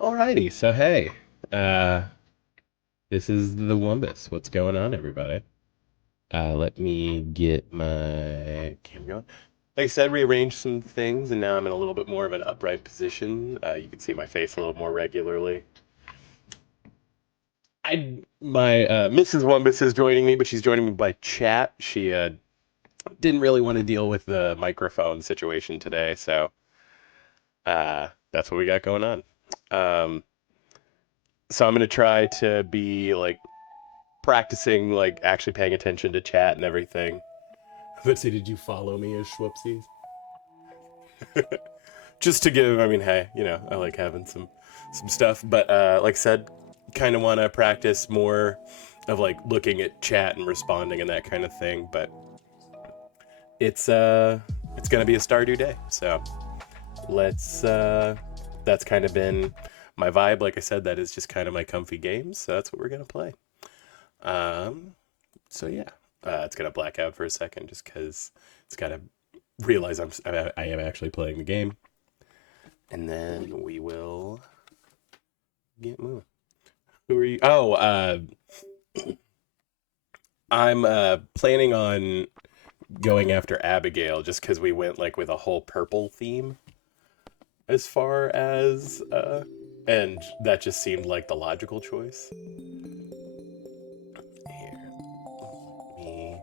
Alrighty, so hey, uh, this is the Wumbus. What's going on, everybody? Let me get my camera going. Like I said, rearrange some things, and now I'm in a little bit more of an upright position. You can see my face a little more regularly. My Mrs. Wumbus is joining me, but she's joining me by chat. She didn't really want to deal with the microphone situation today, so that's what we got going on. Um, so I'm gonna try to be like practicing like actually paying attention to chat and everything. Let's say, did you follow me as Schwupsies? Just to give, I mean, hey, I like having some stuff, but like I said, kind of want to practice more of like looking at chat and responding and that kind of thing. But it's it's gonna be a Stardew day, so let's that's kind of been my vibe. Like I said, that is just kind of my comfy games, so that's what we're gonna play. Um, So yeah, it's gonna black out for a second just because it's gotta realize I am actually playing the game, and then we will get moving. Who are you? Oh, I'm planning on going after Abigail just because we went like with a whole purple theme as far as and that just seemed like the logical choice. Here, me.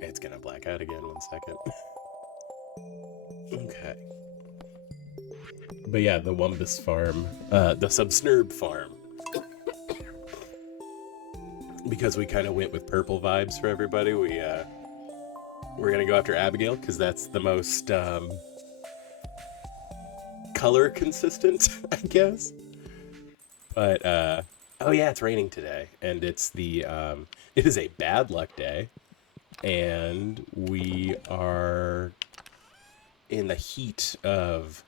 It's gonna black out again. 1 second. Okay. But yeah, the Wumbus farm, the Subsnurb farm, because we kind of went with purple vibes for everybody. We're gonna go after Abigail because that's the most color consistent, I guess. But oh yeah, it's raining today, and it is a bad luck day, and we are in the heat of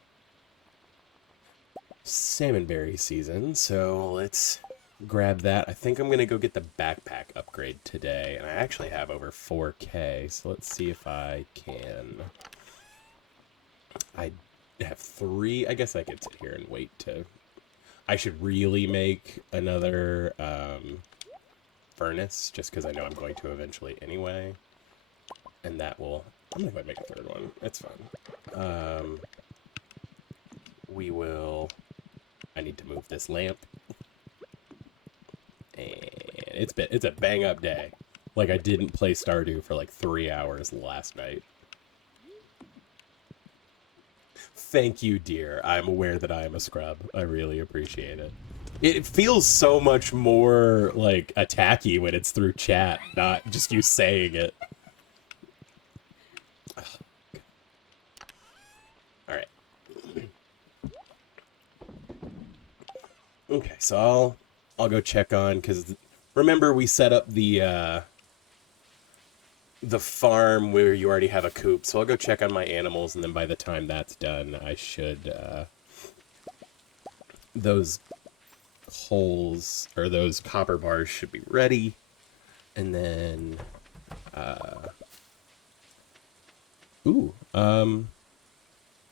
salmonberry season, so let's grab that. I think I'm going to go get the backpack upgrade today, and I actually have over 4K, so let's see if I can. I have 3. I guess I could sit here and wait to. I should really make another furnace, just because I know I'm going to eventually anyway, and that will. I'm going to make a 3rd one. It's fun. We will. I need to move this lamp. And it's a bang up day. Like I didn't play Stardew for like 3 hours last night. Thank you, dear. I'm aware that I am a scrub. I really appreciate it. It feels so much more like attacky when it's through chat, not just you saying it. All right. Okay, so I'll go check on because remember we set up the farm where you already have a coop. So I'll go check on my animals, and then by the time that's done, I should those holes or those copper bars should be ready, and then ooh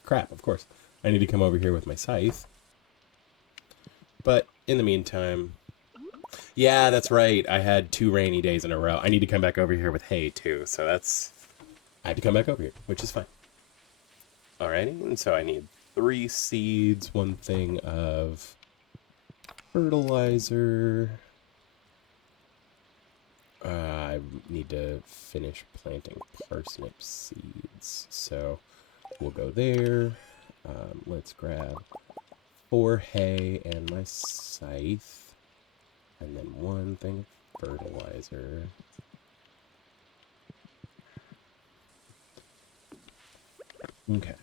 crap. Of course, I need to come over here with my scythe. But in the meantime, yeah, that's right. I had 2 rainy days in a row. I need to come back over here with hay too, so that's I had to come back over here, which is fine. Alrighty, and so I need 3 seeds, 1 thing of fertilizer. I need to finish planting parsnip seeds, so we'll go there. Let's grab 4 hay and my scythe, and then 1 thing of fertilizer. Okay.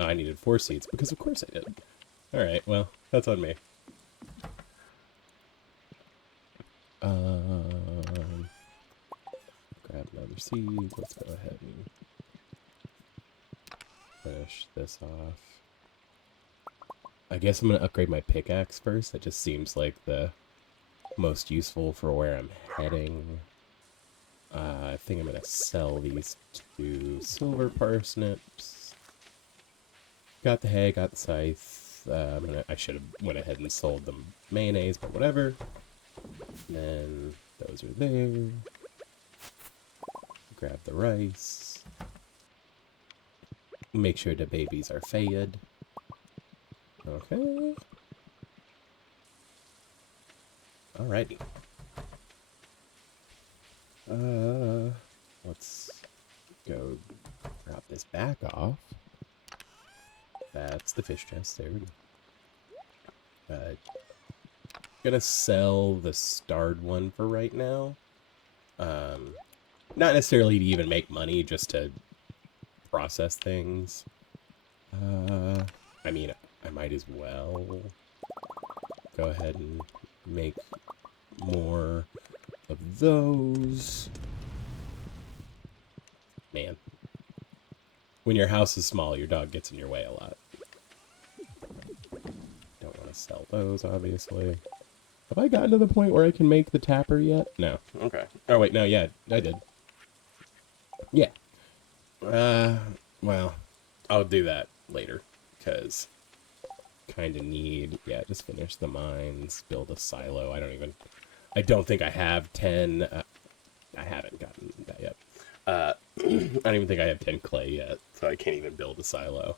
Oh, I needed 4 seeds, because of course I did. Alright, well, that's on me. Grab another seed. Let's go ahead and finish this off. I guess I'm going to upgrade my pickaxe first. That just seems like the most useful for where I'm heading. I think I'm going to sell these 2 silver parsnips. got the hay, got the scythe. I should have went ahead and sold the mayonnaise, but whatever. And then those are there. Grab the rice. Make sure the babies are fed. Okay. Alrighty. Let's go drop this back off. That's the fish chest. There we go. Gonna sell the starred one for right now. Not necessarily to even make money, just to process things. I mean, I might as well go ahead and make more of those. Man. When your house is small, your dog gets in your way a lot. Don't want to sell those, obviously. Have I gotten to the point where I can make the tapper yet? No. Okay. Oh, wait, no, yeah, I did. Yeah. Well, I'll do that later, because kind of need, yeah, just finish the mines, build a silo. I don't think I have 10, I haven't gotten that yet. I don't even think I have 10 clay yet, so I can't even build a silo.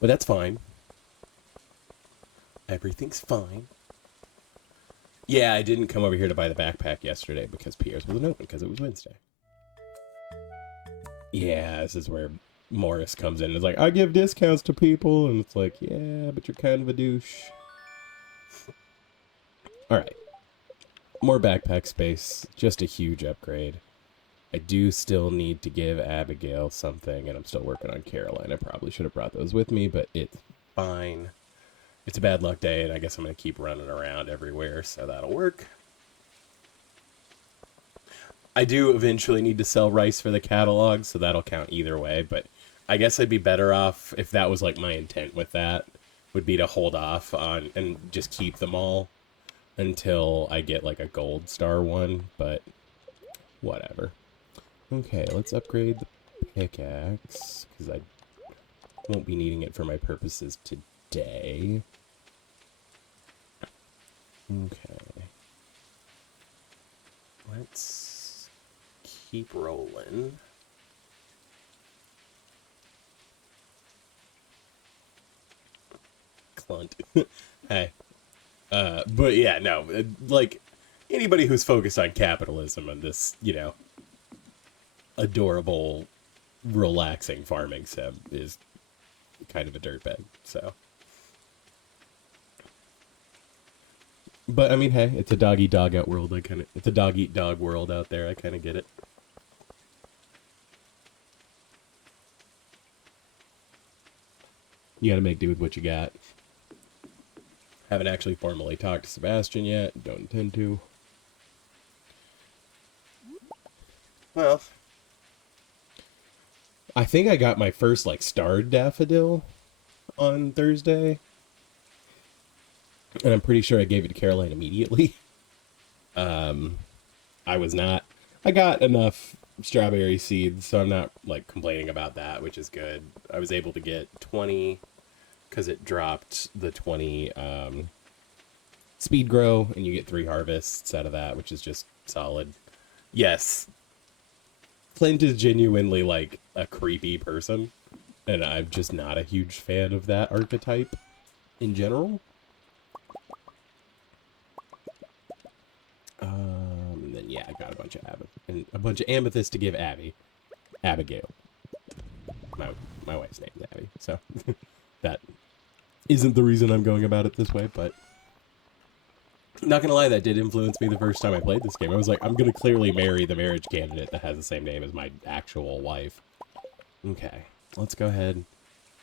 But that's fine. Everything's fine. Yeah, I didn't come over here to buy the backpack yesterday because Pierre's wasn't open because it was Wednesday. Yeah, this is where Morris comes in and is like, I give discounts to people, and it's like, yeah, but you're kind of a douche. Alright. More backpack space. Just a huge upgrade. I do still need to give Abigail something, and I'm still working on Caroline. I probably should have brought those with me, but it's fine. It's a bad luck day, and I guess I'm going to keep running around everywhere, so that'll work. I do eventually need to sell rice for the catalog, so that'll count either way, but I guess I'd be better off if that was like my intent with that, would be to hold off on and just keep them all until I get like a gold star one, but whatever. Okay, let's upgrade the pickaxe, because I won't be needing it for my purposes today. Okay. Let's keep rolling. Clunt. Hey. But yeah, no, like, anybody who's focused on capitalism and this, you know, adorable, relaxing farming sim is kind of a dirtbag, so. But, I mean, hey, it's a dog-eat-dog-out world, it's a dog-eat-dog world out there, I kind of get it. You gotta make do with what you got. Haven't actually formally talked to Sebastian yet, don't intend to. Well, I think I got my first, like, starred daffodil on Thursday. And I'm pretty sure I gave it to Caroline immediately. I was not. I got enough strawberry seeds, so I'm not, like, complaining about that, which is good. I was able to get 20, because it dropped the 20 speed grow, and you get 3 harvests out of that, which is just solid. Yes, Clint is genuinely, like, a creepy person, and I'm just not a huge fan of that archetype in general. And then, yeah, I got a bunch of amethyst to give Abigail. My wife's name is Abby, so that isn't the reason I'm going about it this way, but not gonna lie, that did influence me the first time I played this game. I was like, I'm gonna clearly marry the marriage candidate that has the same name as my actual wife. Okay, let's go ahead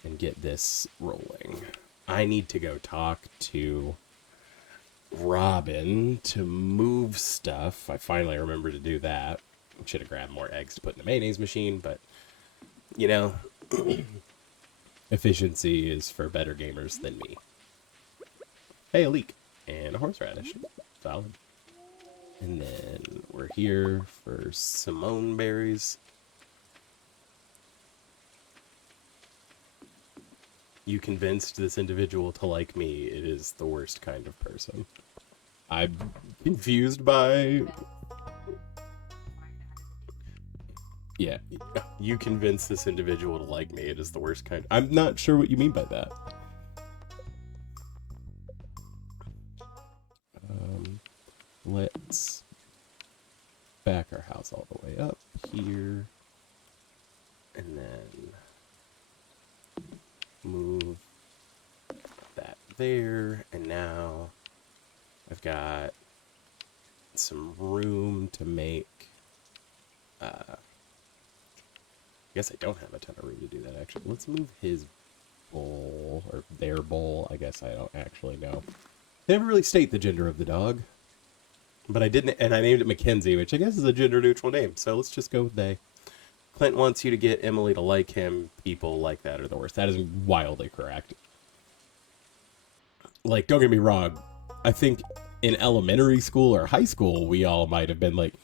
and get this rolling. I need to go talk to Robin to move stuff. I finally remembered to do that. Should have grabbed more eggs to put in the mayonnaise machine, but, you know, efficiency is for better gamers than me. Hey, a leek. And a horseradish. Solid. And then we're here for Simone berries. You convinced this individual to like me. It is the worst kind of person. I'm confused by... Yeah, you convinced this individual to like me. It is the worst kind. I'm not sure what you mean by that. Let's back our house all the way up here. And then move that there. And now I've got some room to make... I guess I don't have a ton of room to do that, actually. Let's move his bowl, or their bowl. I guess I don't actually know. They never really state the gender of the dog. But I didn't, and I named it Mackenzie, which I guess is a gender-neutral name, so let's just go with they. Clint wants you to get Emily to like him. People like that are the worst. That is wildly correct. Like, don't get me wrong. I think in elementary school or high school, we all might have been like,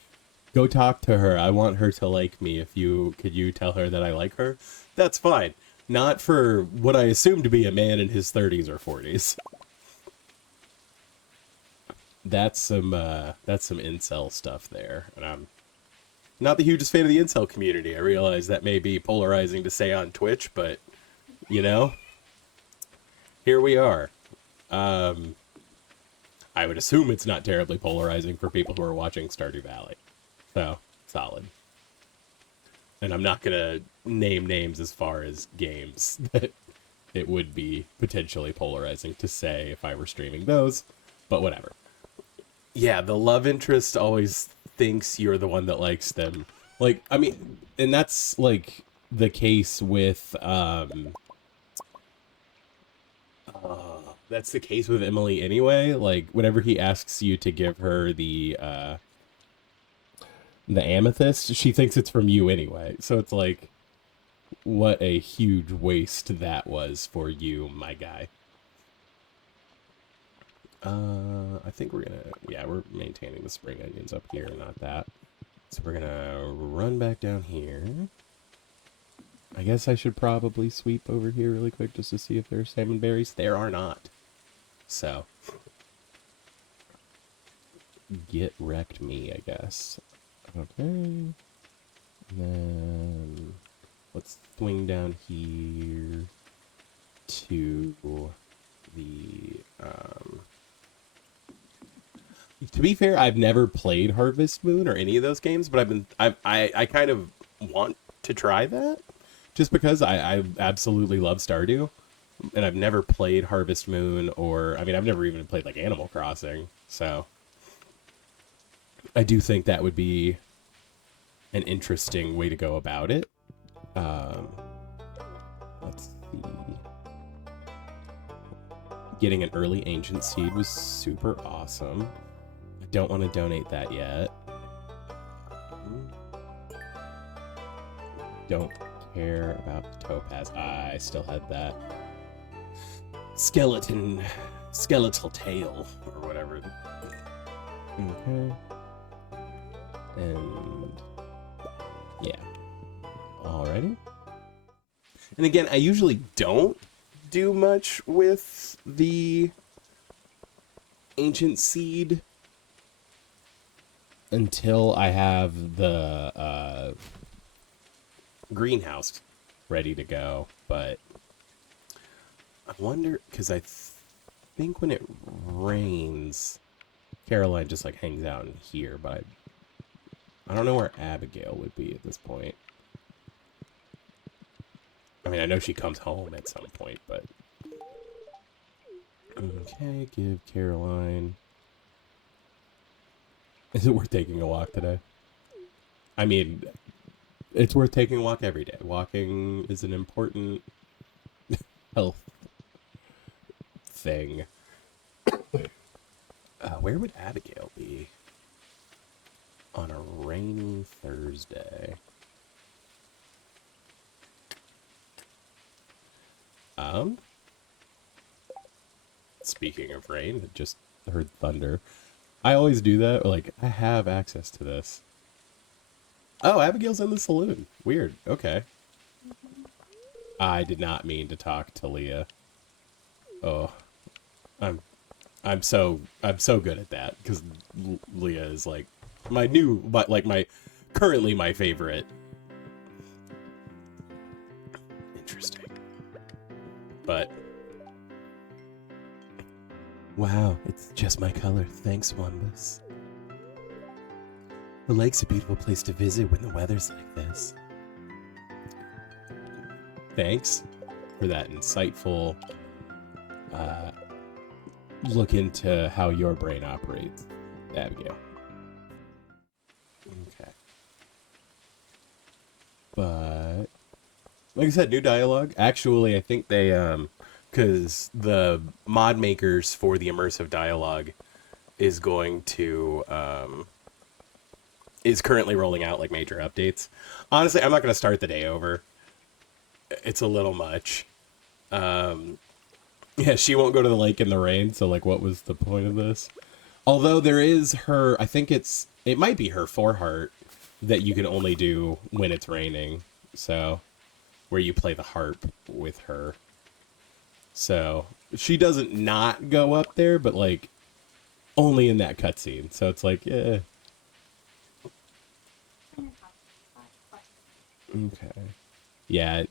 go talk to her. I want her to like me. Could you tell her that I like her? That's fine. Not for what I assume to be a man in his 30s or 40s. That's some incel stuff there, and I'm not the hugest fan of the incel community. I realize that may be polarizing to say on Twitch, but you know, here we are. I would assume it's not terribly polarizing for people who are watching Stardew Valley. So, solid. And I'm not gonna name names as far as games that it would be potentially polarizing to say if I were streaming those, but whatever. Yeah, the love interest always thinks you're the one that likes them. Like, I mean, and that's, like, the case with, that's the case with Emily anyway. Like, whenever he asks you to give her the amethyst, she thinks it's from you anyway. So it's like, what a huge waste that was for you, my guy. I think we're gonna, yeah, we're maintaining the spring onions up here, not that. So we're gonna run back down here. I guess I should probably sweep over here really quick just to see if there's salmon berries. There are not. So, get wrecked me, I guess. Okay. And then let's swing down here to the, to be fair, I've never played Harvest Moon or any of those games, but I kind of want to try that just because I absolutely love Stardew, and I've never played Harvest Moon, or I mean, I've never even played like Animal Crossing, so I do think that would be an interesting way to go about it. Let's see. Getting an early ancient seed was super awesome. I don't want to donate that yet. Don't care about the topaz. I still had that skeletal tail or whatever. Okay. And yeah. Alrighty. And again, I usually don't do much with the ancient seed until I have the greenhouse ready to go, but I wonder, because I think when it rains, Caroline just like hangs out in here, but I don't know where Abigail would be at this point. I mean, I know she comes home at some point, but... Okay, give Caroline... Is it worth taking a walk today? I mean, it's worth taking a walk every day. Walking is an important health thing. Where would Abigail be on a rainy Thursday? Speaking of rain, I just heard thunder. I always do that. Like, I have access to this. Oh, Abigail's in the saloon. Weird. Okay. I did not mean to talk to Leah. Oh, I'm I'm so good at that because Leah is like my currently my favorite. Interesting. But wow, it's just my color. Thanks, Wambus. The lake's a beautiful place to visit when the weather's like this. Thanks for that insightful look into how your brain operates, Abigail. Okay. But like I said, new dialogue. Actually, I think they because the mod makers for the immersive dialogue is going to is currently rolling out like major updates. Honestly, I'm not going to start the day over. It's a little much. Yeah, she won't go to the lake in the rain, so like what was the point of this? Although there is her, I think it might be her foreheart that you can only do when it's raining. So where you play the harp with her. So she doesn't not go up there, but like only in that cutscene. So it's like, yeah. Okay. Yeah.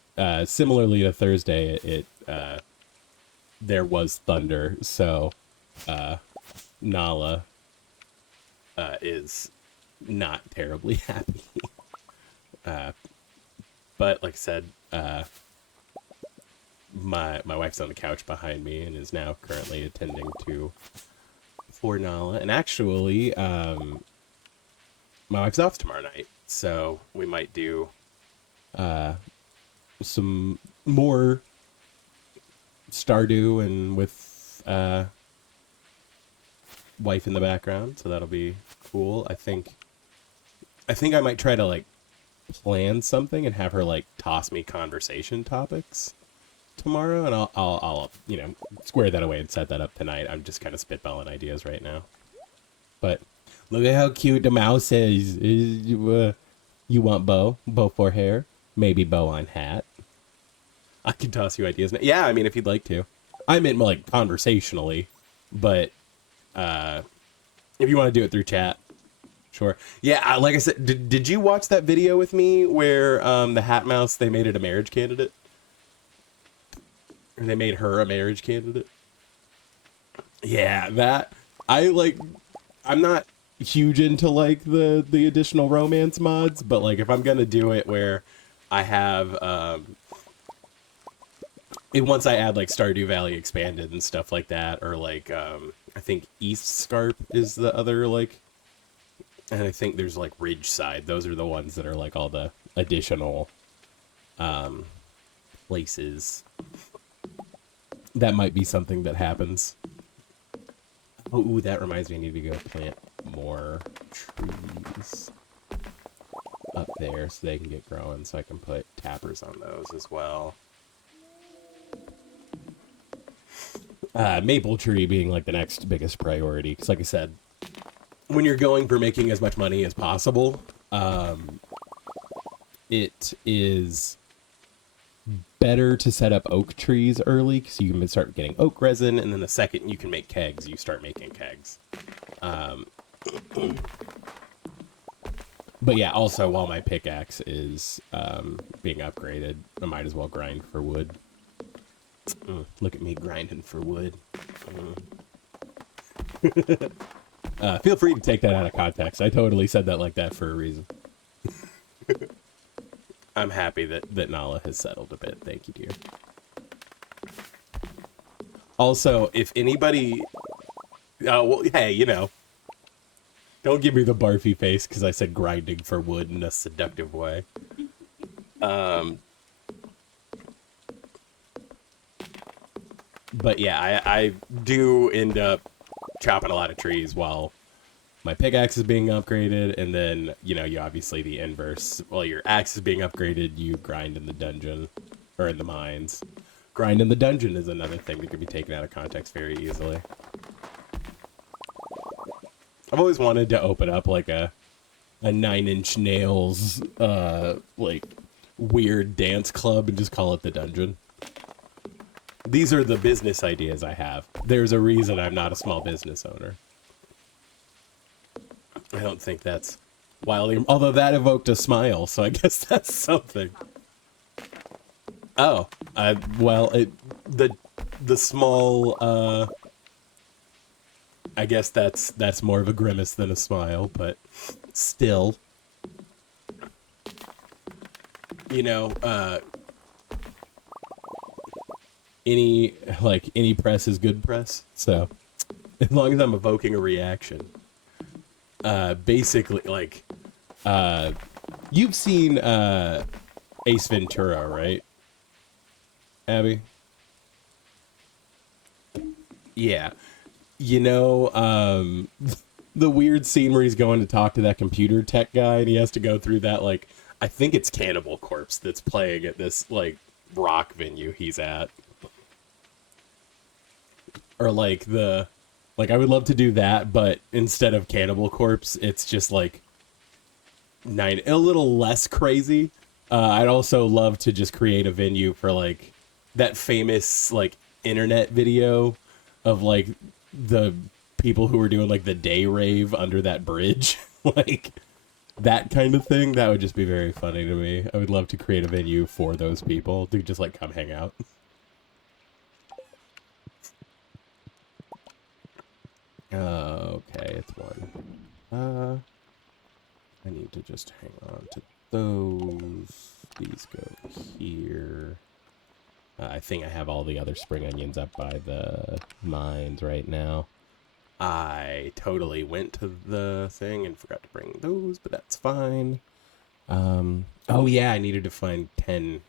Similarly to Thursday, it there was thunder, so Nala is not terribly happy. But like I said, my wife's on the couch behind me and is now currently attending to for Nala. And actually, my wife's off tomorrow night, so we might do some more Stardew and with wife in the background, so that'll be cool. I think I might try to like plan something and have her like toss me conversation topics tomorrow, and I'll you know square that away and set that up tonight. I'm just kind of spitballing ideas right now. But look at how cute the mouse is. You want bow for hair, maybe bow on hat. I can toss you ideas. Yeah, I mean, if you'd like to. I meant like conversationally, but if you want to do it through chat, sure. Yeah, like I said, did you watch that video with me where the Hat Mouse, they made it a marriage candidate? Or they made her a marriage candidate? Yeah, that, I'm not huge into like the additional romance mods, but like if I'm going to do it where I have once I add like Stardew Valley Expanded and stuff like that, or like I think East Scarp is the other like, and I think there's like Ridgeside. Those are the ones that are like all the additional places. That might be something that happens. Oh, ooh, that reminds me, I need to go plant more trees up there so they can get growing, so I can put tappers on those as well. Maple tree being like the next biggest priority, because like I said, when you're going for making as much money as possible, it is better to set up oak trees early because you can start getting oak resin, and then the second you can make kegs, you start making kegs. But yeah, also while my pickaxe is being upgraded, I might as well grind for wood. Look at me grinding for wood. Feel free to take that out of context. I totally said that like that for a reason. I'm happy that Nala has settled a bit. Thank you, dear. Also, if anybody... well, hey, you know. Don't give me the barfy face because I said grinding for wood in a seductive way. But yeah, I do end up chopping a lot of trees while my pickaxe is being upgraded, and then, you know, you obviously the inverse. While your axe is being upgraded, you grind in the dungeon, or in the mines. Grind in the dungeon is another thing that can be taken out of context very easily. I've always wanted to open up like a 9 Inch Nails, like weird dance club and just call it the dungeon. These are the business ideas I have. There's a reason I'm not a small business owner. I don't think that's wildly... Although that evoked a smile, so I guess that's something. Oh, well, the small, I guess that's more of a grimace than a smile, but still. You know, any press is good press, so as long as I'm evoking a reaction. Basically, like, you've seen, Ace Ventura, right, Abby? Yeah. You know, the weird scene where he's going to talk to that computer tech guy and he has to go through that, like, I think it's Cannibal Corpse that's playing at this, like, rock venue he's at. Or, like, I would love to do that, but instead of Cannibal Corpse, it's just, like, a little less crazy. I'd also love to just create a venue for, like, that famous, like, internet video of, like, the people who were doing, like, the day rave under that bridge. Like, that kind of thing. That would just be very funny to me. I would love to create a venue for those people to just, like, come hang out. Okay, it's one. I need to just hang on to those. These go here. I think I have all the other spring onions up by the mines right now. I totally went to the thing and forgot to bring those, but that's fine. Oh yeah, I needed to find 10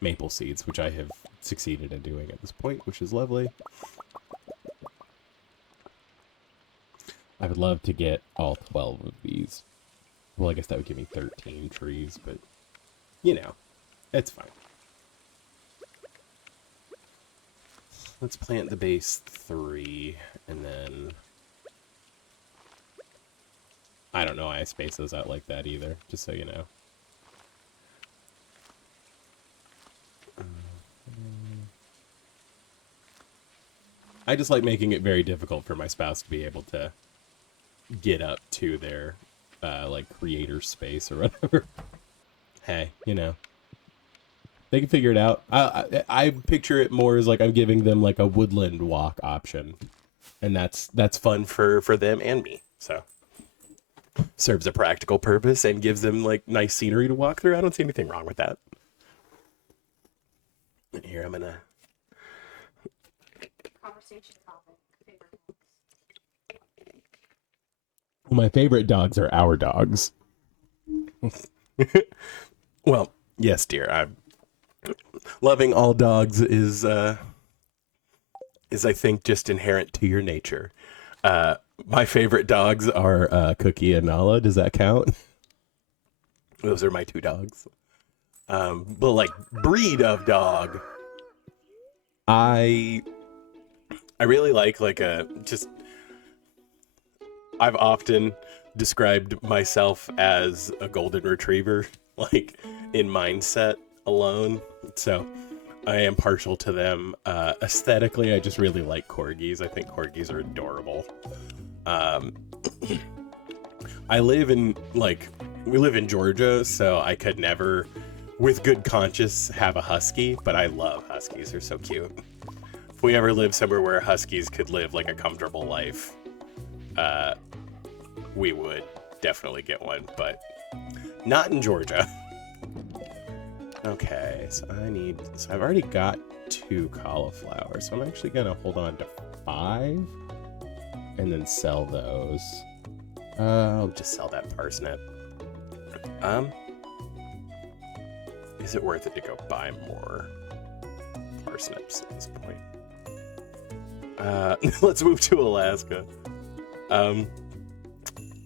maple seeds, which I have succeeded in doing at this point, which is lovely. I would love to get all 12 of these. Well, I guess that would give me 13 trees, but, you know, it's fine. Let's plant the base 3, and then... I don't know why I space those out like that either, just so you know. I just like making it very difficult for my spouse to be able to get up to their, like, creator space or whatever. Hey, you know. They can figure it out. I picture it more as, like, I'm giving them, like, a woodland walk option. And that's fun for them and me, so. Serves a practical purpose and gives them, like, nice scenery to walk through. I don't see anything wrong with that. And here, I'm gonna... Conversation topic. Favorite dogs. Well, my favorite dogs are our dogs. Well, yes, dear. I'm loving all dogs is I think just inherent to your nature. My favorite dogs are Cookie and Nala. Does that count? Those are my 2 dogs. But like breed of dog, I really like a just. I've often described myself as a golden retriever, like in mindset alone. So I am partial to them. Aesthetically, I just really like corgis. I think corgis are adorable. I live in, like, we live in Georgia, so I could never, with good conscience, have a husky, but I love huskies. They're so cute. If we ever live somewhere where huskies could live, like, a comfortable life, we would definitely get one, but not in Georgia. Okay, so I've already got 2 cauliflowers, so I'm actually gonna hold on to 5 and then sell those. I'll just sell that parsnip. Is it worth it to go buy more parsnips at this point? Let's move to Alaska.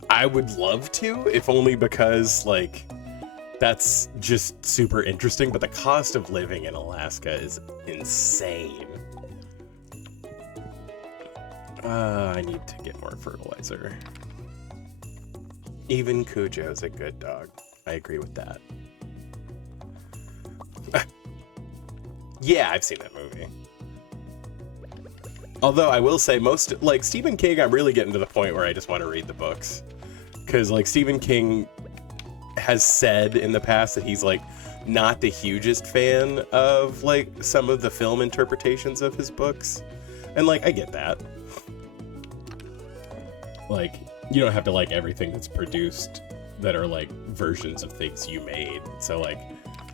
I would love to, if only because, like, that's just super interesting, but the cost of living in Alaska is insane. I need to get more fertilizer. Even Cujo's a good dog. I agree with that. Yeah, I've seen that movie. Although I will say most, like, Stephen King, I'm really getting to the point where I just want to read the books. Because, like, Stephen King has said in the past that he's, like, not the hugest fan of, like, some of the film interpretations of his books. And, like, I get that. Like, you don't have to like everything that's produced that are, like, versions of things you made. So, like,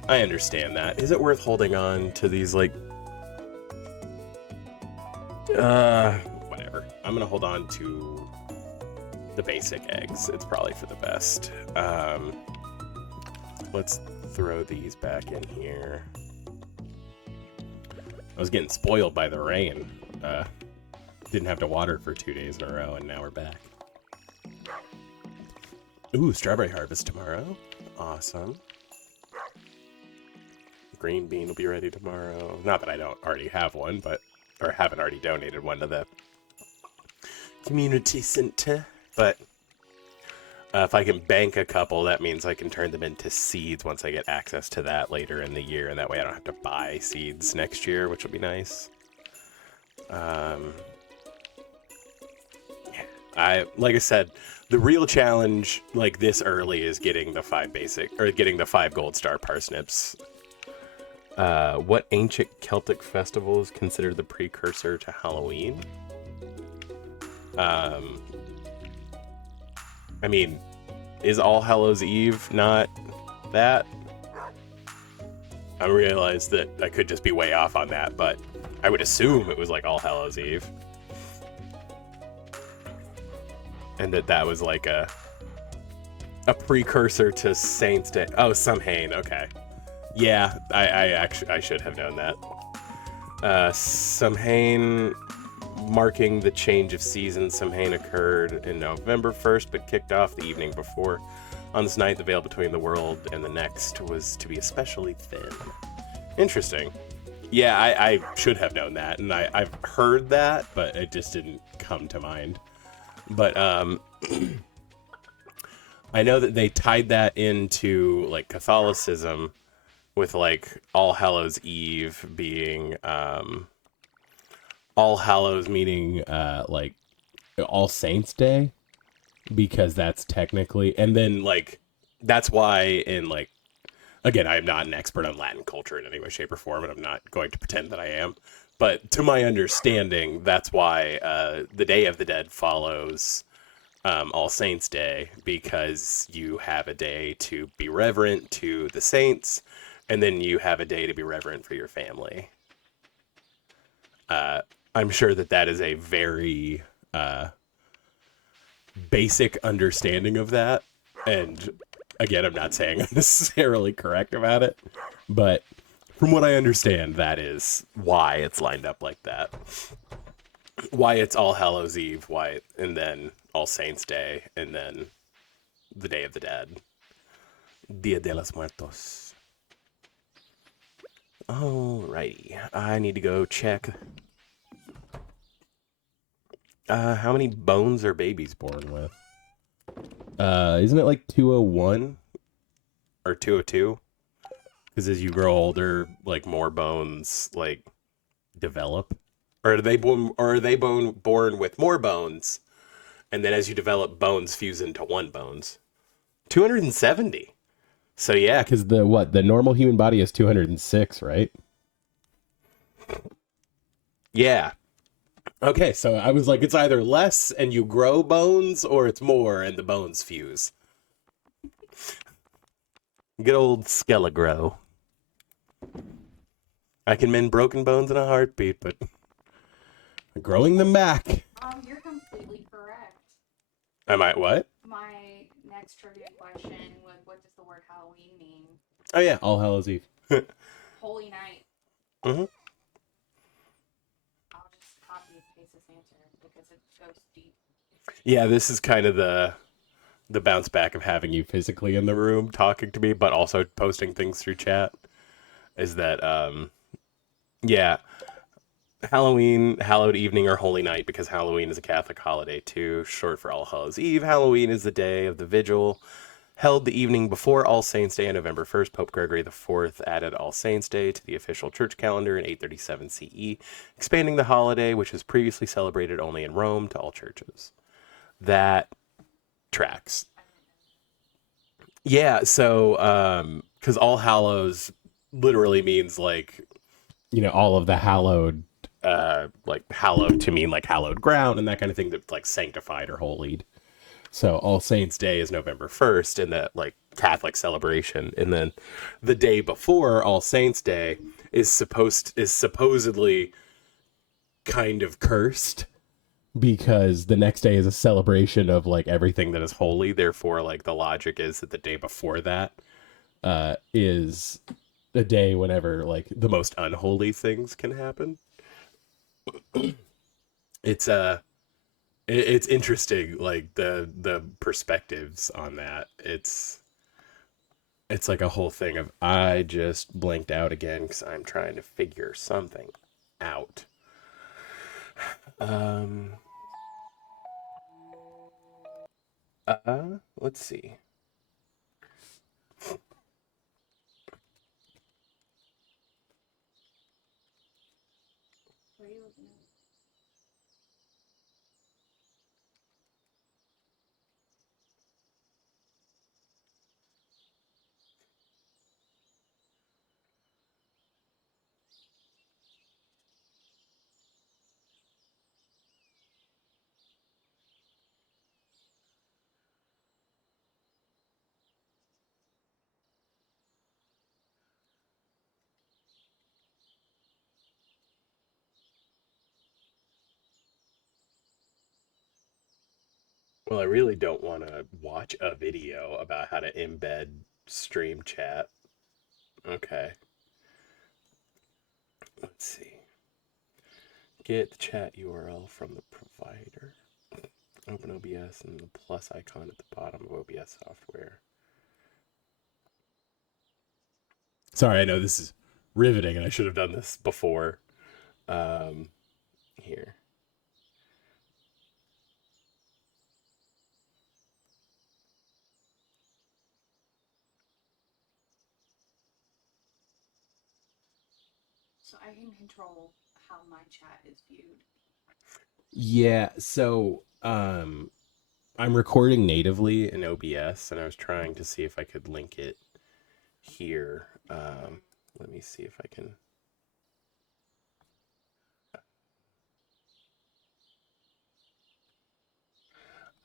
I understand that. Is it worth holding on to these, like... whatever. I'm gonna hold on to the basic eggs. It's probably for the best. Let's throw these back in here. I was getting spoiled by the rain. Didn't have to water it for 2 days in a row, and now we're back. Ooh, strawberry harvest tomorrow. Awesome. Green bean will be ready tomorrow. Not that I don't already have one, but... or haven't already donated one to the community center. But if I can bank a couple, that means I can turn them into seeds once I get access to that later in the year, and that way I don't have to buy seeds next year, which will be nice. Like I said, the real challenge, like this early, is getting the 5 basic, or getting the 5 gold star parsnips. What ancient Celtic festival is considered the precursor to Halloween? I mean, is All Hallows Eve not that? I realized that I could just be way off on that, but I would assume it was like All Hallows Eve. And that was like a precursor to Saints Day. Oh, Samhain, okay. Yeah, I should have known that. Samhain, marking the change of season. Samhain occurred in November 1st, but kicked off the evening before. On this night, the veil between the world and the next was to be especially thin. Interesting. Yeah, I should have known that, and I've heard that, but it just didn't come to mind. But I know that they tied that into, like, Catholicism, with, like, All Hallows Eve being, All Hallows meaning, like, All Saints Day, because that's technically, and then, like, that's why in, like, again, I am not an expert on Latin culture in any way, shape, or form, and I'm not going to pretend that I am, but to my understanding, that's why, the Day of the Dead follows, All Saints Day, because you have a day to be reverent to the saints, and then you have a day to be reverent for your family. I'm sure that is a very basic understanding of that. And again, I'm not saying I'm necessarily correct about it, but from what I understand, that is why it's lined up like that. Why it's All Hallows Eve, and then All Saints Day, and then the Day of the Dead. Dia de los Muertos. Alrighty, I need to go check. How many bones are babies born with? Isn't it like 201 or 202? Because as you grow older, like, more bones, like, develop, or are they born with more bones, and then as you develop, bones fuse into one bones? 270. So yeah, because the normal human body is 206, right? Yeah. Okay, so I was like, it's either less and you grow bones, or it's more and the bones fuse. Good old Skelegrow. I can mend broken bones in a heartbeat, but growing them back. You're completely correct. Am I what? My next trivia question was, what does the word Halloween mean? Oh yeah, All Hallows Eve. Holy night. Mm-hmm. I'll just copy and paste this answer because it goes deep. Yeah, this is kind of the bounce back of having you physically in the room talking to me, but also posting things through chat. Is that yeah, Halloween, hallowed evening, or holy night, because Halloween is a Catholic holiday too, short for All Hallows Eve. Halloween is the day of the vigil held the evening before All Saints' Day on November 1st. Pope Gregory IV added All Saints' Day to the official church calendar in 837 CE, expanding the holiday, which was previously celebrated only in Rome, to all churches. That tracks. Yeah, so because All Hallows literally means like, all of the hallowed, like hallowed to mean like hallowed ground and that kind of thing, that's like sanctified or holied. So All Saints Day is November 1st in that like Catholic celebration, and then the day before All Saints Day is supposedly kind of cursed because the next day is a celebration of like everything that is holy. Therefore, like the logic is that the day before that is a day whenever like the most unholy things can happen. It's it's interesting, like the perspectives on that. It's like a whole thing of, I just blinked out again because I'm trying to figure something out. Um, let's see. What are you looking at? Well, I really don't want to watch a video about how to embed stream chat. Okay, let's see. Get the chat URL from the provider. Open OBS and the plus icon at the bottom of OBS software. Sorry, I know this is riveting and I should have done this before. Here. So I can control how my chat is viewed. Yeah, so I'm recording natively in OBS and I was trying to see if I could link it here. Let me see if I can.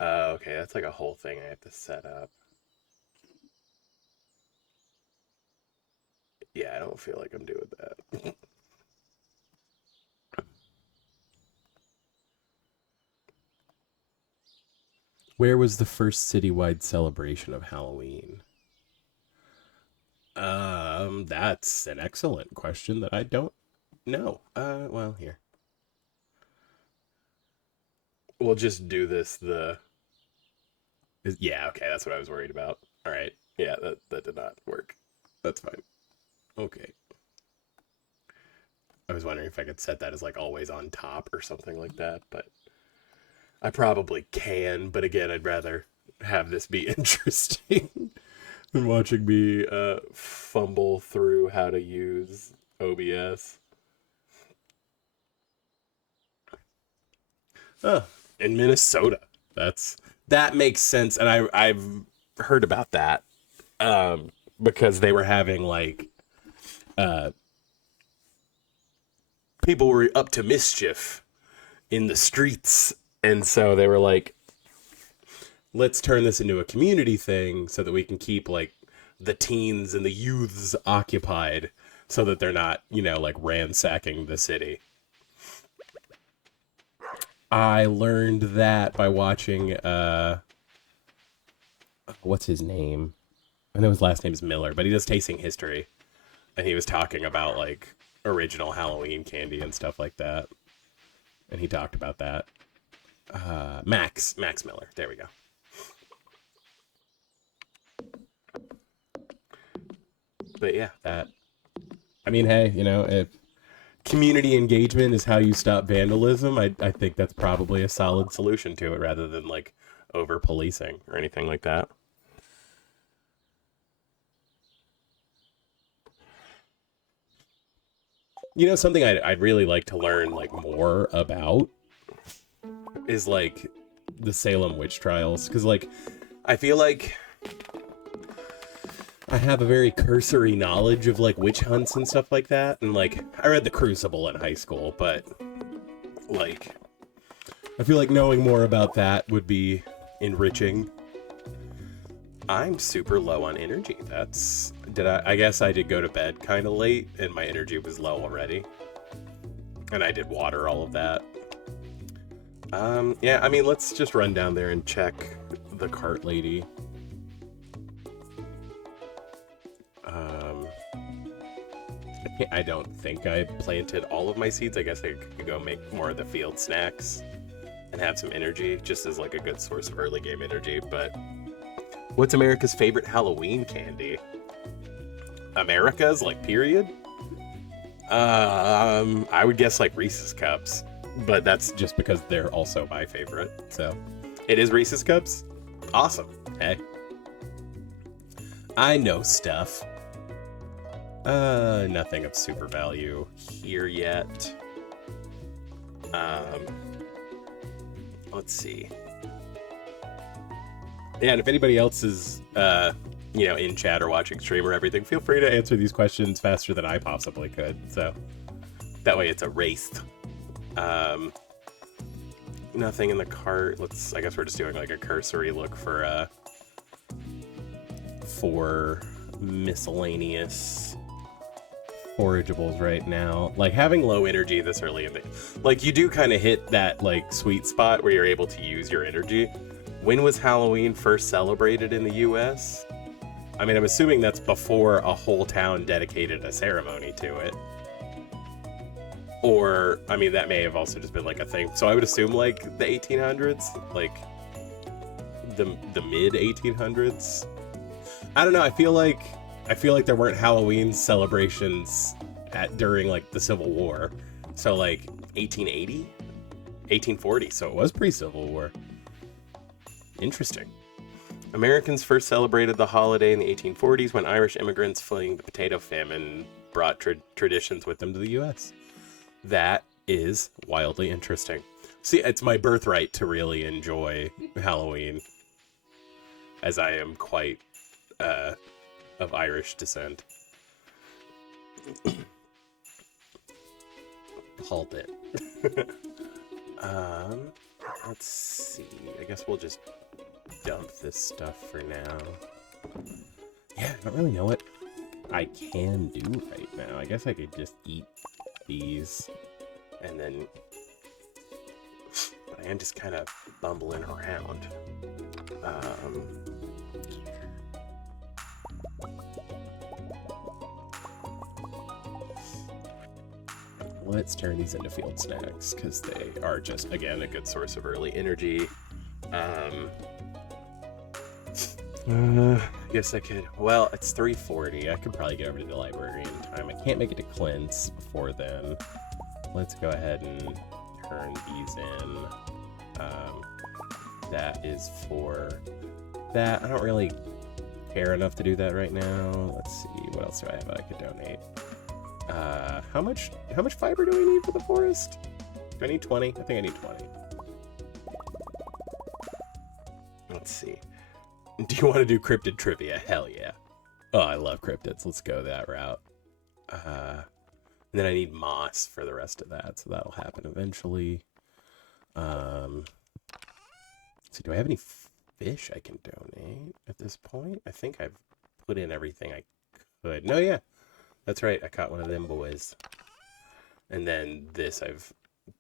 Okay, that's like a whole thing I have to set up. Yeah, I don't feel like I'm doing that. Where was the first citywide celebration of Halloween? That's an excellent question that I don't know. Well, here. We'll just do this yeah, okay, that's what I was worried about. All right. Yeah, that did not work. That's fine. Okay. I was wondering if I could set that as like always on top or something like that, but I probably can, but again, I'd rather have this be interesting than watching me fumble through how to use OBS. Oh, in Minnesota. That makes sense, and I've heard about that because they were having like uh, people were up to mischief in the streets, and so they were like, let's turn this into a community thing so that we can keep like the teens and the youths occupied so that they're not, like ransacking the city. I learned that by watching what's his name? I know his last name is Miller, but he does Tasting History, and he was talking about like original Halloween candy and stuff like that, and he talked about that. Max Miller. There we go. But yeah, that. I mean, hey, if community engagement is how you stop vandalism, I think that's probably a solid solution to it, rather than like over policing or anything like that. You know, something I'd really like to learn like more about is like the Salem witch trials, because like I feel like I have a very cursory knowledge of like witch hunts and stuff like that, and like I read The Crucible in high school, but like I feel like knowing more about that would be enriching. I'm super low on energy. I guess I did go to bed kind of late and my energy was low already. And I did water all of that. Yeah, I mean, let's just run down there and check the cart lady. I don't think I planted all of my seeds. I guess I could go make more of the field snacks and have some energy, just as like a good source of early game energy. But what's America's favorite Halloween candy? America's, like, period? I would guess like Reese's Cups, but that's just because they're also my favorite. So it is Reese's Cups. Awesome. Hey, I know stuff. Nothing of super value here yet. Let's see. Yeah, and if anybody else is, in chat or watching stream or everything, feel free to answer these questions faster than I possibly could. So that way it's a race. Nothing in the cart. I guess we're just doing like a cursory look for miscellaneous forageables right now. Like having low energy this early in the, like you do kind of hit that like sweet spot where you're able to use your energy. When was Halloween first celebrated in the US? I mean, I'm assuming that's before a whole town dedicated a ceremony to it. Or, I mean, that may have also just been like a thing. So I would assume like the 1800s, like the mid 1800s. I don't know. I feel like there weren't Halloween celebrations during like the Civil War. So like 1880, 1840. So it was pre-Civil War. Interesting. Americans first celebrated the holiday in the 1840s when Irish immigrants fleeing the potato famine brought traditions with them to the U.S. That is wildly interesting. See, it's my birthright to really enjoy Halloween, as I am quite of Irish descent. Halt it. Let's see. I guess we'll just dump this stuff for now. Yeah, I don't really know what I can do right now. I guess I could just eat these and then, but I am just kind of bumbling around. Let's turn these into field snacks because they are just, again, a good source of early energy. Guess I could. Well, it's 3:40. I could probably get over to the library in time. I can't make it to Clint's before then. Let's go ahead and turn these in. That is for that. I don't really care enough to do that right now. Let's see. What else do I have that I could donate? How much fiber do we need for the forest? Do I need 20? I think I need 20. Let's see. Do you want to do cryptid trivia? Hell yeah. Oh, I love cryptids. Let's go that route. And then I need moss for the rest of that, so that'll happen eventually. So do I have any fish I can donate at this point? I think I've put in everything I could. No, yeah. That's right. I caught one of them boys. And then this, I've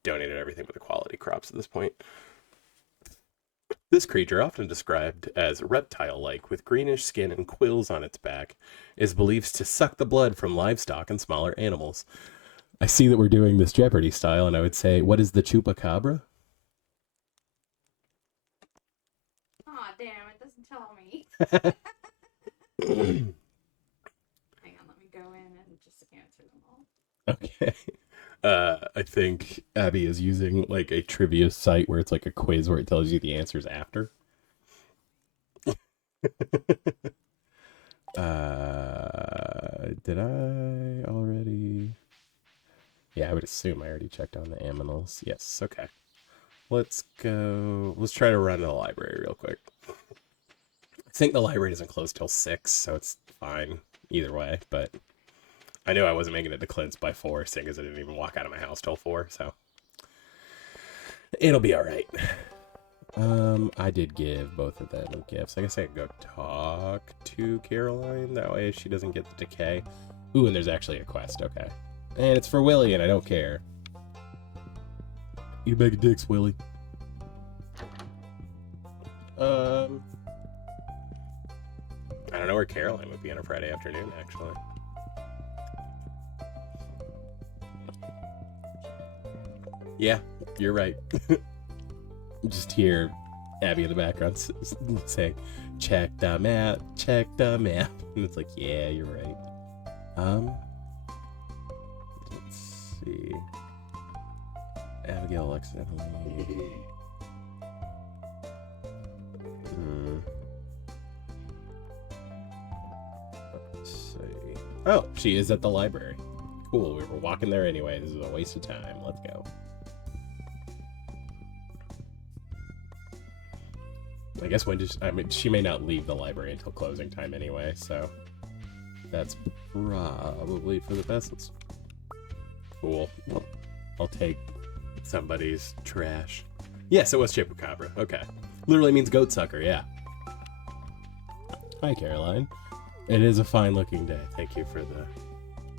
donated everything but the quality crops at this point. This creature, often described as reptile-like with greenish skin and quills on its back, is believed to suck the blood from livestock and smaller animals. I see that we're doing this Jeopardy style, and I would say, what is the chupacabra? Aw, damn, it doesn't tell me. Hang on, let me go in and just answer them all. Okay. I think Abby is using like a trivia site where it's like a quiz where it tells you the answers after. Did I already? Yeah, I would assume I already checked on the aminals. Yes, okay. Let's go. Let's try to run to the library real quick. I think the library doesn't close till 6, so it's fine either way, but I knew I wasn't making it to Clint's by 4, seeing as I didn't even walk out of my house till 4, so it'll be alright. I did give both of them gifts. I guess I could go talk to Caroline. That way she doesn't get the decay. Ooh, and there's actually a quest. Okay. And it's for Willie, and I don't care. Eat a bag of dicks, Willie. I don't know where Caroline would be on a Friday afternoon, actually. Yeah, you're right. Just hear Abby in the background saying, check the map, check the map. And it's like, yeah, you're right. Let's see. Abigail, Alexa, Emily. Let's see. Oh, she is at the library. Cool, we were walking there anyway. This is a waste of time. Let's go. I guess she may not leave the library until closing time anyway, so that's probably for the best. Cool. Well, I'll take somebody's trash. Yes, it was Chupacabra. Okay. Literally means goat sucker, yeah. Hi, Caroline. It is a fine-looking day. Thank you for the...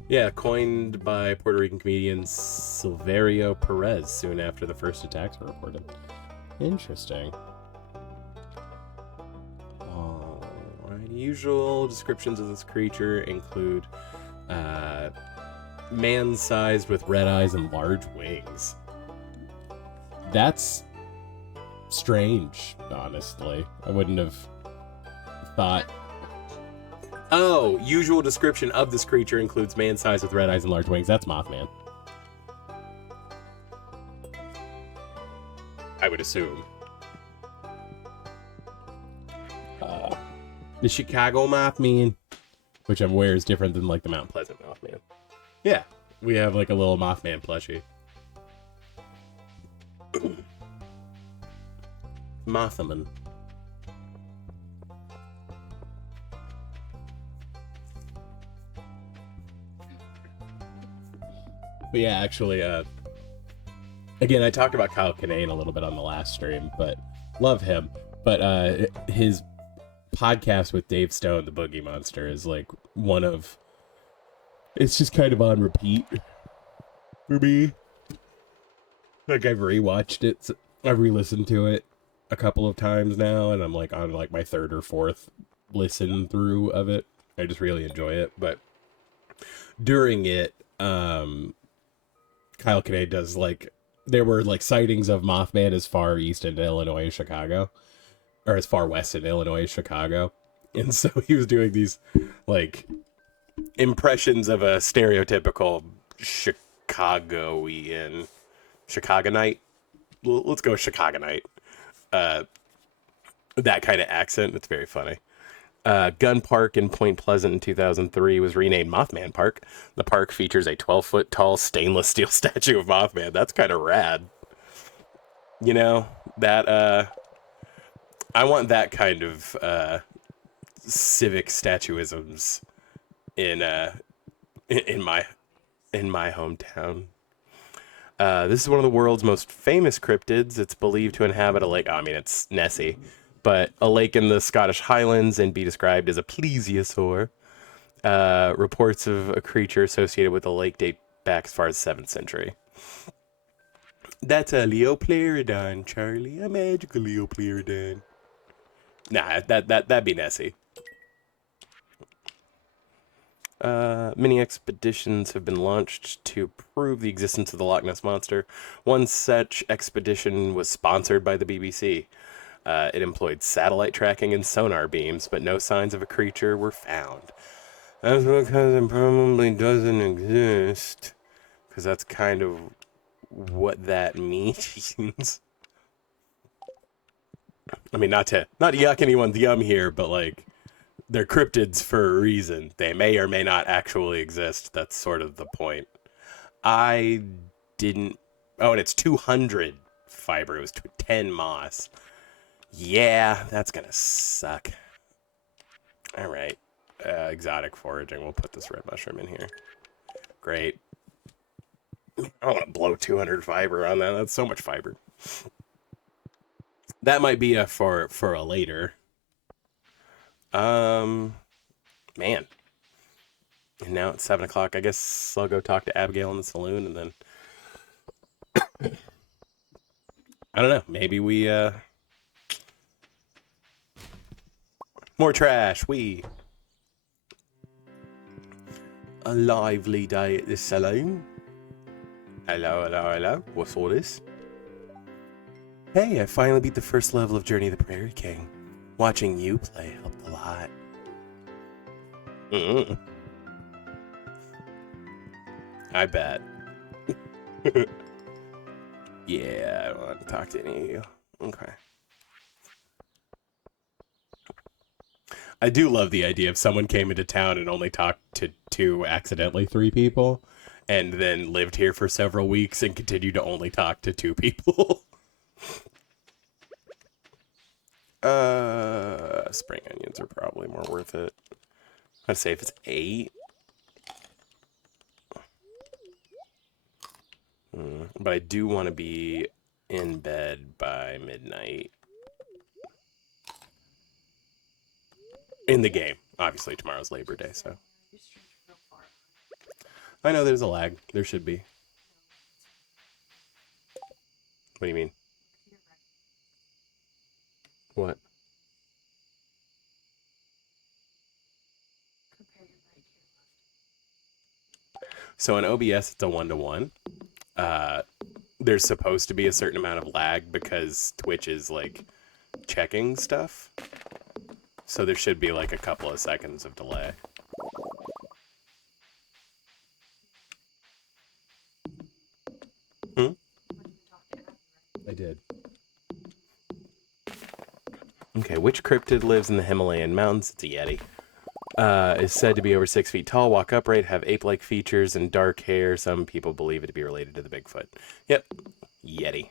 Yeah, coined by Puerto Rican comedian Silverio Perez soon after the first attacks were reported. Interesting. Usual descriptions of this creature include man-sized with red eyes and large wings. That's strange, honestly. I wouldn't have thought... Oh, usual description of this creature includes man-sized with red eyes and large wings. That's Mothman. I would assume. The Chicago Mothman, which I'm aware is different than like the Mount Pleasant Mothman. Yeah, we have like a little Mothman plushie. Mothman. But yeah, actually, again, I talked about Kyle Kinane a little bit on the last stream, but love him. But his podcast with Dave Stone, the Boogie Monster, is like one of... It's just kind of on repeat for me. Like, I've rewatched it. So I've re-listened to it a couple of times now, and I'm like on like my 3rd or 4th listen through of it. I just really enjoy it. But during it, Kyle Kinane does like... There were like sightings of Mothman as far east into Illinois as Chicago. Or as far west in Illinois as Chicago. And so he was doing these, like, impressions of a stereotypical Chicagoian. Chicagonite? Let's go Chicagonite. That kind of accent. It's very funny. Gun Park in Point Pleasant in 2003 was renamed Mothman Park. The park features a 12-foot tall stainless steel statue of Mothman. That's kind of rad. You know, that, I want that kind of civic statuisms in my hometown. This is one of the world's most famous cryptids. It's believed to inhabit a lake. I mean, it's Nessie, but a lake in the Scottish Highlands and be described as a plesiosaur. Reports of a creature associated with the lake date back as far as 7th century. That's a Leopleurodon, Charlie. A magical Leopleurodon. Nah, that'd be Nessie. Many expeditions have been launched to prove the existence of the Loch Ness Monster. One such expedition was sponsored by the BBC. It employed satellite tracking and sonar beams, but no signs of a creature were found. That's because it probably doesn't exist. Because that's kind of what that means. I mean, not to yuck anyone's yum here, but like, they're cryptids for a reason. They may or may not actually exist. That's sort of the point. I didn't. Oh, and it's 200 fiber. It was 10 moss. Yeah, that's gonna suck. All right. Exotic foraging. We'll put this red mushroom in here. Great. I don't want to blow 200 fiber on that. That's so much fiber. That might be a for a later. Man. And now it's 7 o'clock. I guess I'll go talk to Abigail in the saloon, and then I don't know. Maybe we more trash. We a lively day at the saloon. Hello, hello, hello. What's all this? Hey, I finally beat the first level of Journey of the Prairie King. Watching you play helped a lot. I bet. Yeah, I don't want to talk to any of you. Okay. I do love the idea if someone came into town and only talked to accidentally 3 people, and then lived here for several weeks and continued to only talk to 2 people. Spring onions are probably more worth it. I'd say if it's 8. But I do want to be in bed by midnight. In the game. Obviously, tomorrow's Labor Day, so. I know there's a lag. There should be. What do you mean? What? So in OBS, it's a 1-to-1. There's supposed to be a certain amount of lag because Twitch is like checking stuff. So there should be like a couple of seconds of delay. I did. Okay, which cryptid lives in the Himalayan mountains? It's a Yeti. Is said to be over 6 feet tall, walk upright, have ape-like features, and dark hair. Some people believe it to be related to the Bigfoot. Yep, Yeti.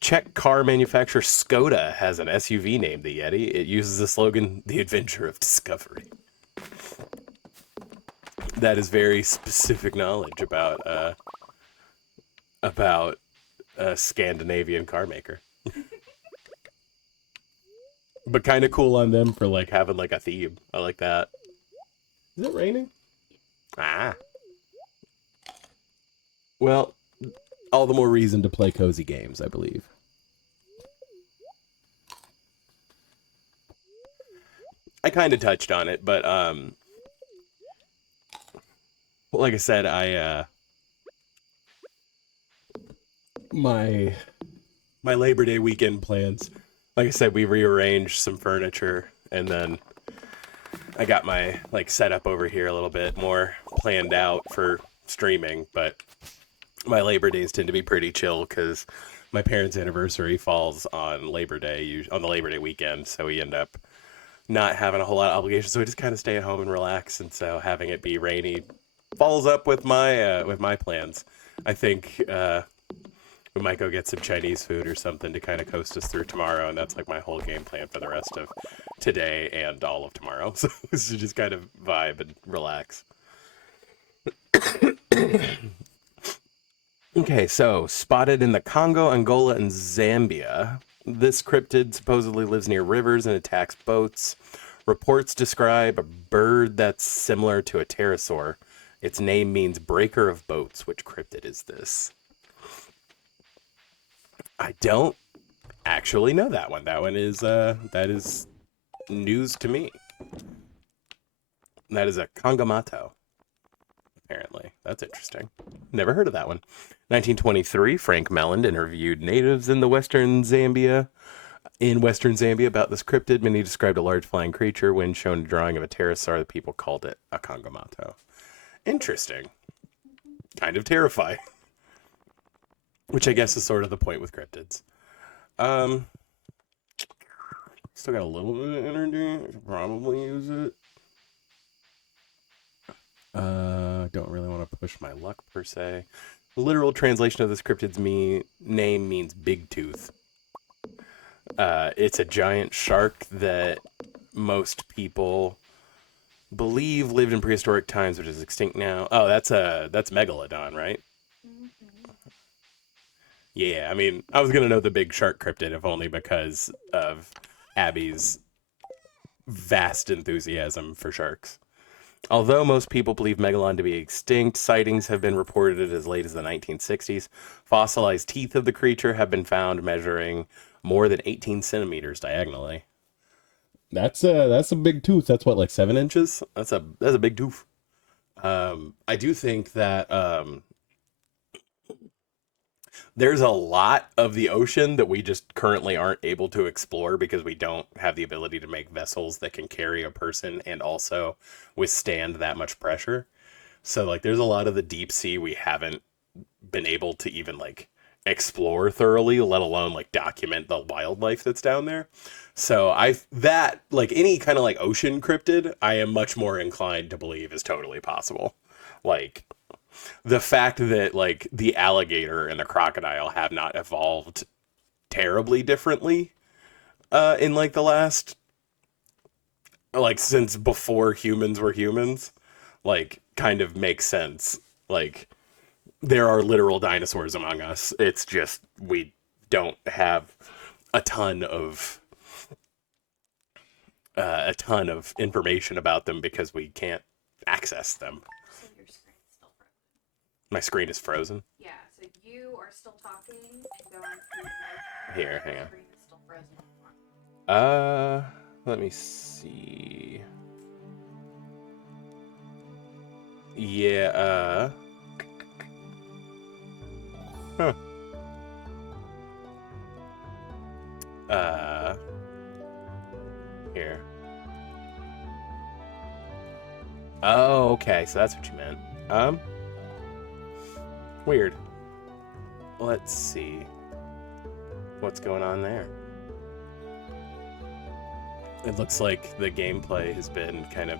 Czech car manufacturer Skoda has an SUV named the Yeti. It uses the slogan, "The Adventure of Discovery." That is very specific knowledge about a Scandinavian car maker. But kind of cool on them for like having like a theme. I like that. Is it raining? Ah. Well, all the more reason to play cozy games, I believe. I kind of touched on it, but like I said, my Labor Day weekend plans. Like I said, we rearranged some furniture, and then I got my like setup over here a little bit more planned out for streaming. But my Labor Days tend to be pretty chill because my parents' anniversary falls on Labor Day, on the Labor Day weekend, so we end up not having a whole lot of obligations. So we just kind of stay at home and relax. And so having it be rainy falls up with my plans. I think we might go get some Chinese food or something to kind of coast us through tomorrow, and that's like my whole game plan for the rest of today and all of tomorrow. So this is just kind of vibe and relax. Okay, so spotted in the Congo, Angola, and Zambia. This cryptid supposedly lives near rivers and attacks boats. Reports describe a bird that's similar to a pterosaur. Its name means breaker of boats. Which cryptid is this? I don't actually know that one. That one is that is news to me. That is a Kangamato. Apparently, that's interesting. Never heard of that one. 1923, Frank Melland interviewed natives in western Zambia about this cryptid. Many described a large flying creature. When shown a drawing of a pterosaur, the people called it a Kangamato. Interesting. Kind of terrifying. Which I guess is sort of the point with cryptids. Still got a little bit of energy. I should probably use it. Don't really want to push my luck per se. Literal translation of this cryptid's name means big tooth. It's a giant shark that most people believe lived in prehistoric times, which is extinct now. Oh, that's Megalodon, right? Mm-hmm. Yeah, I mean, I was gonna know the big shark cryptid if only because of Abby's vast enthusiasm for sharks. Although most people believe Megalon to be extinct, sightings have been reported as late as the 1960s. Fossilized teeth of the creature have been found measuring more than 18 centimeters diagonally. That's a big tooth. That's what, like 7 inches? That's a big tooth. I do think that there's a lot of the ocean that we just currently aren't able to explore because we don't have the ability to make vessels that can carry a person and also withstand that much pressure. So like there's a lot of the deep sea we haven't been able to even like explore thoroughly, let alone like document the wildlife that's down there. So that like any kind of like ocean cryptid, I am much more inclined to believe is totally possible. Like the fact that like the alligator and the crocodile have not evolved terribly differently in like the last like since before humans were humans, like kind of makes sense. Like there are literal dinosaurs among us. It's just we don't have a ton of information about them because we can't access them. So your screen's still frozen. My screen is frozen. Yeah, so you are still talking and going through the motion. Here, hang on. The screen is still frozen. Let me see. Yeah, huh. Here. Oh, okay, so that's what you meant. Weird. Let's see. What's going on there? It looks like the gameplay has been kind of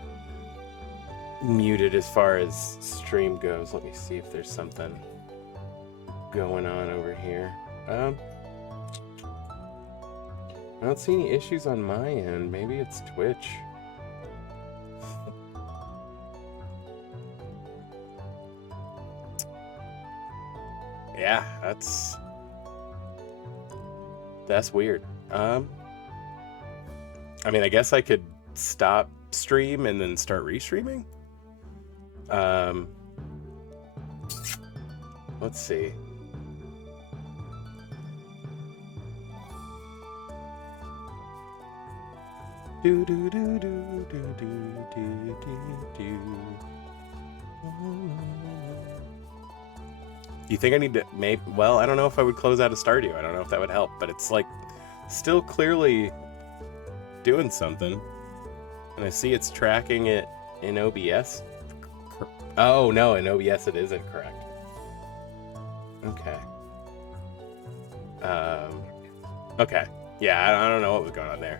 muted as far as stream goes. Let me see if there's something going on over here. I don't see any issues on my end. Maybe it's Twitch. Yeah, that's weird. I mean, I guess I could stop stream and then start restreaming. Let's see. Do do do do do do do do do. Do you think I need to well, I don't know if I would close out of Stardew. I don't know if that would help, but it's like still clearly doing something. And I see it's tracking it in OBS. Oh, no, in OBS it isn't correct. Okay. Okay. Yeah, I don't know what was going on there.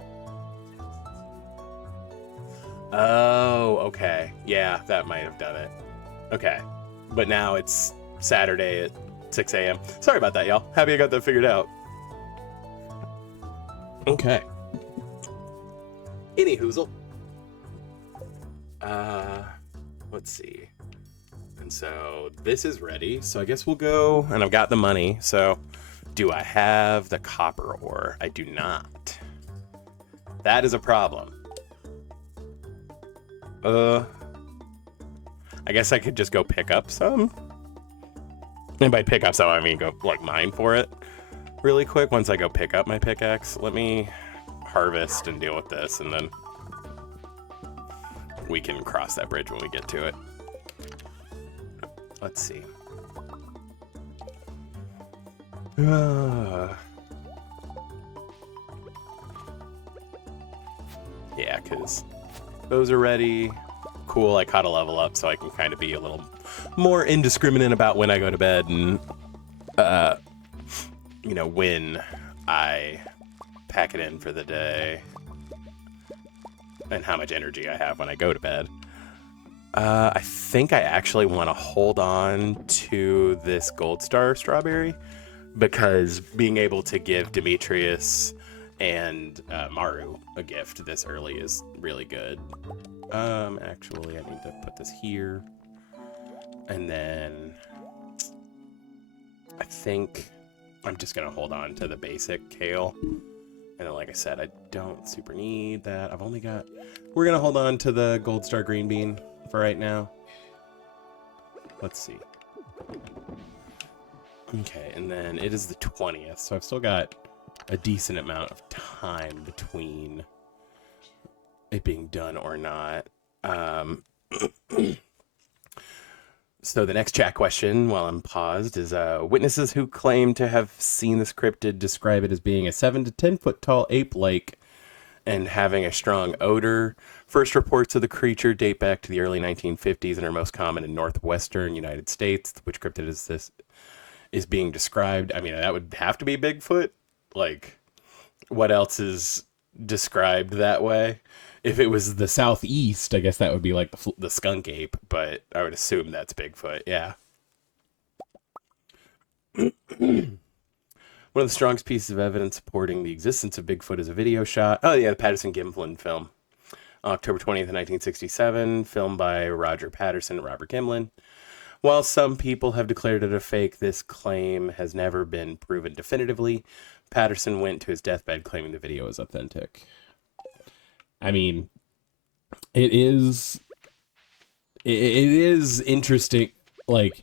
Oh, okay. Yeah, that might have done it. Okay. But now it's Saturday at 6 a.m. Sorry about that, y'all. Happy I got that figured out. Okay. Any hoozle. Let's see. And so this is ready. So I guess we'll go, and I've got the money. So do I have the copper ore? I do not. That is a problem. I guess I could just go pick up some. And by pick up some, I mean go like mine for it really quick. Once I go pick up my pickaxe, let me harvest and deal with this, and then we can cross that bridge when we get to it. Let's see. Yeah, because those are ready. Cool, I caught a level up, so I can kind of be a little more indiscriminate about when I go to bed and, you know, when I pack it in for the day and how much energy I have when I go to bed. I think I actually want to hold on to this gold star strawberry because being able to give Demetrius and Maru a gift this early is really good. Actually, I need to put this here. And then I think I'm just going to hold on to the basic kale. And then, like I said, I don't super need that. I've only got... We're going to hold on to the gold star green bean for right now. Let's see. Okay, and then it is the 20th, so I've still got a decent amount of time between it being done or not. So the next chat question, while I'm paused, is witnesses who claim to have seen this cryptid describe it as being a 7 to 10 foot tall ape-like and having a strong odor. First reports of the creature date back to the early 1950s and are most common in northwestern United States. Which cryptid is this is being described? I mean, that would have to be Bigfoot. Like, what else is described that way? If it was the southeast, I guess that would be like the skunk ape, but I would assume that's Bigfoot. Yeah. One of the strongest pieces of evidence supporting the existence of Bigfoot is a video shot. Oh, yeah, the Patterson-Gimlin film. October 20th, 1967, filmed by Roger Patterson and Robert Gimlin. While some people have declared it a fake, this claim has never been proven definitively. Patterson went to his deathbed claiming the video is authentic. I mean, it is interesting. Like,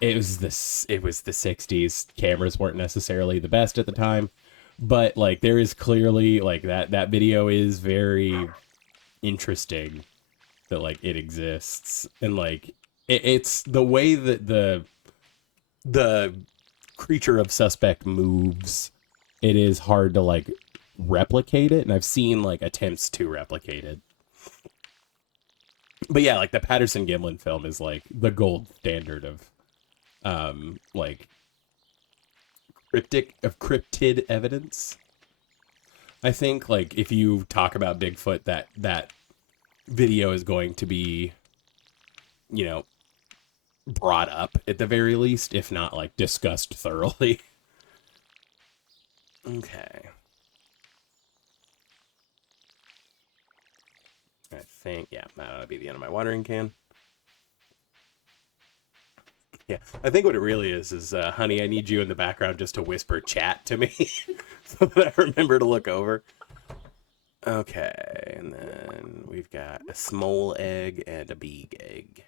it was the 60s. Cameras weren't necessarily the best at the time, but like there is clearly like that video is very interesting that like it exists, and like it's the way that the creature of suspect moves. It is hard to like replicate it, and I've seen like attempts to replicate it, but yeah, like the Patterson Gimlin film is like the gold standard of like cryptid evidence. I think like if you talk about Bigfoot, that video is going to be, you know, brought up at the very least, if not like discussed thoroughly. Okay. I think, yeah, that ought to be the end of my watering can. Yeah, I think what it really is honey, I need you in the background just to whisper chat to me so that I remember to look over. Okay, and then we've got a small egg and a big egg.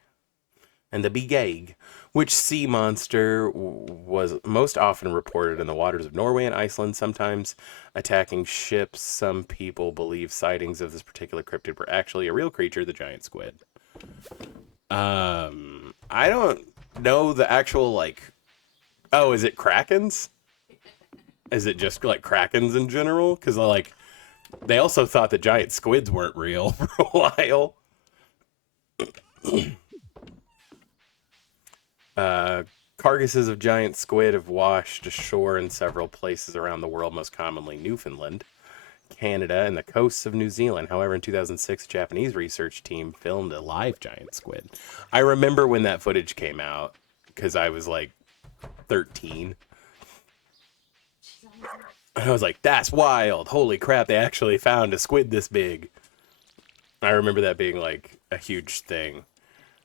And the big egg. Which sea monster was most often reported in the waters of Norway and Iceland, sometimes attacking ships? Some people believe sightings of this particular cryptid were actually a real creature, the giant squid. I don't know the actual, like... Oh, is it krakens? Is it just, like, krakens in general? Because, like, they also thought that giant squids weren't real for a while. Carcasses of giant squid have washed ashore in several places around the world, most commonly Newfoundland, Canada, and the coasts of New Zealand. However, in 2006, a Japanese research team filmed a live giant squid. I remember when that footage came out because I was like 13. And I was like, that's wild. Holy crap, they actually found a squid this big. I remember that being like a huge thing.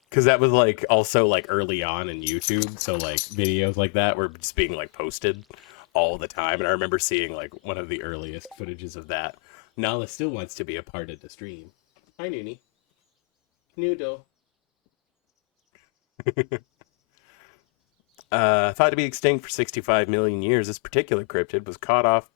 Because that was like also like early on in YouTube. So like videos like that were just being like posted all the time. And I remember seeing like one of the earliest footages of that. Nala still wants to be a part of the stream. Hi, Noonie. Noodle. Thought to be extinct for 65 million years, this particular cryptid was caught off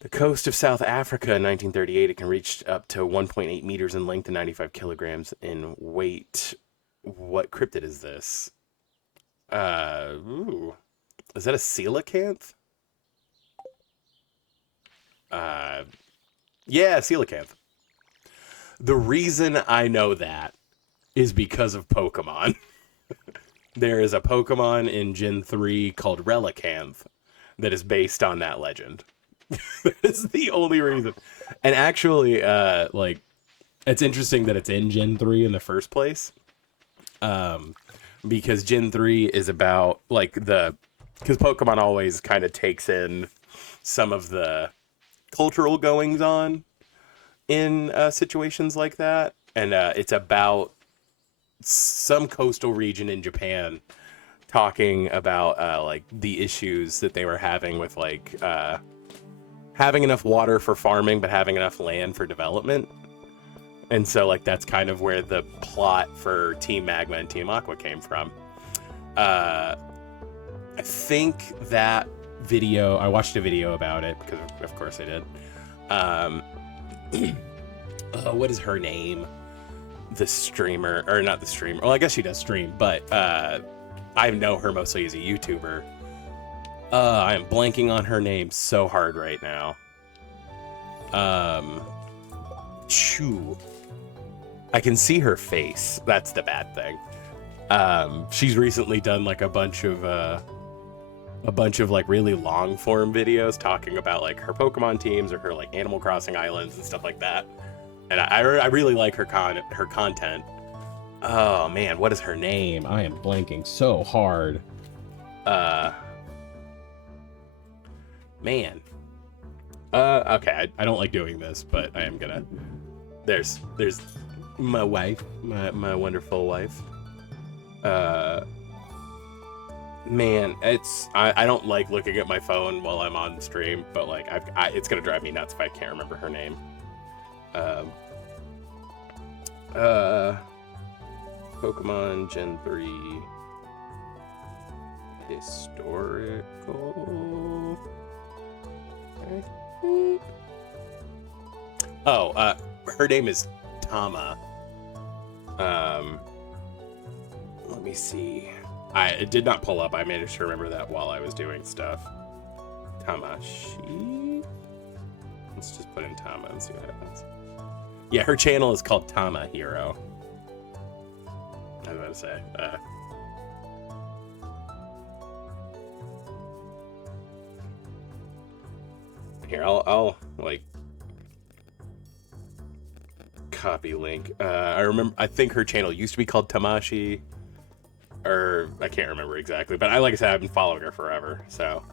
the coast of South Africa in 1938. It can reach up to 1.8 meters in length and 95 kilograms in weight. What cryptid is this? Ooh. Is that a coelacanth? Yeah, coelacanth. The reason I know that is because of Pokemon. There is a Pokemon in Gen 3 called Relicanth that is based on that legend. That is the only reason. And actually, like, it's interesting that it's in Gen 3 in the first place. Because Gen 3 is about like because Pokemon always kind of takes in some of the cultural goings on in situations like that. And it's about some coastal region in Japan talking about like the issues that they were having with like having enough water for farming, but having enough land for development. And so like that's kind of where the plot for Team Magma and Team Aqua came from. I think that video, I watched a video about it because of course I did. What is her name? The streamer, or not the streamer. Well, I guess she does stream, but I know her mostly as a YouTuber. I am blanking on her name so hard right now. Chew. I can see her face. That's the bad thing. She's recently done like a bunch of like really long form videos talking about like her Pokemon teams or her like Animal Crossing islands and stuff like that. And I really like her content. Oh man, what is her name? I am blanking so hard. Man. Okay, I don't like doing this, but I am gonna. There's my wife, my wonderful wife. Man, I don't like looking at my phone while I'm on stream, but like it's gonna drive me nuts if I can't remember her name. Pokemon Gen 3 historical. Oh, her name is Tama. Let me see. It did not pull up. I managed to remember that while I was doing stuff. Tamashi. Let's just put in Tama and see what happens. Yeah, her channel is called Tama Hero. I was about to say. Here, I'll like copy link. I think her channel used to be called Tamashi, or I can't remember exactly. But like I said, I've been following her forever. So,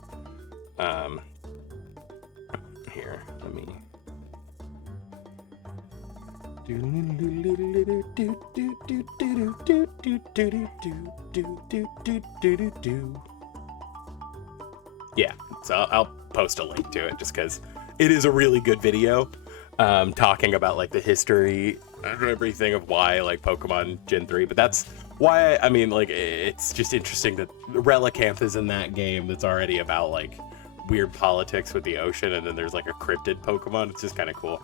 here, let me. Yeah, so I'll post a link to it just because it is a really good video, talking about like the history and everything of why like Pokemon Gen 3. But that's why, I mean, like it's just interesting that Relicanth is in that game that's already about like weird politics with the ocean, and then there's like a cryptid Pokemon. It's just kind of cool.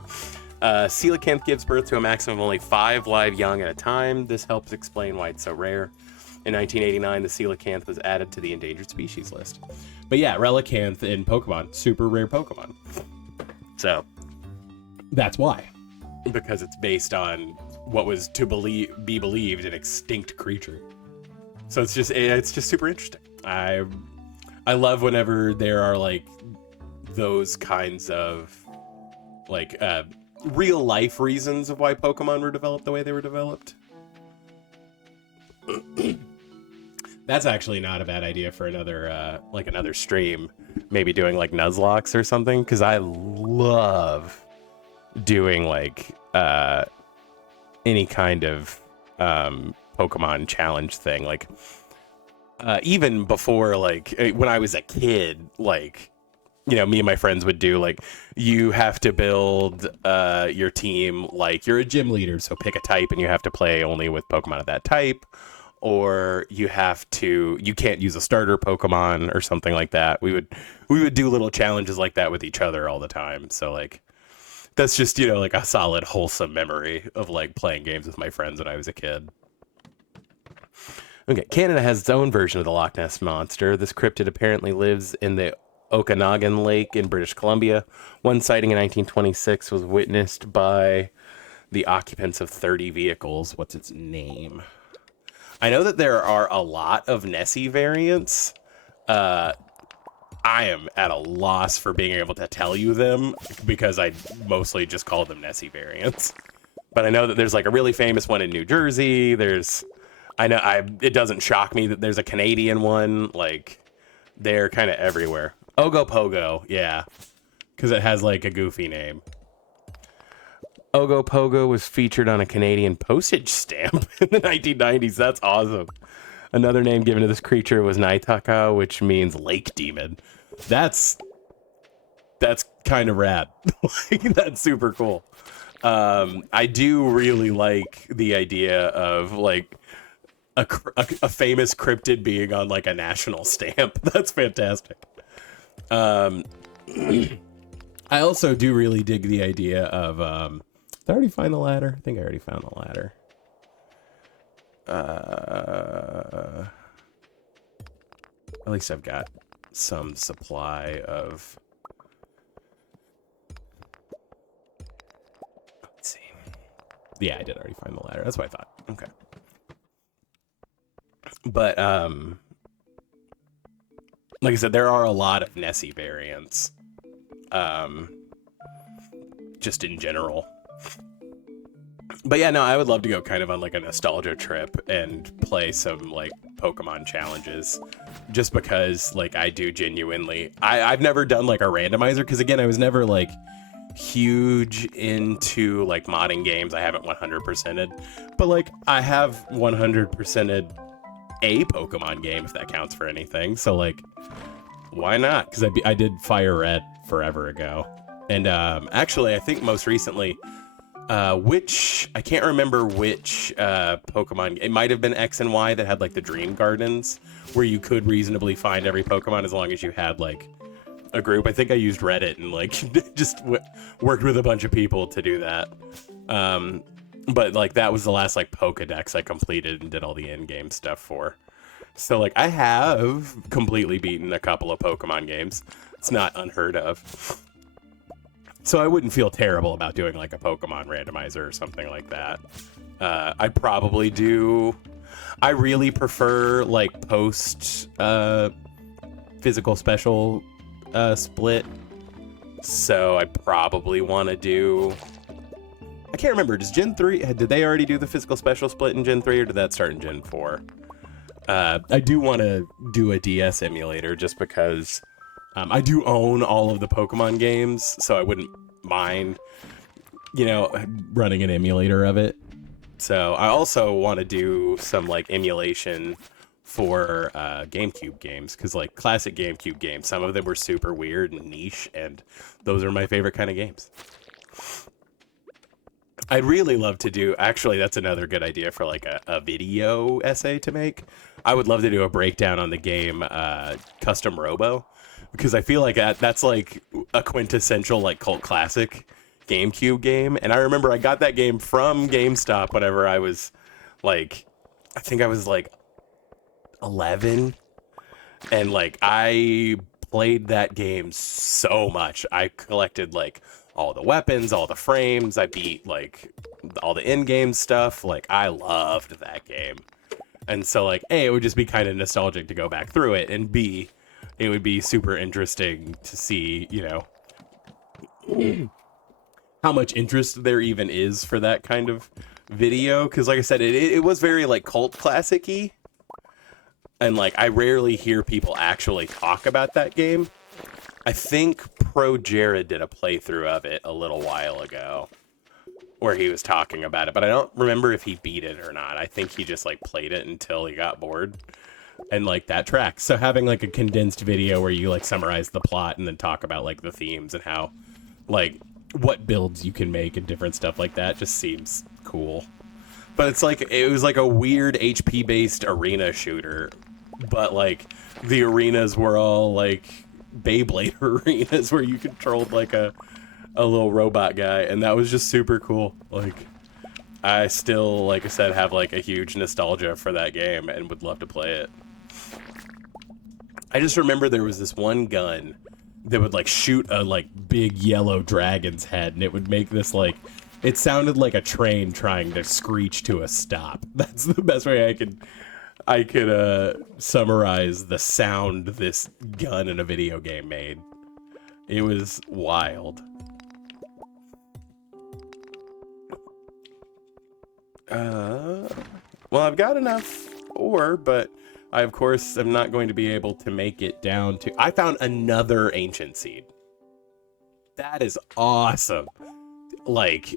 Coelacanth gives birth to a maximum of only 5 live young at a time. This helps explain why it's so rare. In 1989, the Coelacanth was added to the endangered species list. But yeah, Relicanth in Pokemon, super rare Pokemon. So that's why. Because it's based on what was to be believed an extinct creature. So it's just super interesting. I love whenever there are like those kinds of like real life reasons of why Pokemon were developed the way they were developed. That's actually not a bad idea for another stream. Maybe doing like Nuzlocke or something, because I love doing like any kind of Pokemon challenge thing. Like even before, like when I was a kid, like, you know, me and my friends would do like, you have to build your team like you're a gym leader, so pick a type and you have to play only with Pokemon of that type, or you can't use a starter Pokemon or something like that. We would do little challenges like that with each other all the time. So like that's just, you know, like a solid wholesome memory of like playing games with my friends when I was a kid. Okay, Canada has its own version of the Loch Ness Monster. This cryptid apparently lives in the Okanagan Lake in British Columbia. One sighting in 1926 was witnessed by the occupants of 30 vehicles. What's its name? I know that there are a lot of Nessie variants. I am at a loss for being able to tell you them because I mostly just call them Nessie variants. But I know that there's like a really famous one in New Jersey. It doesn't shock me that there's a Canadian one. Like, they're kind of everywhere. Ogopogo, yeah, because it has like a goofy name. Ogopogo was featured on a Canadian postage stamp in the 1990s. That's awesome. Another name given to this creature was Naitaka, which means lake demon. That's kind of rad. Like, that's super cool. I do really like the idea of like a famous cryptid being on like a national stamp. That's fantastic. I also do really dig the idea of did I already find the ladder? I think I already found the ladder. At least I've got some supply of. Let's see. Yeah, I did already find the ladder. That's what I thought. Okay. But like I said, there are a lot of Nessie variants. Just in general. But yeah, no, I would love to go kind of on like a nostalgia trip and play some like Pokemon challenges, just because like I do genuinely, I've never done like a randomizer, because again, I was never like huge into like modding games. I haven't 100%ed, but like I have 100%ed a Pokemon game, if that counts for anything. So like, why not? Because I did Fire Red forever ago, and actually I think most recently, which I can't remember which Pokemon. It might have been X and Y that had like the Dream Gardens, where you could reasonably find every Pokemon as long as you had like a group. I think I used Reddit and like just worked with a bunch of people to do that. But like that was the last like Pokedex I completed and did all the in-game stuff for. So like I have completely beaten a couple of Pokemon games. It's not unheard of. So I wouldn't feel terrible about doing like a Pokemon randomizer or something like that. I'd probably do. I really prefer like post physical special split. So I probably want to do. I can't remember. Does Gen 3? Did they already do the physical special split in Gen 3, or did that start in Gen 4? I do want to do a DS emulator just because. I do own all of the Pokemon games, so I wouldn't mind, running an emulator of it. So I also want to do some like emulation for GameCube games, because like classic GameCube games, some of them were super weird and niche, and those are my favorite kind of games. I'd really love to do, actually, that's another good idea for like a video essay to make. I would love to do a breakdown on the game Custom Robo, because I feel like that's like a quintessential like cult classic GameCube game. And I remember I got that game from GameStop whenever I was like, I think I was like 11. And like I played that game so much. I collected like all the weapons, all the frames. I beat like all the in-game stuff. Like I loved that game. And so like, A, it would just be kind of nostalgic to go back through it, and B, it would be super interesting to see, how much interest there even is for that kind of video. Because like I said, it was very like cult classic-y. And like, I rarely hear people actually talk about that game. I think Pro Jared did a playthrough of it a little while ago where he was talking about it, but I don't remember if he beat it or not. I think he just like played it until he got bored. And like that tracks. So having like a condensed video where you like summarize the plot and then talk about like the themes and how like what builds you can make and different stuff like that just seems cool. But it's like, it was like a weird HP based arena shooter, but like the arenas were all like Beyblade arenas where you controlled like a little robot guy, and that was just super cool. Like I still, like I said, have like a huge nostalgia for that game and would love to play it. I just remember there was this one gun that would like shoot a like big yellow dragon's head, and it would make this like, it sounded like a train trying to screech to a stop. That's the best way I could summarize the sound this gun in a video game made. It was wild. Well, I've got enough ore, but I, of course, am not going to be able to make it down to... I found another ancient seed. That is awesome. Like,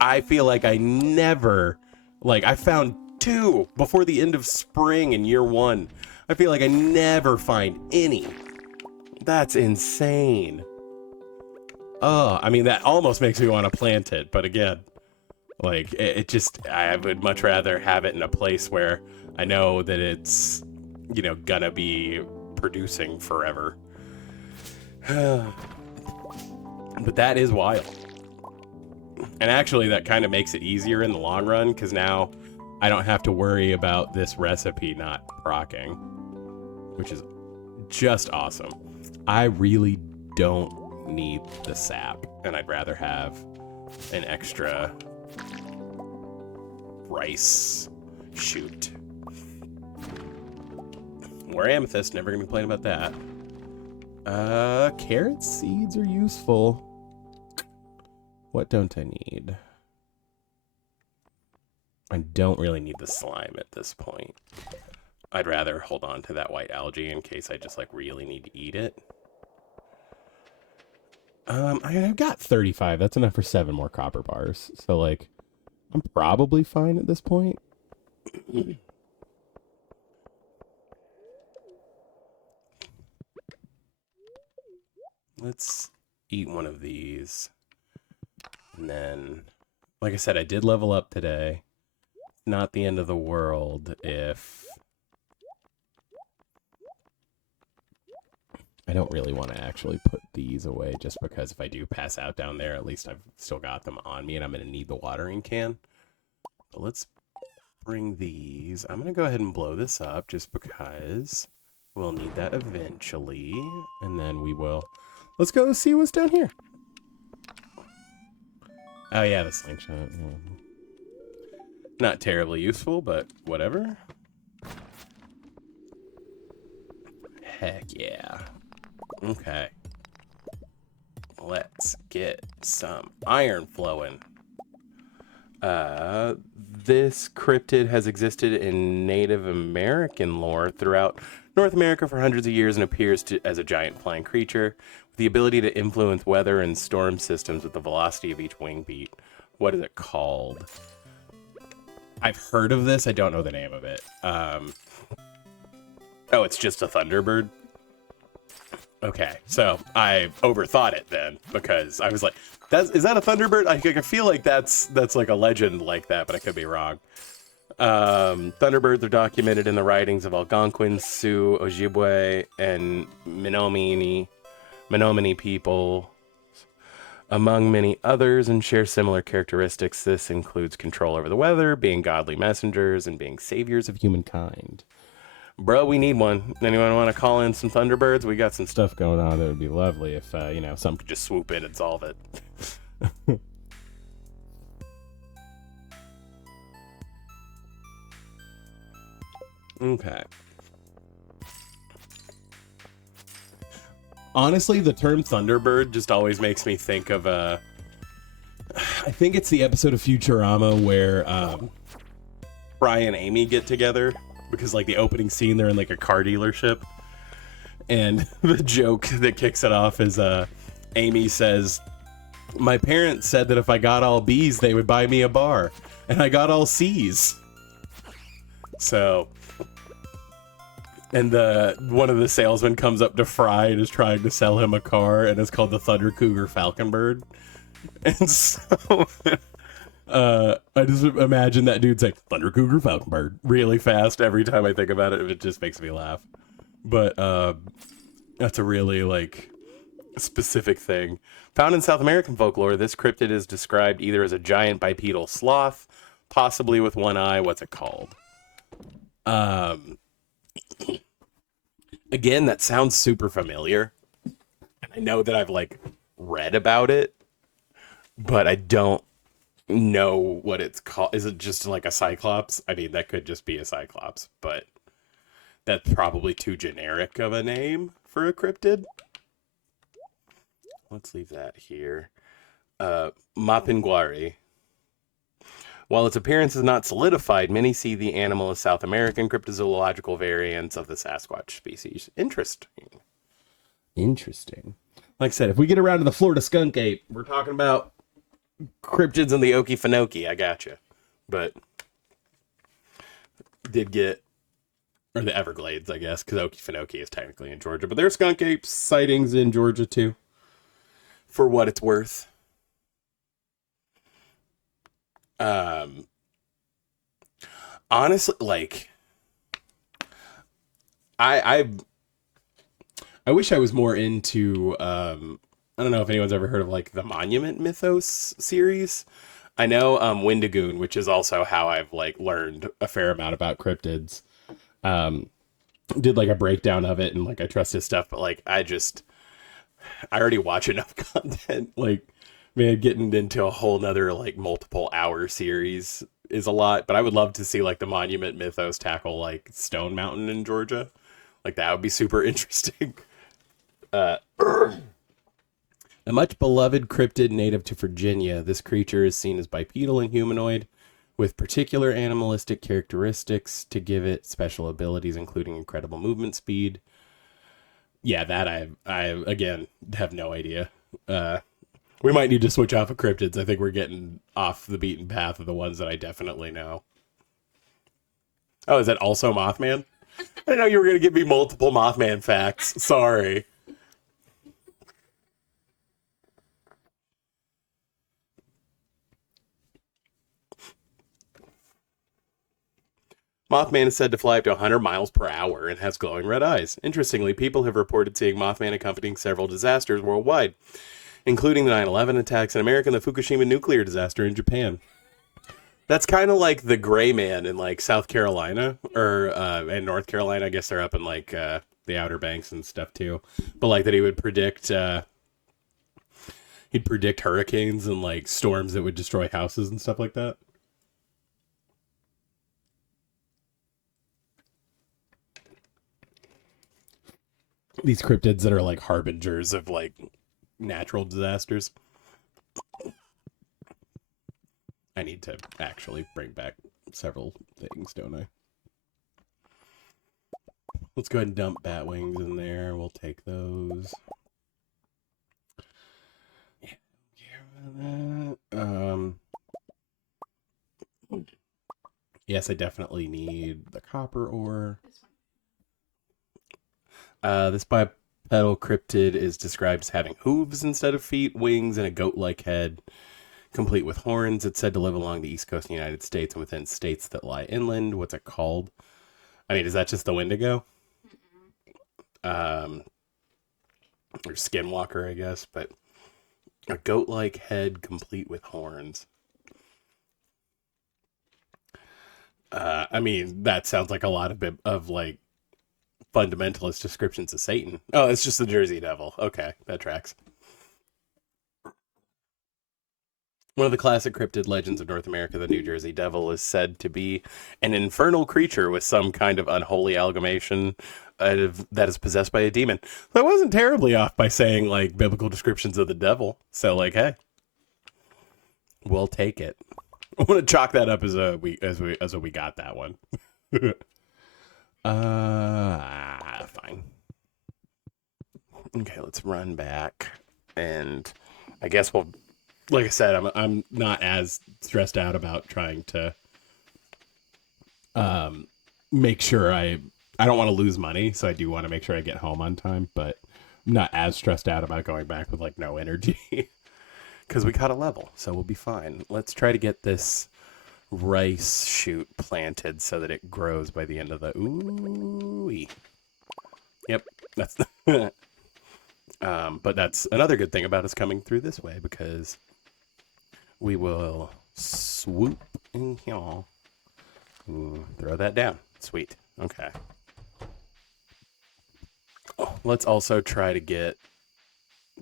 I feel like I never... Like, I found 2 before the end of spring in year 1. I feel like I never find any. That's insane. Oh, I mean, that almost makes me want to plant it, but again... Like, it just, I would much rather have it in a place where I know that it's, you know, gonna be producing forever. But that is wild. And actually, that kind of makes it easier in the long run, because now I don't have to worry about this recipe not procking, which is just awesome. I really don't need the sap, and I'd rather have an extra... rice shoot. More amethyst, never gonna complain about that. Carrot seeds are useful. What don't I need? I don't really need the slime at this point. I'd rather hold on to that white algae in case I just like really need to eat it. I've got 35. That's enough for 7 more copper bars. So like I'm probably fine at this point. Let's eat one of these. And then, like I said, I did level up today. Not the end of the world if... I don't really want to actually put these away just because if I do pass out down there, at least I've still got them on me and I'm going to need the watering can. But let's bring these. I'm going to go ahead and blow this up just because we'll need that eventually. And then we will... Let's go see what's down here. Oh yeah, the slingshot. Not terribly useful, but whatever. Heck yeah. Okay. Let's get some iron flowing. This cryptid has existed in Native American lore throughout North America for hundreds of years and appears as a giant flying creature with the ability to influence weather and storm systems with the velocity of each wing beat. What is it called? I've heard of this. I don't know the name of it. Oh, it's just a thunderbird? Okay, so I overthought it then because I was like, is that a thunderbird? I feel like that's like a legend like that, but I could be wrong. Thunderbirds are documented in the writings of Algonquin, Sioux, Ojibwe, and Menominee people, among many others, and share similar characteristics. This includes control over the weather, being godly messengers, and being saviors of humankind. Bro, we need one. Anyone want to call in some Thunderbirds? We got some stuff going on. That would be lovely if, you know, something could just swoop in and solve it. Okay. Honestly, the term Thunderbird just always makes me think of, I think it's the episode of Futurama where, Fry and Amy get together. Because, like, the opening scene, they're in, like, a car dealership. And the joke that kicks it off is, Amy says, my parents said that if I got all B's, they would buy me a bar. And I got all C's. So... And one of the salesmen comes up to Fry and is trying to sell him a car, and it's called the Thunder Cougar Falconbird. And so... I just imagine that dude saying Thunder Cougar Falconbird really fast every time I think about it. It just makes me laugh. But that's a really like specific thing. Found in South American folklore, this cryptid is described either as a giant bipedal sloth, possibly with one eye. What's it called? Again, that sounds super familiar. And I know that I've like read about it, but I don't know what it's called. Is it just like a cyclops? I mean, that could just be a cyclops, but that's probably too generic of a name for a cryptid. Let's leave that here. Mapinguari. While its appearance is not solidified, many see the animal as South American cryptozoological variants of the Sasquatch species. Interesting. Interesting. Like I said, if we get around to the Florida skunk ape, we're talking about cryptids and the Okefenokee. I gotcha. But did get, or the Everglades, I guess, because Okefenokee is technically in Georgia. But there's skunk ape sightings in Georgia, too, for what it's worth. Honestly, like, I wish I was more into, I don't know if anyone's ever heard of, like, the Monument Mythos series. I know, Wendigoon, which is also how I've, like, learned a fair amount about cryptids, did, like, a breakdown of it, and, like, I trust his stuff, but, like, I already watch enough content, like, man, getting into a whole nother, like, multiple hour series is a lot, but I would love to see, like, the Monument Mythos tackle, like, Stone Mountain in Georgia. Like, that would be super interesting. A much beloved cryptid native to Virginia, this creature is seen as bipedal and humanoid, with particular animalistic characteristics to give it special abilities, including incredible movement speed. Yeah, that I again have no idea. We might need to switch off of cryptids. I think we're getting off the beaten path of the ones that I definitely know. Oh, is that also Mothman? I didn't know you were going to give me multiple Mothman facts. Sorry. Mothman is said to fly up to 100 miles per hour and has glowing red eyes. Interestingly, people have reported seeing Mothman accompanying several disasters worldwide, including the 9/11 attacks in America and the Fukushima nuclear disaster in Japan. That's kind of like the Gray Man in like South Carolina or in North Carolina. I guess they're up in like the Outer Banks and stuff too. But like that he would predict he'd predict hurricanes and like storms that would destroy houses and stuff like that. These cryptids that are like harbingers of like natural disasters. I need to actually bring back several things, don't I? Let's go ahead and dump bat wings in there. We'll take those. Yes, I definitely need the copper ore. This bipedal cryptid is described as having hooves instead of feet, wings, and a goat-like head, complete with horns. It's said to live along the east coast of the United States and within states that lie inland. What's it called? I mean, is that just the Wendigo? Or Skinwalker, I guess, but a goat-like head complete with horns. I mean, that sounds like a lot of like fundamentalist descriptions of Satan. Oh, it's just the Jersey Devil. Okay, that tracks. One of the classic cryptid legends of North America, the New Jersey Devil, is said to be an infernal creature with some kind of unholy amalgamation that is possessed by a demon. So I wasn't terribly off by saying like biblical descriptions of the devil. So like, hey, we'll take it. I want to chalk that up as a we got that one. Fine. Okay, let's run back, and I guess we'll. Like I said, I'm not as stressed out about trying to make sure I don't want to lose money, so I do want to make sure I get home on time, but I'm not as stressed out about going back with like no energy because we got a level, so we'll be fine. Let's try to get this rice shoot planted so that it grows by the end of the ooh. Yep, that's the but that's another good thing about us coming through this way because we will swoop in here. Ooh, throw that down. Sweet. Okay. Oh, let's also try to get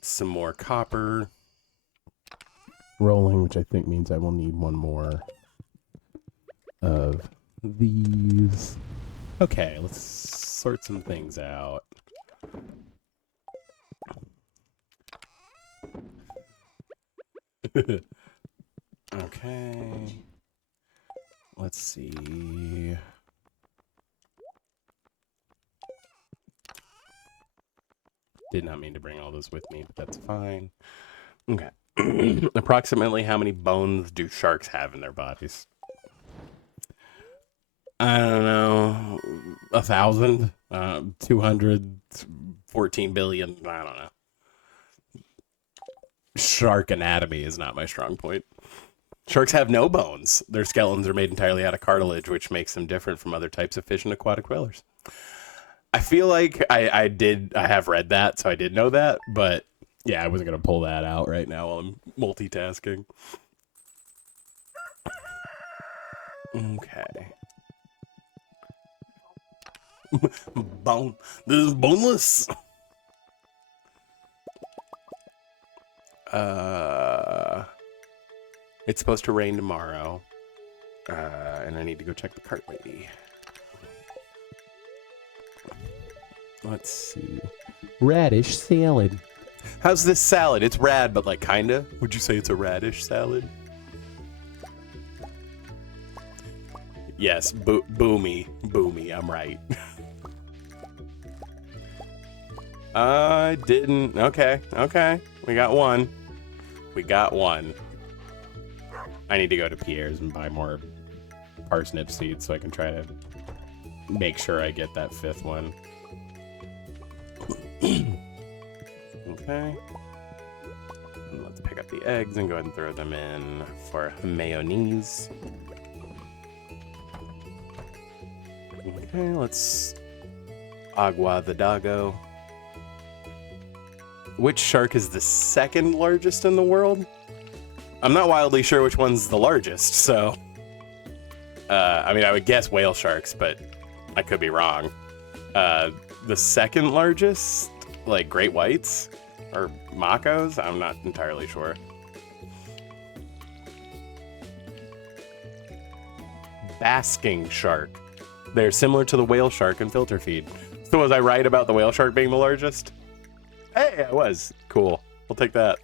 some more copper rolling, which I think means I will need one more of these. Okay, let's sort some things out. Okay. Let's see. Did not mean to bring all this with me, but that's fine. Okay. Approximately how many bones do sharks have in their bodies? I don't know. 1,000? 214 billion? I don't know. Shark anatomy is not my strong point. Sharks have no bones. Their skeletons are made entirely out of cartilage, which makes them different from other types of fish and aquatic whalers. I feel like I have read that, so I did know that, but yeah, I wasn't going to pull that out right now while I'm multitasking. Okay. Bone. This is boneless. It's supposed to rain tomorrow. And I need to go check the cart lady. Let's see. Radish salad. How's this salad? It's rad, but like kinda. Would you say it's a radish salad? Yes, boomy. I'm right. I didn't. Okay. We got one. I need to go to Pierre's and buy more parsnip seeds so I can try to make sure I get that 5th one. Okay. And let's pick up the eggs and go ahead and throw them in for mayonnaise. Okay, let's agua the doggo. Which shark is the 2nd largest in the world? I'm not wildly sure which one's the largest, so... I mean, I would guess whale sharks, but I could be wrong. The 2nd largest, like great whites or macos? I'm not entirely sure. Basking shark. They're similar to the whale shark in filter feed. So was I right about the whale shark being the largest? Hey, I was. Cool. We'll take that.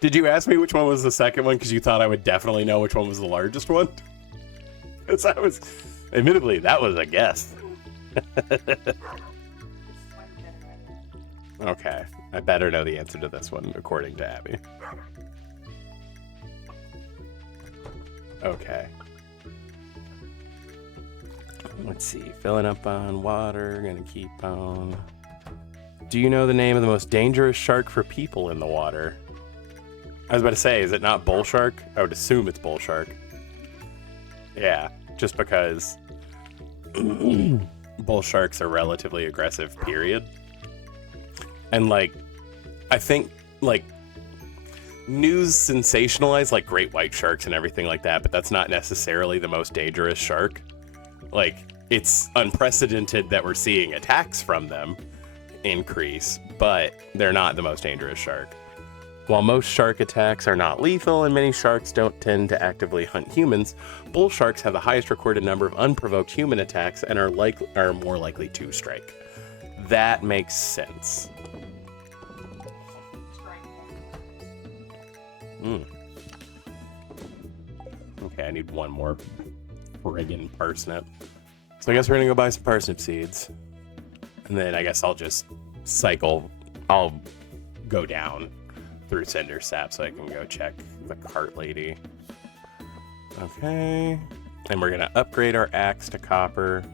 Did you ask me which one was the 2nd one because you thought I would definitely know which one was the largest one? Because I was, admittedly, that was a guess. Okay, I better know the answer to this one, according to Abby. Okay. Let's see, filling up on water, gonna keep on. Do you know the name of the most dangerous shark for people in the water? I was about to say, is it not bull shark? I would assume it's bull shark. Yeah, just because bull sharks are relatively aggressive, period. And like, I think like news sensationalize like great white sharks and everything like that, but that's not necessarily the most dangerous shark. Like, it's unprecedented that we're seeing attacks from them increase, but they're not the most dangerous shark. While most shark attacks are not lethal and many sharks don't tend to actively hunt humans, bull sharks have the highest recorded number of unprovoked human attacks and are more likely to strike. That makes sense. Okay, I need one more friggin' parsnip. So I guess we're gonna go buy some parsnip seeds. And then I guess I'll just cycle. I'll go down through Cinder Sap so I can go check the cart lady. Okay. And we're gonna upgrade our axe to copper.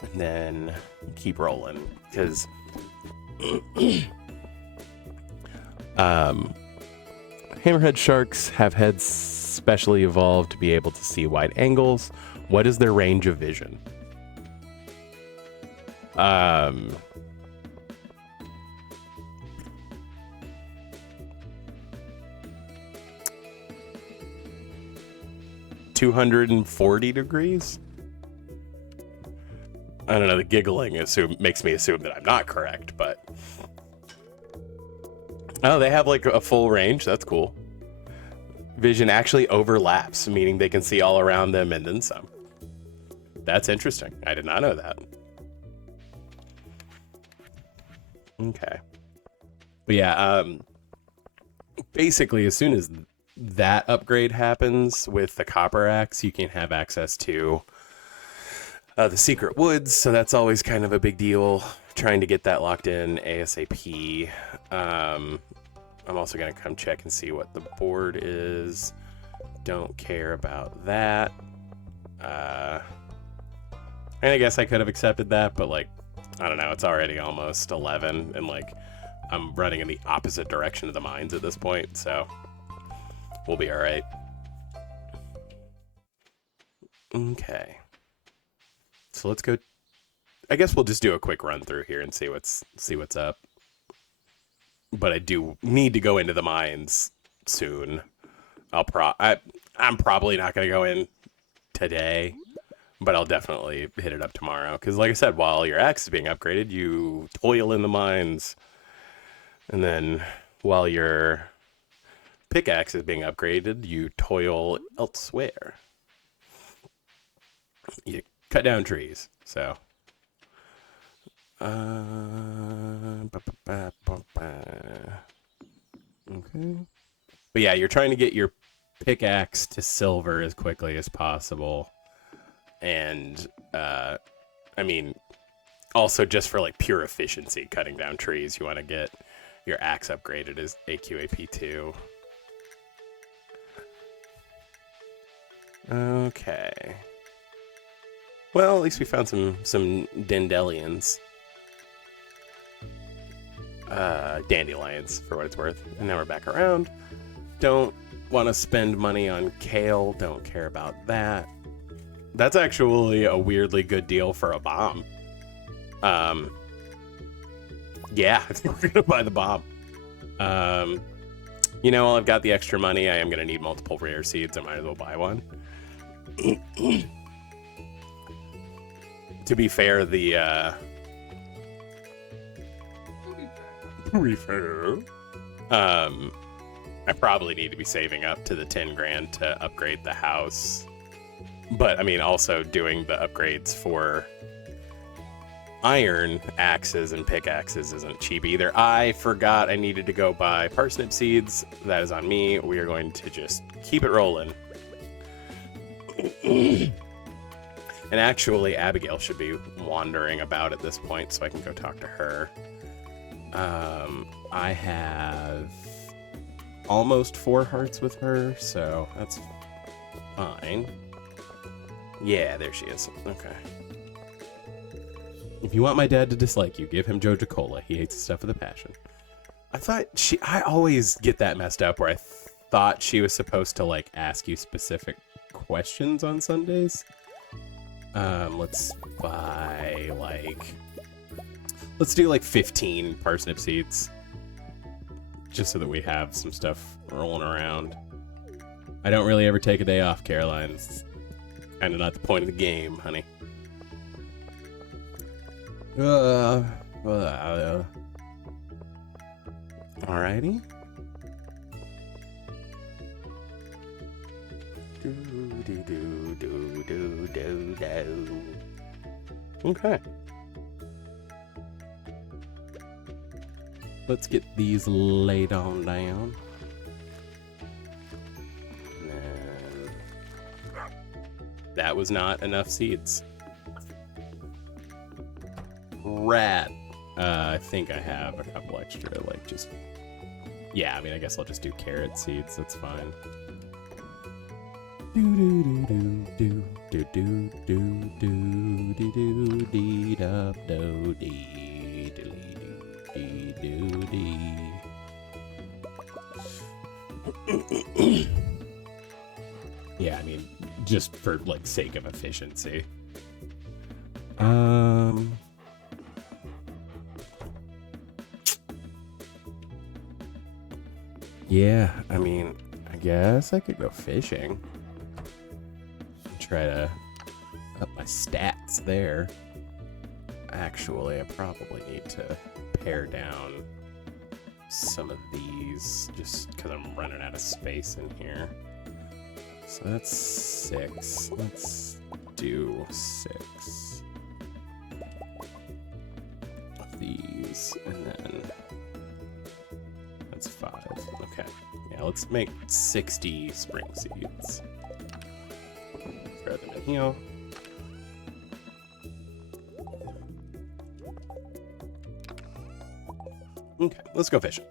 And then keep rolling. Because hammerhead sharks have heads specially evolved to be able to see wide angles. What is their range of vision? 240 degrees? I don't know, the giggling makes me assume that I'm not correct, but... Oh, they have like a full range? That's cool. Vision actually overlaps, meaning they can see all around them and then some. That's interesting. I did not know that. Okay. But yeah, basically, as soon as that upgrade happens with the copper axe, you can have access to the secret woods. So that's always kind of a big deal. Trying to get that locked in ASAP. I'm also going to come check and see what the board is. Don't care about that. And I guess I could have accepted that, but like, I don't know, it's already almost 11, and like, I'm running in the opposite direction of the mines at this point, so we'll be all right. Okay. So let's go. I guess we'll just do a quick run through here and see what's up. But I do need to go into the mines soon. I'm probably not going to go in today, but I'll definitely hit it up tomorrow. Because like I said, while your axe is being upgraded, you toil in the mines. And then while your pickaxe is being upgraded, you toil elsewhere. You cut down trees, so. Okay. But yeah, you're trying to get your pickaxe to silver as quickly as possible. And, I mean, also just for like pure efficiency, cutting down trees, you want to get your axe upgraded as AQAP2. Okay. Well, at least we found some dandelions. Dandelions, for what it's worth. And now we're back around. Don't want to spend money on kale. Don't care about that. That's actually a weirdly good deal for a bomb. Yeah, I think we're gonna buy the bomb. You know, while I've got the extra money, I am gonna need multiple rare seeds. I might as well buy one. To be fair, I probably need to be saving up to the 10 grand to upgrade the house. But I mean, also doing the upgrades for iron axes and pickaxes isn't cheap either. I forgot I needed to go buy parsnip seeds. That is on me. We are going to just keep it rolling. And actually, Abigail should be wandering about at this point, so I can go talk to her. I have almost 4 hearts with her, so that's fine. Yeah, there she is. Okay. If you want my dad to dislike you, give him Joja Cola. He hates the stuff with a passion. I always get that messed up where I thought she was supposed to, like, ask you specific questions on Sundays. Let's buy, like, let's do, like, 15 parsnip seeds. Just so that we have some stuff rolling around. I don't really ever take a day off, Caroline. It's kind of not the point of the game, honey. Alrighty. Okay. Let's get these laid on down. And then... that was not enough seeds. Rad. I think I have a couple extra, like, just... yeah, I mean, I guess I'll just do carrot seeds. That's fine. Yeah, I mean, just for, like, sake of efficiency. Yeah, I mean, I guess I could go fishing. Try to up my stats there. Actually, I probably need to pare down some of these just because I'm running out of space in here. So that's 6. Let's do 6 of these, and then that's 5. Okay, let's make 60 spring seeds. Throw them in here. Okay, let's go fishing.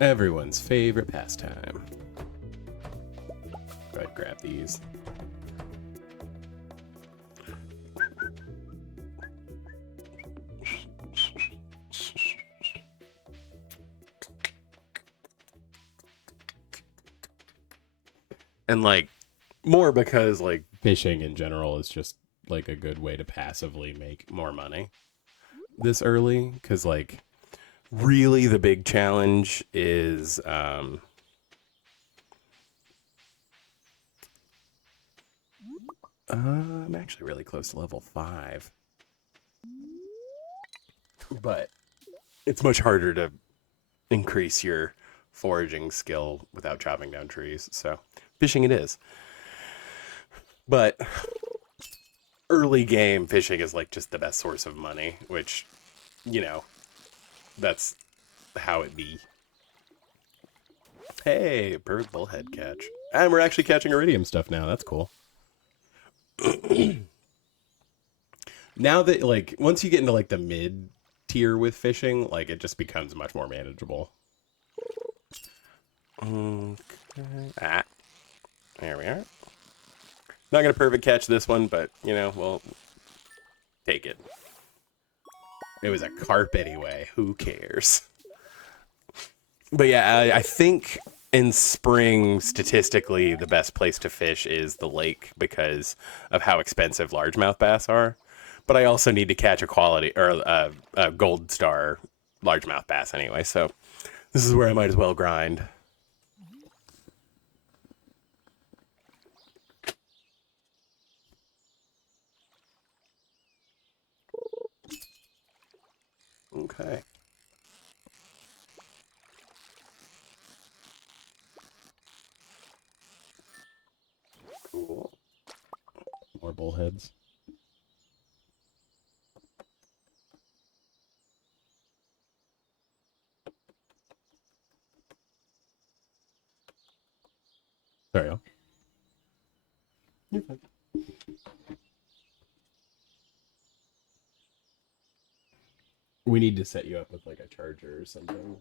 Everyone's favorite pastime. Go ahead, grab these. And like, more because like fishing in general is just like a good way to passively make more money this early, because like really the big challenge is I'm actually really close to level 5, but it's much harder to increase your foraging skill without chopping down trees, so fishing it is. But early game fishing is like just the best source of money, which, you know, that's how it be. Hey, bird bullhead catch. And we're actually catching iridium stuff now. That's cool. Now that, like, once you get into, like, the mid tier with fishing, like, it just becomes much more manageable. Okay. Ah. There we are. Not going to perfect catch this one, but, you know, we'll take it. It was a carp anyway. Who cares? But yeah, I think in spring, statistically, the best place to fish is the lake because of how expensive largemouth bass are. But I also need to catch a quality or a gold star largemouth bass anyway, so this is where I might as well grind. Okay. Cool. More bullheads. Sorry, y'all. We need to set you up with like a charger or something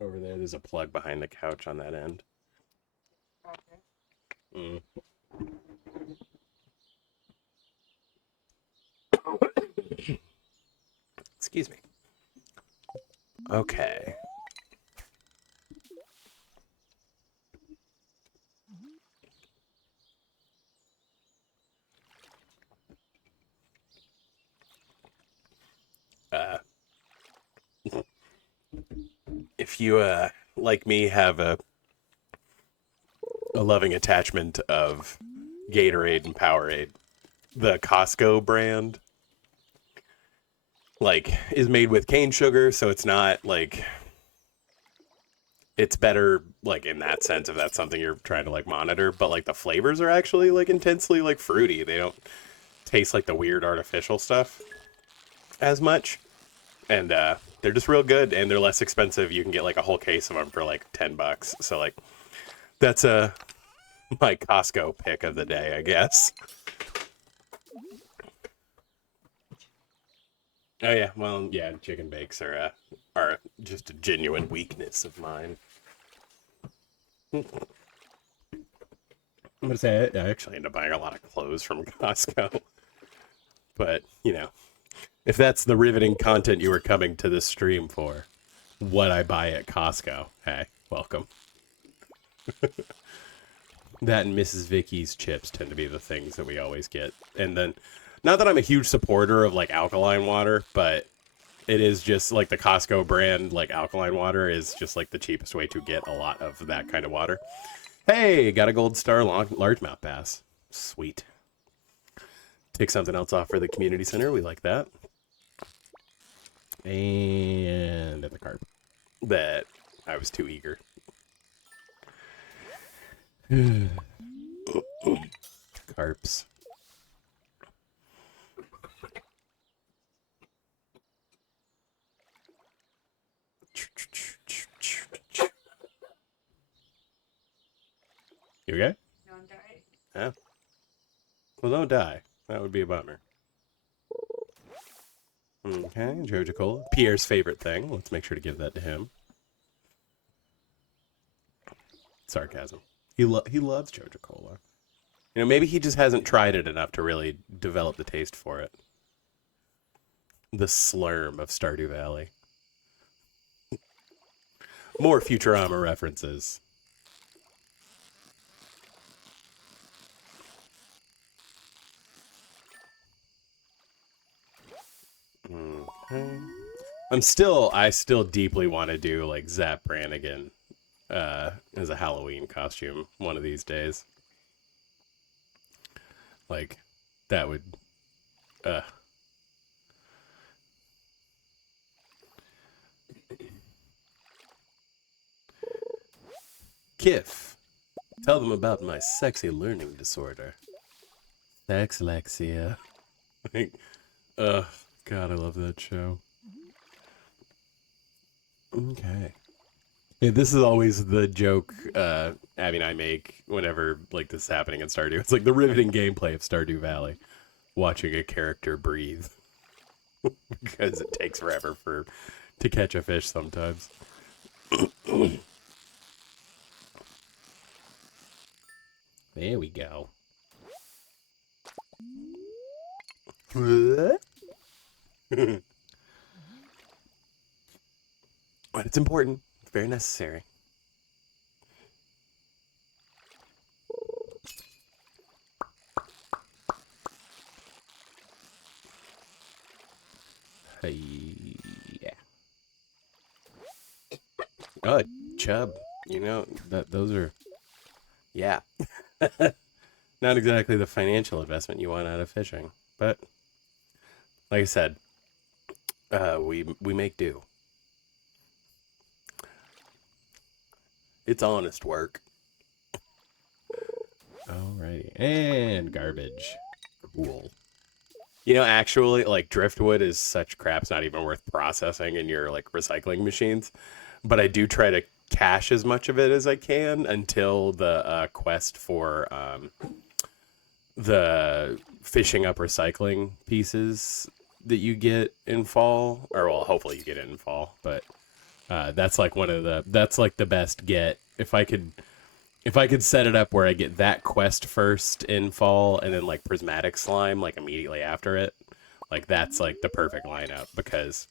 over there. There's a plug behind the couch on that end. Mm. Excuse me. Okay. If you like me have a loving attachment of Gatorade and Powerade, the Costco brand like is made with cane sugar, so it's not like it's better like in that sense if that's something you're trying to like monitor, but like the flavors are actually like intensely like fruity. They don't taste like the weird artificial stuff as much. And they're just real good and they're less expensive. You can get like a whole case of them for like $10. So like that's my Costco pick of the day, I guess. Oh yeah, well yeah, chicken bakes are just a genuine weakness of mine. I'm gonna say I actually end up buying a lot of clothes from Costco, but you know, if that's the riveting content you were coming to this stream for, what I buy at Costco, hey, welcome. That and Mrs. Vicky's chips tend to be the things that we always get. And then, not that I'm a huge supporter of like alkaline water, but it is just like the Costco brand, like alkaline water is just like the cheapest way to get a lot of that kind of water. Hey, got a gold star largemouth bass. Sweet. Take something else off for the community center. We like that. And at the carp. That I was too eager. Carps. You okay? Don't die. Yeah. Well, don't die. That would be a bummer. Okay, Joja Cola. Pierre's favorite thing. Let's make sure to give that to him. Sarcasm. He loves Joja Cola. You know, maybe he just hasn't tried it enough to really develop the taste for it. The slurm of Stardew Valley. More Futurama references. Okay. I still deeply want to do like Zap Brannigan as a Halloween costume one of these days. Like, that would, uh, Kif, tell them about my sexy learning disorder. Sexlexia. Like, God, I love that show. Okay. Yeah, this is always the joke Abby and I make whenever like this is happening in Stardew. It's like the riveting gameplay of Stardew Valley, watching a character breathe because it takes forever to catch a fish sometimes. There we go. But it's important. It's very necessary. Hey, yeah. Oh, chub. You know that those are, yeah. Not exactly the financial investment you want out of fishing, but like I said, we make do. It's honest work. Alrighty, and garbage. Cool. You know, actually, like driftwood is such crap. It's not even worth processing in your like recycling machines. But I do try to cache as much of it as I can until the quest for the fishing up recycling pieces that you get in fall, or well, hopefully you get it in fall. But that's like that's like the best get. If I could set it up where I get that quest first in fall and then like prismatic slime like immediately after it, like that's like the perfect lineup, because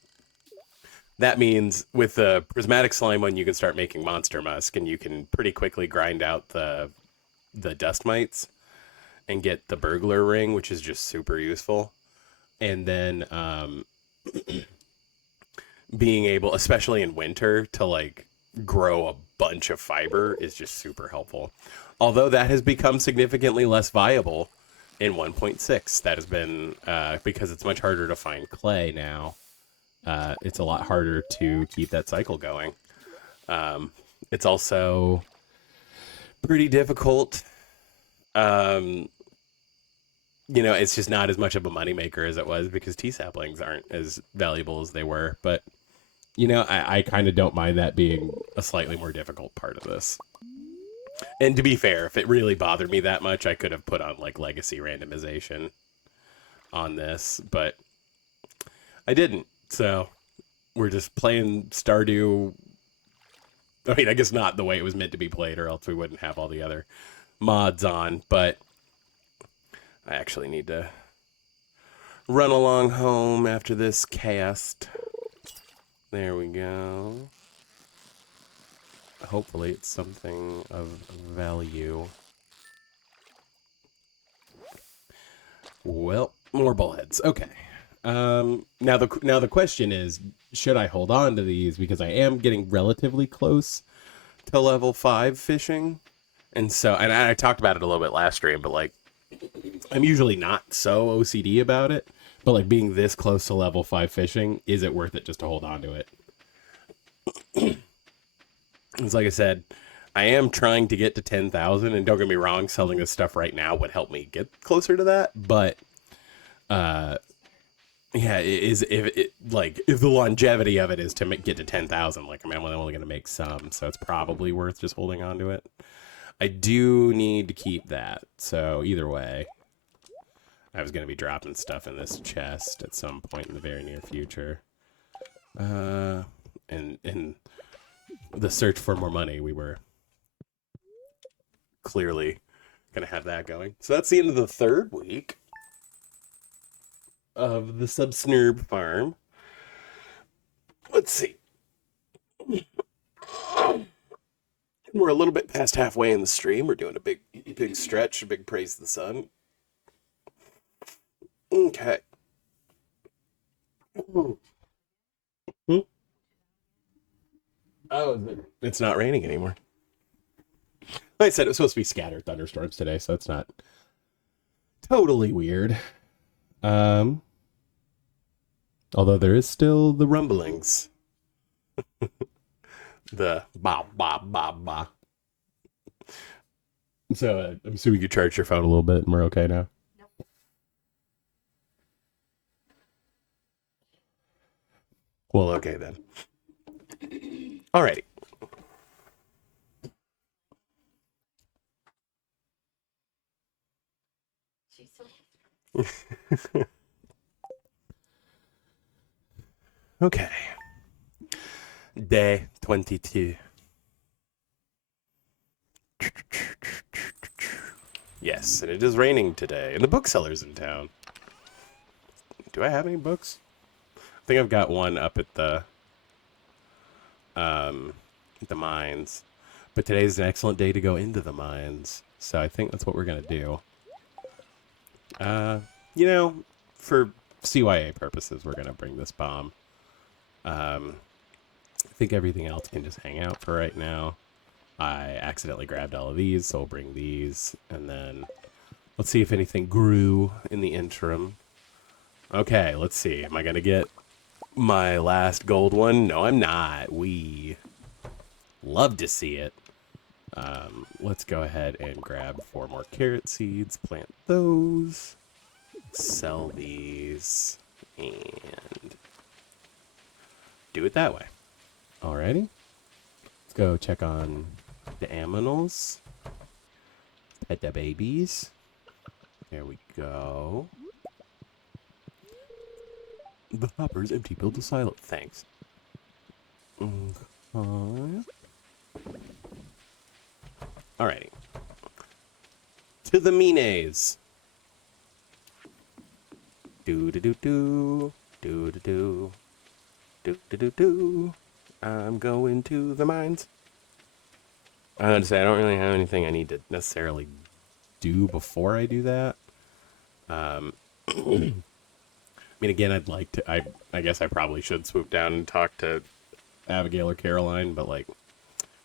that means with the prismatic slime one you can start making monster musk, and you can pretty quickly grind out the dust mites and get the burglar ring, which is just super useful. And then being able, especially in winter, to like grow a bunch of fiber is just super helpful. Although that has become significantly less viable in 1.6. That has been because it's much harder to find clay now. It's a lot harder to keep that cycle going. It's also pretty difficult. You know, it's just not as much of a moneymaker as it was because tea saplings aren't as valuable as they were. But, you know, I kind of don't mind that being a slightly more difficult part of this. And to be fair, if it really bothered me that much, I could have put on, like, legacy randomization on this. But I didn't. So we're just playing Stardew. I mean, I guess not the way it was meant to be played, or else we wouldn't have all the other mods on. But I actually need to run along home after this cast. There we go. Hopefully it's something of value. Well, more bullheads. Okay. Now the question is, should I hold on to these, because I am getting relatively close to level 5 fishing. And so, and I talked about it a little bit last stream, but like, I'm usually not so OCD about it, but like being this close to level 5 fishing, is it worth it just to hold on to it? It's like I said, I am trying to get to 10,000, and don't get me wrong, selling this stuff right now would help me get closer to that, but yeah, if the longevity of it is to get to 10,000, like I'm only going to make some, so it's probably worth just holding on to it. I do need to keep that. So either way, I was going to be dropping stuff in this chest at some point in the very near future. And in the search for more money, we were clearly going to have that going. So that's the end of the third week of the Subsnurb farm. Let's see. We're a little bit past halfway in the stream. We're doing a big stretch, a big praise to the sun. Okay. Hmm? Oh, it's not raining anymore. Like I said, it was supposed to be scattered thunderstorms today, so it's not totally weird. Although there is still the rumblings. The ba ba ba ba. So I'm assuming you charged your phone a little bit and we're okay now. Nope. Well, okay then. Alrighty. She's so Okay. Day 22. Yes, and it is raining today, and the bookseller's in town. Do I have any books? I think I've got one up at the mines. But today's an excellent day to go into the mines, so I think that's what we're gonna do. You know, for CYA purposes, we're gonna bring this bomb. I think everything else can just hang out for right now. I accidentally grabbed all of these, so I'll bring these, and then let's see if anything grew in the interim. Okay, let's see. Am I gonna get my last gold one? No, I'm not. We love to see it. Let's go ahead and grab 4 more carrot seeds, plant those, sell these, and do it that way. Alrighty. Let's go check on the aminals. Pet the babies. There we go. The hopper's empty. Build a silo. Thanks. Okay. Alrighty. To the mines. Do-do-do-do. Do-do-do. Do-do-do-do. I'm going to the mines. I have to say, I don't really have anything I need to necessarily do before I do that. I mean, again, I'd like to, I guess I probably should swoop down and talk to Abigail or Caroline, but like,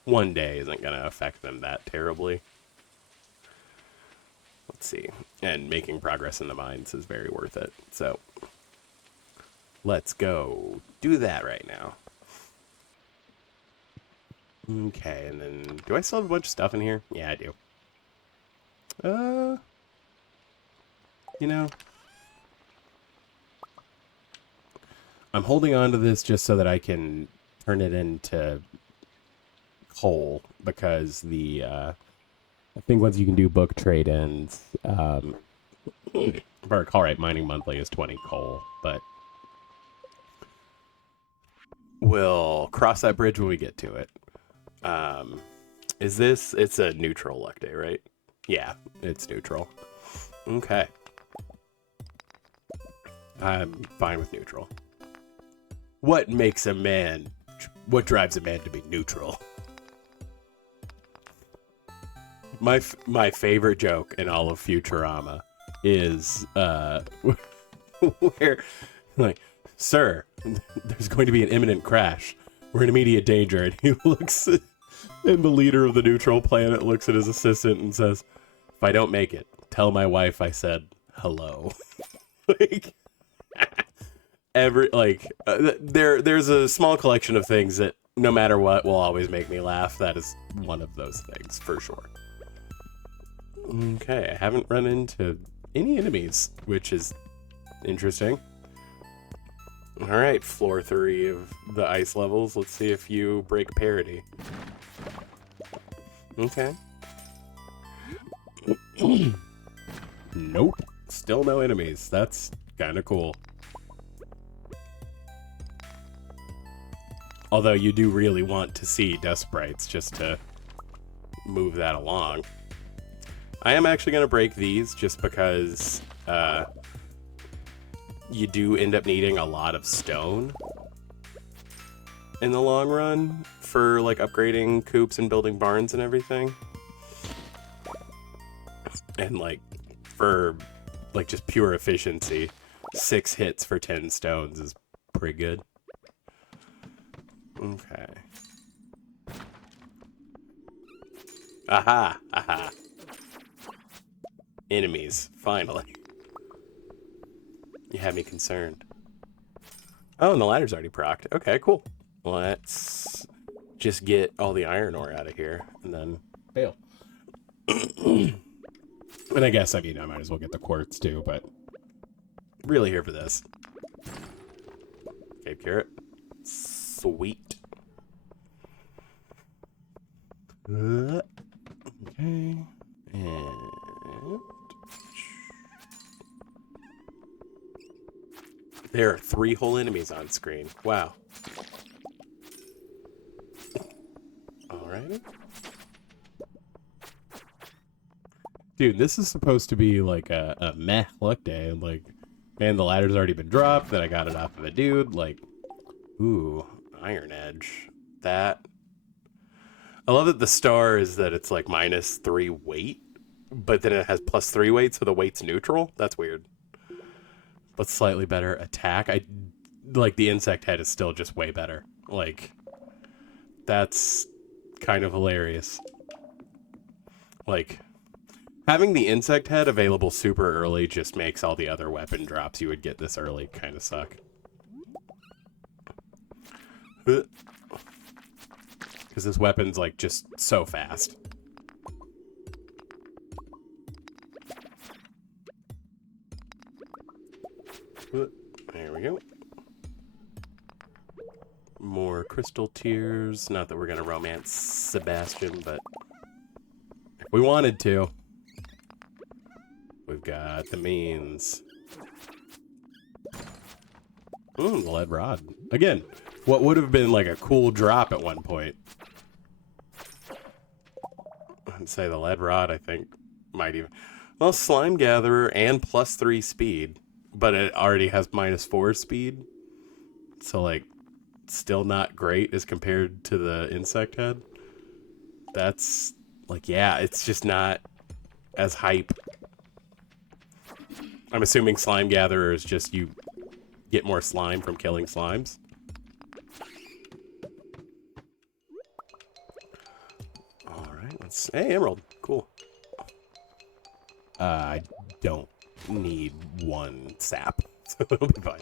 one day isn't going to affect them that terribly. Let's see. And making progress in the mines is very worth it. So, let's go do that right now. Okay, and then, do I still have a bunch of stuff in here? Yeah, I do. You know, I'm holding on to this just so that I can turn it into coal, because the, I think once you can do book trade-ins, if I recall right, mining monthly is 20 coal, but we'll cross that bridge when we get to it. It's a neutral luck day, right? Yeah, it's neutral. Okay. I'm fine with neutral. What drives a man to be neutral? My favorite joke in all of Futurama is, where, like, sir, there's going to be an imminent crash. We're in immediate danger. And he looks, and the leader of the neutral planet looks at his assistant and says, if I don't make it, tell my wife I said hello. Like, there's a small collection of things that no matter what will always make me laugh. That is one of those things, for sure. Okay, I haven't run into any enemies, which is interesting. Alright, floor 3 of the ice levels. Let's see if you break parity. Okay. Nope. Still no enemies. That's kind of cool. Although you do really want to see dust sprites just to move that along. I am actually going to break these just because you do end up needing a lot of stone in the long run for like upgrading coops and building barns and everything. And like for like just pure efficiency, 6 hits for 10 stones is pretty good. Okay. Aha! Aha! Enemies, finally. You had me concerned. Oh, and the ladder's already procced. Okay, cool. Let's just get all the iron ore out of here and then bail. And I guess, I mean, I might as well get the quartz too, but really here for this. Cave carrot. Sweet. Okay. And there are 3 whole enemies on screen. Wow. Alright. Dude, this is supposed to be like a meh luck day. Like, man, the ladder's already been dropped. Then I got it off of a dude. Like, ooh, Iron Edge. That. I love that the star is that it's like -3 weight, but then it has +3 weight, so the weight's neutral. That's weird. But slightly better attack. I like the insect head is still just way better. Like, that's kind of hilarious. Like, having the insect head available super early just makes all the other weapon drops you would get this early kind of suck. Because this weapon's like just so fast. There we go. More crystal tears. Not that we're gonna romance Sebastian, but if we wanted to, we've got the means. The lead rod. Again, what would have been like a cool drop at one point. I'd say the lead rod, I think, might even... Well, slime gatherer and +3 speed, but it already has -4 speed. So, like, still not great as compared to the insect head. That's, like, yeah, it's just not as hype. I'm assuming slime gatherer is just you get more slime from killing slimes. Alright, let's... Hey, emerald. Cool. I don't need 1 sap, so it'll be fine.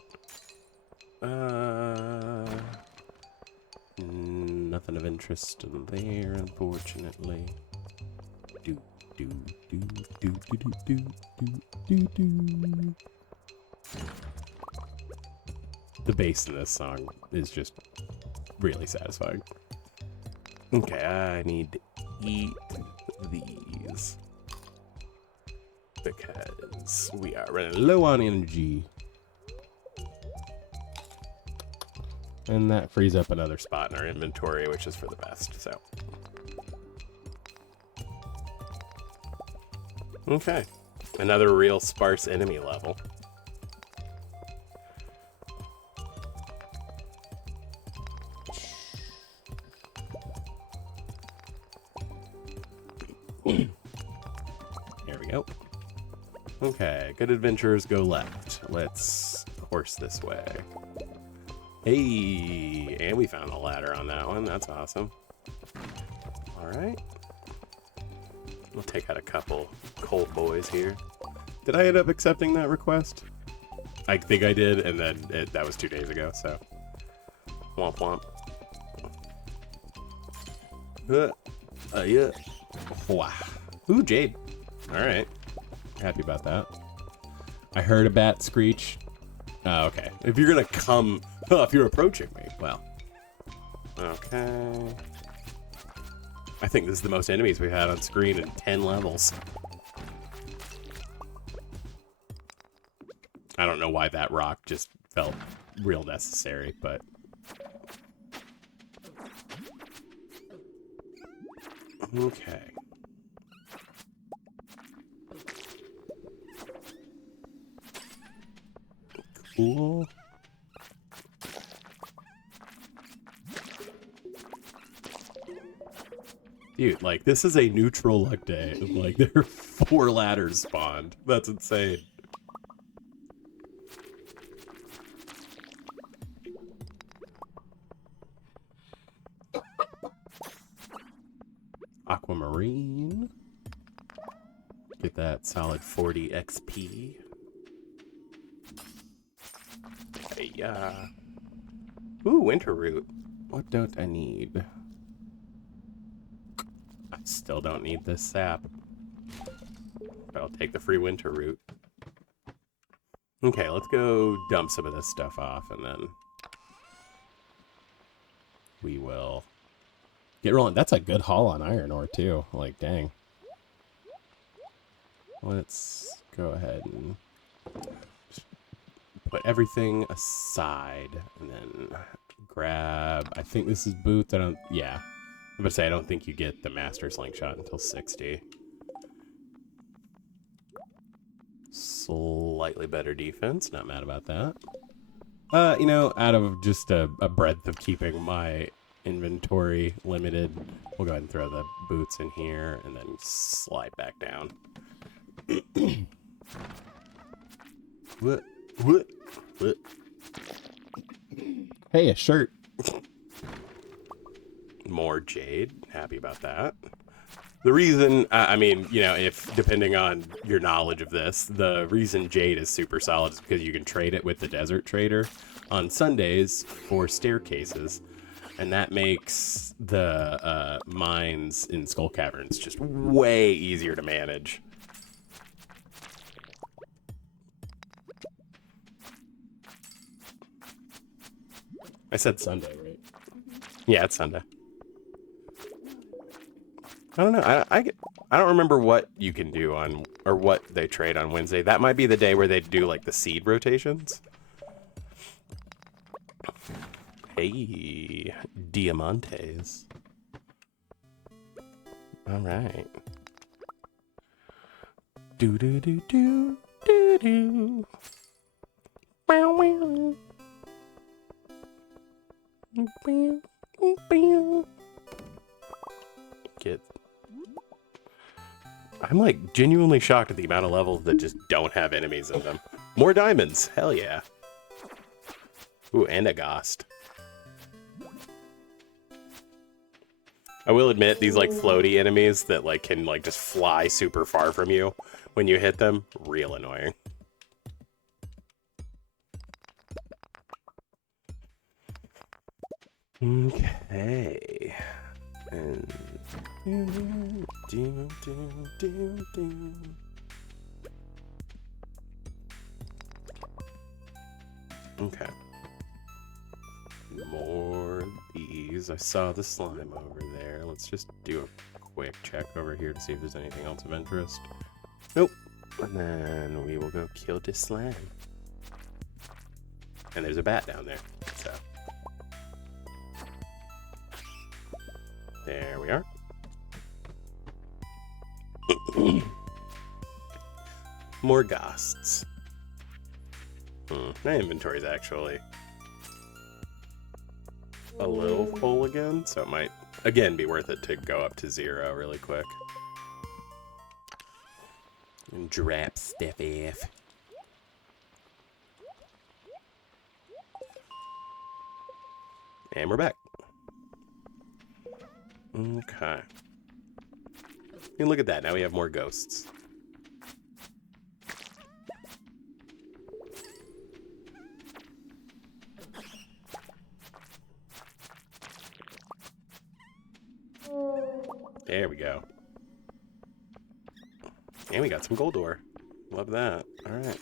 Nothing of interest in there, unfortunately. Do do do do do do do do do. The bass in this song is just really satisfying. Okay, I need to eat these because we are running low on energy. And that frees up another spot in our inventory, which is for the best, so. Okay. Another real sparse enemy level. There we go. Okay, good adventurers go left. Let's horse this way. Hey, and we found a ladder on that one. That's awesome. All right. We'll take out a couple cold boys here. Did I end up accepting that request? I think I did, and then that was 2 days ago, so. Womp womp. Yeah. Wow. Ooh, jade. All right. Happy about that. I heard a bat screech. Oh, okay. If you're gonna come... Oh, if you're approaching me. Well. Okay. I think this is the most enemies we've had on screen in 10 levels. I don't know why that rock just felt real necessary, but... Okay. Cool. Dude, like, this is a neutral luck day. Like, there are 4 ladders spawned. That's insane. Aquamarine. Get that solid 40 XP. Yeah. Ooh, winter root. What don't I need? I still don't need this sap. But I'll take the free winter root. Okay, let's go dump some of this stuff off, and then we will get rolling. That's a good haul on iron ore, too. Like, dang. Let's go ahead and put everything aside, and then grab... I think this is boots. I don't... Yeah. I'm going to say I don't think you get the Master Slingshot until 60. Slightly better defense. Not mad about that. You know, out of just a breadth of keeping my inventory limited, we'll go ahead and throw the boots in here and then slide back down. What? Hey, a shirt. More jade. Happy about that. The reason, I mean, you know, if depending on your knowledge of this, the reason jade is super solid is because you can trade it with the desert trader on Sundays for staircases, and that makes the mines in Skull Caverns just way easier to manage. I said Sunday, right? Yeah, it's Sunday. I don't know. I don't remember what you can do on, or what they trade on Wednesday. That might be the day where they do like the seed rotations. Hey, Diamantes. All right. Do do do do do do. Bow wow. Get. I'm like genuinely shocked at the amount of levels that just don't have enemies in them. More diamonds, hell yeah. Ooh, and a ghost. I will admit, these like floaty enemies that like can like just fly super far from you when you hit them, real annoying. Okay. And okay. More of these. I saw the slime over there. Let's just do a quick check over here to see if there's anything else of interest. Nope. And then we will go kill this slime. And there's a bat down there. So there we are. More ghosts. My inventory is actually a little full again, so it might, again, be worth it to go up to 0 really quick. And drop stuff off. And we're back. Okay. And look at that, now we have more ghosts. There we go. And we got some gold ore. Love that. Alright.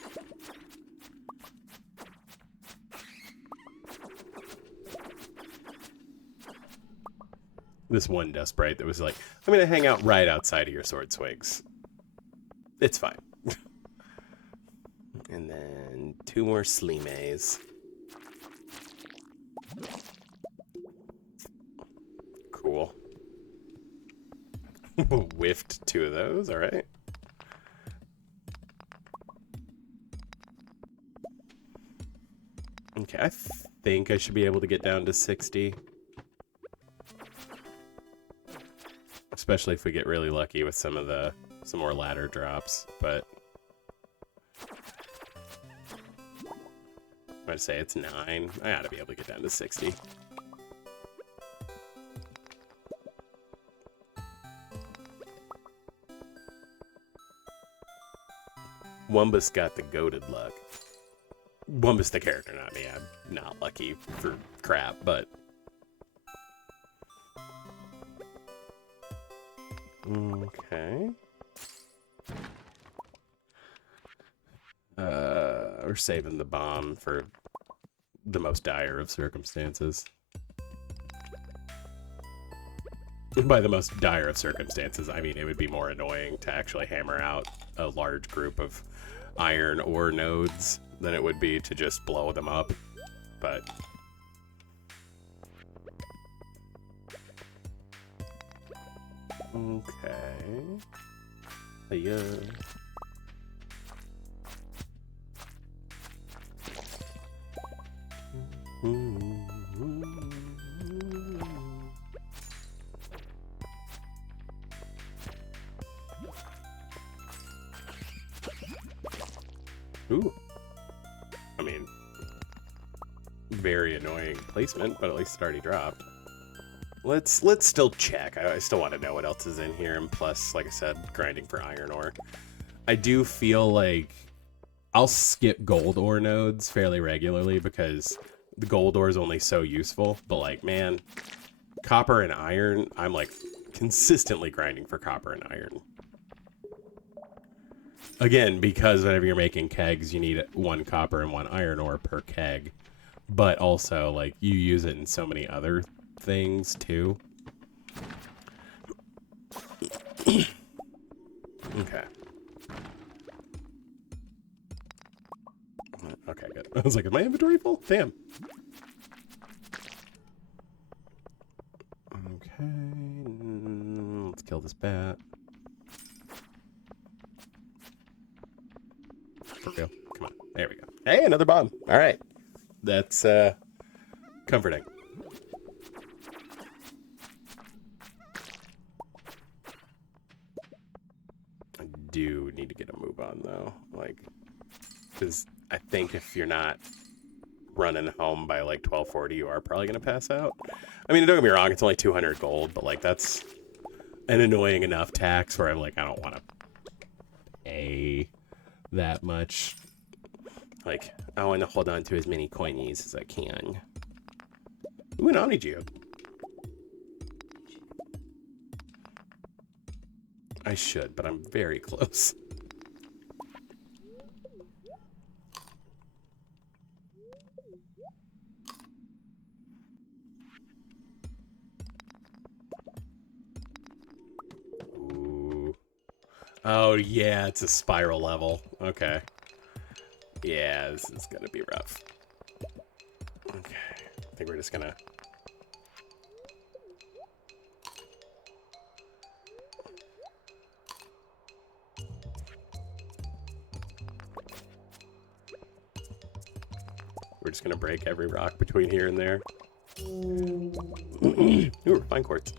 This one dust sprite that was like, I'm gonna hang out right outside of your sword swings. It's fine. And then 2 more Slimes. Cool. Whiffed 2 of those, alright. Okay, I think I should be able to get down to 60. Especially if we get really lucky with some more ladder drops, but I'd say it's 9. I ought to be able to get down to 60. Wumbus got the goated luck. Wumbus the character, not me. I'm not lucky for crap, but... Okay. We're saving the bomb for the most dire of circumstances. By the most dire of circumstances, I mean it would be more annoying to actually hammer out a large group of iron ore nodes than it would be to just blow them up. But okay. Yeah. Ooh. I mean, very annoying placement, but at least it already dropped. Let's still check. I still want to know what else is in here, and plus, like I said, grinding for iron ore. I do feel like I'll skip gold ore nodes fairly regularly because the gold ore is only so useful, but like, man, copper and iron, I'm like consistently grinding for copper and iron. Again, because whenever you're making kegs, you need 1 copper and 1 iron ore per keg. But also, like, you use it in so many other things, too. Okay. Okay, good. I was like, is my inventory full? Damn. Okay. Let's kill this bat. For real. Come on. There we go. Hey, another bomb. All right. That's comforting. I do need to get a move on, though. Like, because I think if you're not running home by, like, 12:40, you are probably going to pass out. I mean, don't get me wrong. It's only 200 gold, but, like, that's an annoying enough tax where I'm like, I don't want to pay that much. Like, I want to hold on to as many coinies as I can. Ooh, an Omni-Geode. I should, but I'm very close. Ooh. Oh, yeah, it's a spiral level. Okay. Yeah, this is gonna be rough. Okay, I think we're just gonna... We're just gonna break every rock between here and there. Ooh, refined quartz.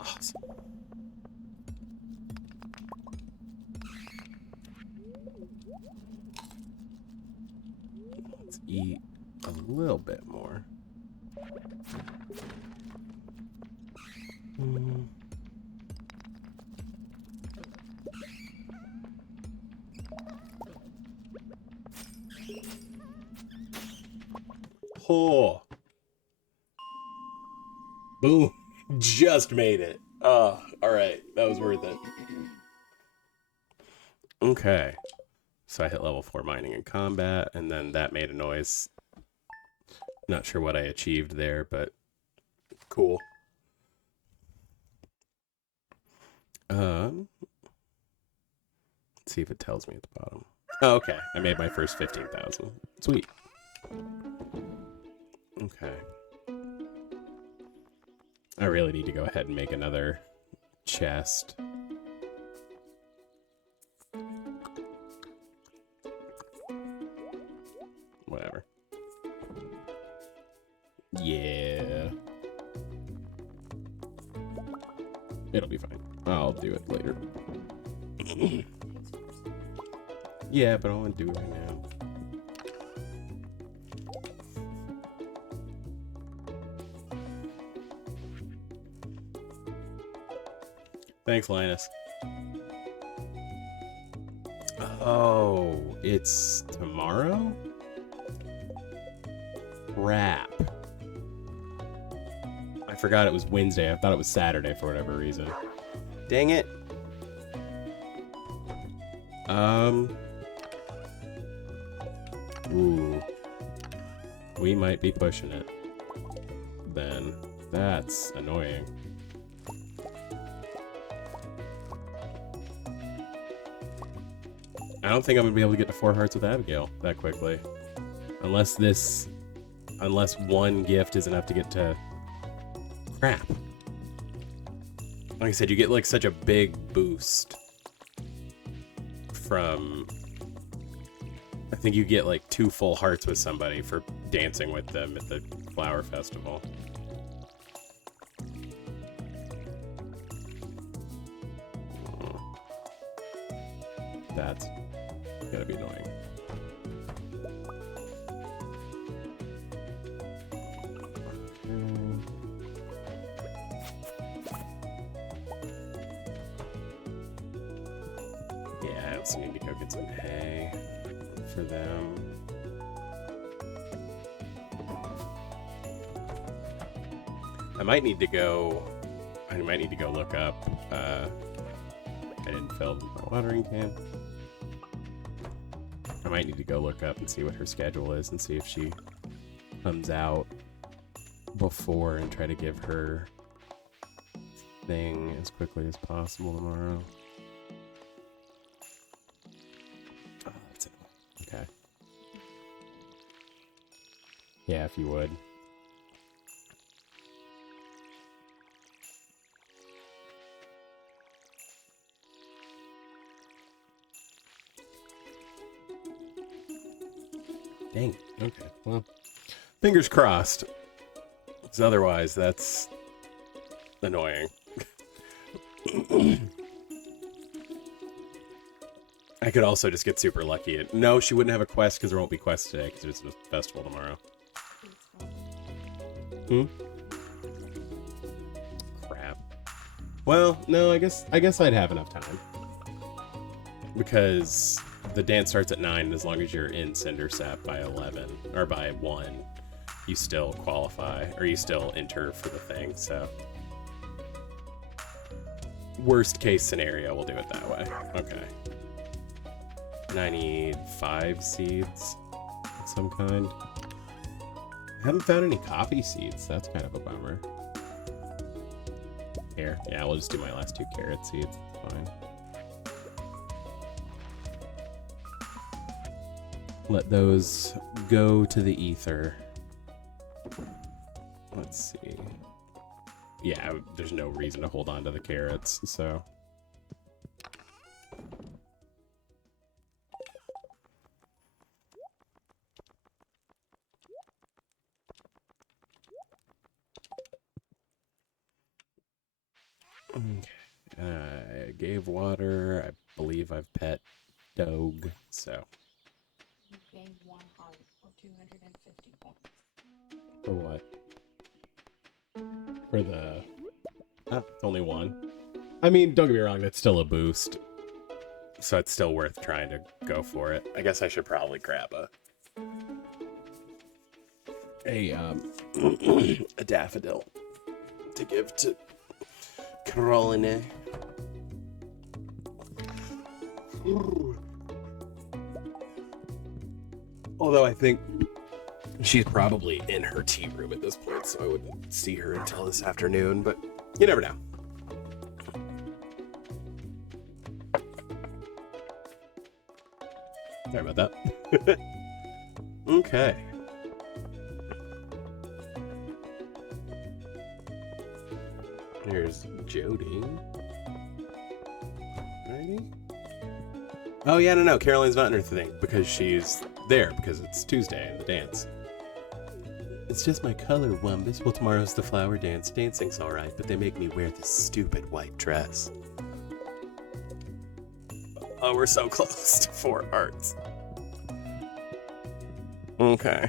Awesome. Let's eat a little bit more. Oh. Boom. Just made it. Oh, alright. That was worth it. Okay. So I hit level 4 mining in combat, and then that made a noise. Not sure what I achieved there, but cool. Let's see if it tells me at the bottom. Oh, okay. I made my first 15,000. Sweet. Okay. I really need to go ahead and make another chest. Whatever. Yeah. It'll be fine. I'll do it later. Yeah, but I want to do it right now. Thanks, Linus. Oh, it's tomorrow? Crap. I forgot it was Wednesday. I thought it was Saturday for whatever reason. Dang it. Ooh. We might be pushing it. Then. That's annoying. I don't think I'm gonna be able to get to 4 hearts with Abigail that quickly. Unless one gift is enough to get to... Crap. Like I said, you get like such a big boost from... I think you get like 2 full hearts with somebody for dancing with them at the flower festival. That's gonna be annoying. Yeah, I also need to go get some hay for them. I might need to go look up. I didn't fill my watering can. I might need to go look up and see what her schedule is and see if she comes out before and try to give her thing as quickly as possible tomorrow. Oh, that's it. Okay. Yeah, if you would. Dang it. Okay, well, fingers crossed. Because otherwise, that's annoying. I could also just get super lucky. No, she wouldn't have a quest because there won't be quests today because it's a festival tomorrow. Crap. Well, no, I guess I'd have enough time. Because the dance starts at 9, and as long as you're in Cindersap by 11, or by 1, you still qualify, or you still enter for the thing, so... Worst case scenario, we'll do it that way. Okay. And I need 5 seeds of some kind. I haven't found any coffee seeds, that's kind of a bummer. Here, yeah, we'll just do my last 2 carrot seeds, it's fine. Let those go to the ether. Let's see. Yeah, there's no reason to hold on to the carrots, so... Okay. I gave water. I believe I've pet dog, so... You gained 1 heart or 250 points. For what? For the... it's only 1. I mean, don't get me wrong, that's still a boost. So it's still worth trying to go for it. I guess I should probably grab a daffodil to give to Caroline. Although I think she's probably in her tea room at this point, so I wouldn't see her until this afternoon, but you never know. Sorry about that. Okay. Here's Jody. Ready? Oh yeah, no, Caroline's not in her thing because she's there because it's Tuesday and the dance. It's just my color, Wumbus. Well, tomorrow's the flower dance. Dancing's alright, but they make me wear this stupid white dress. Oh, we're so close to 4 hearts. Okay.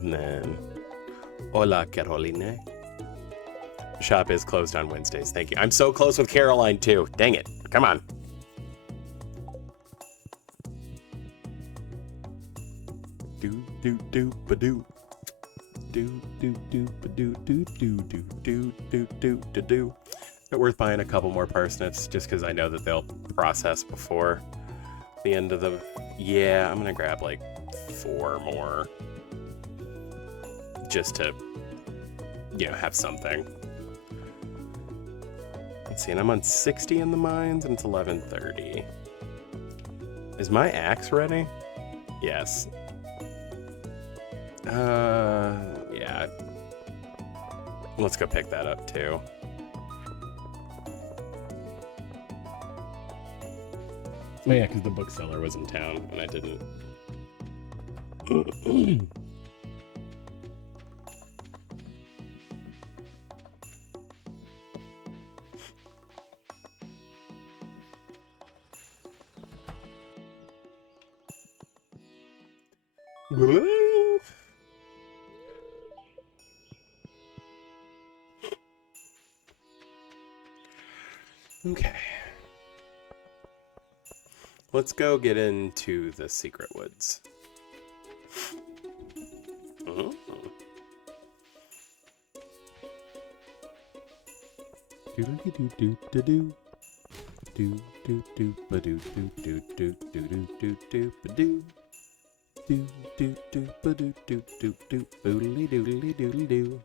And then, hola, Caroline. Shop is closed on Wednesdays. Thank you. I'm so close with Caroline, too. Dang it. Come on. Do, do, do, ba-do. Do, do, do, ba-do, do, do, do, do, do, do, do, do. Is it worth buying a couple more parsnips just because I know that they'll process before the end of the... Yeah, I'm going to grab like 4 more just to, you know, have something. Let's see, and I'm on 60 in the mines and it's 11:30. Is my axe ready? Yes. Yeah. Let's go pick that up too. Oh yeah, because the bookseller was in town and I didn't. Okay. Let's go get into the secret woods. Mm-hmm. Do-do-do-do-do-do. Do-do-do-do-ba-do-do-do-do-do-do-do-do-do. Do-do-do-ba-do-do-do-do. Boodly-doodly-doodly-doo.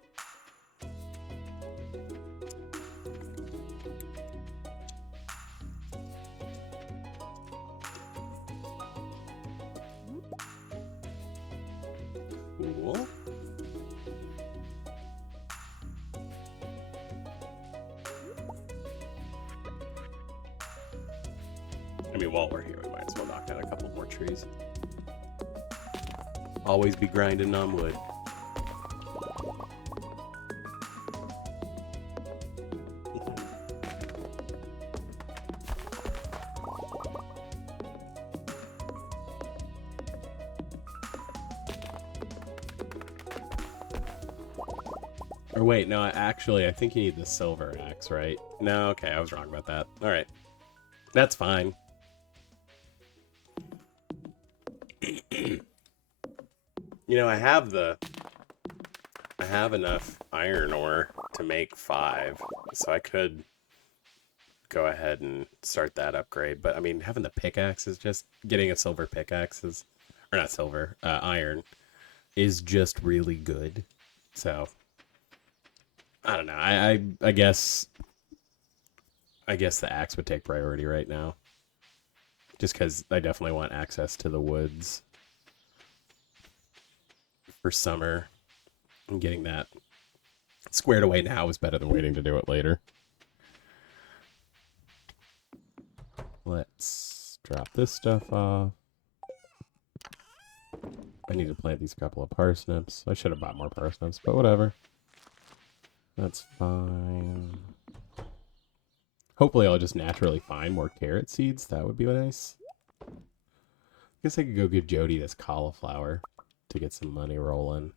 Cool. I mean, while we're here, we might as well knock down a couple more trees. Always be grinding on wood. Or wait, no, actually, I think you need the silver axe, right? No, okay, I was wrong about that. All right. That's fine. You know, I have enough iron ore to make 5, so I could go ahead and start that upgrade. But I mean, having the pickaxe is just getting a silver pickaxe is, or not silver, iron is just really good. So I don't know. I guess the axe would take priority right now, just because I definitely want access to the woods for summer. And getting that squared away now is better than waiting to do it later. Let's drop this stuff off. I need to plant these couple of parsnips. I should have bought more parsnips, but whatever. That's fine. Hopefully I'll just naturally find more carrot seeds. That would be nice. I guess I could go give Jody this cauliflower to get some money rolling.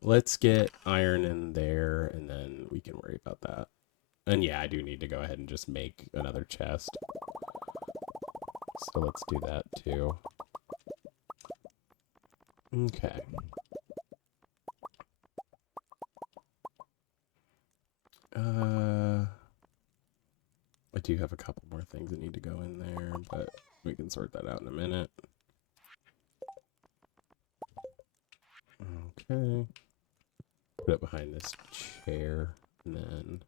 Let's get iron in there, and then we can worry about that. And yeah, I do need to go ahead and just make another chest. So let's do that too. Okay. I do have a couple more things that need to go in there, but we can sort that out in a minute. Okay. Put it behind this chair, and then...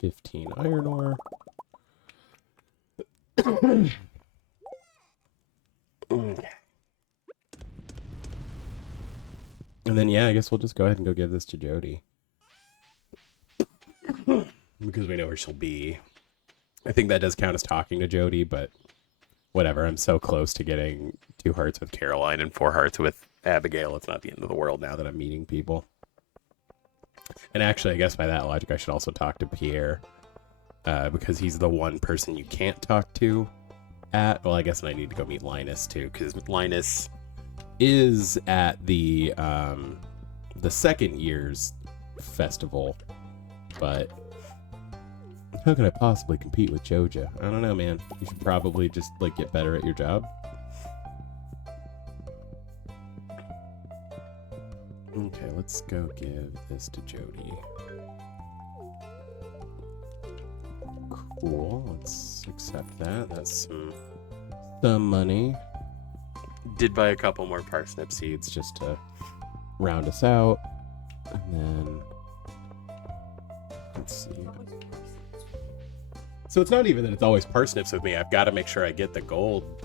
15 iron ore. Okay. And then, yeah, I guess we'll just go ahead and go give this to Jody. Because we know where she'll be. I think that does count as talking to Jody, but whatever. I'm so close to getting 2 hearts with Caroline and 4 hearts with Abigail. It's not the end of the world now that I'm meeting people. And actually, I guess by that logic, I should also talk to Pierre. Because he's the one person you can't talk to at. Well, I guess I need to go meet Linus, too. Because Linus is at the second year's festival. But how can I possibly compete with Joja? I don't know, man. You should probably just, like, get better at your job. Okay, let's go give this to Jody. Cool, let's accept that. That's some money. Did buy a couple more parsnip seeds just to round us out. And then, let's see. So it's not even that it's always parsnips with me. I've got to make sure I get the gold,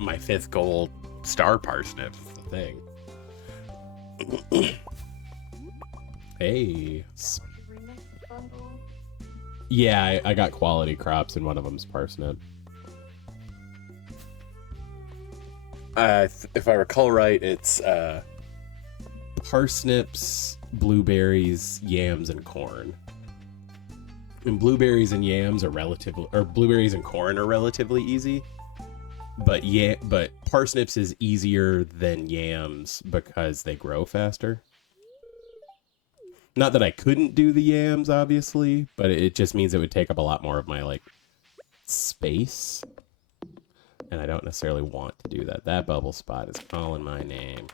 my 5th gold star parsnip thing. Hey. Yeah, I got quality crops, and one of them's parsnip. If I recall right, it's parsnips, blueberries, yams, and corn. And blueberries and yams are blueberries and corn are relatively easy. But parsnips is easier than yams because they grow faster. Not that I couldn't do the yams, obviously, but it just means it would take up a lot more of my, like, space. And I don't necessarily want to do that. That bubble spot is calling my name.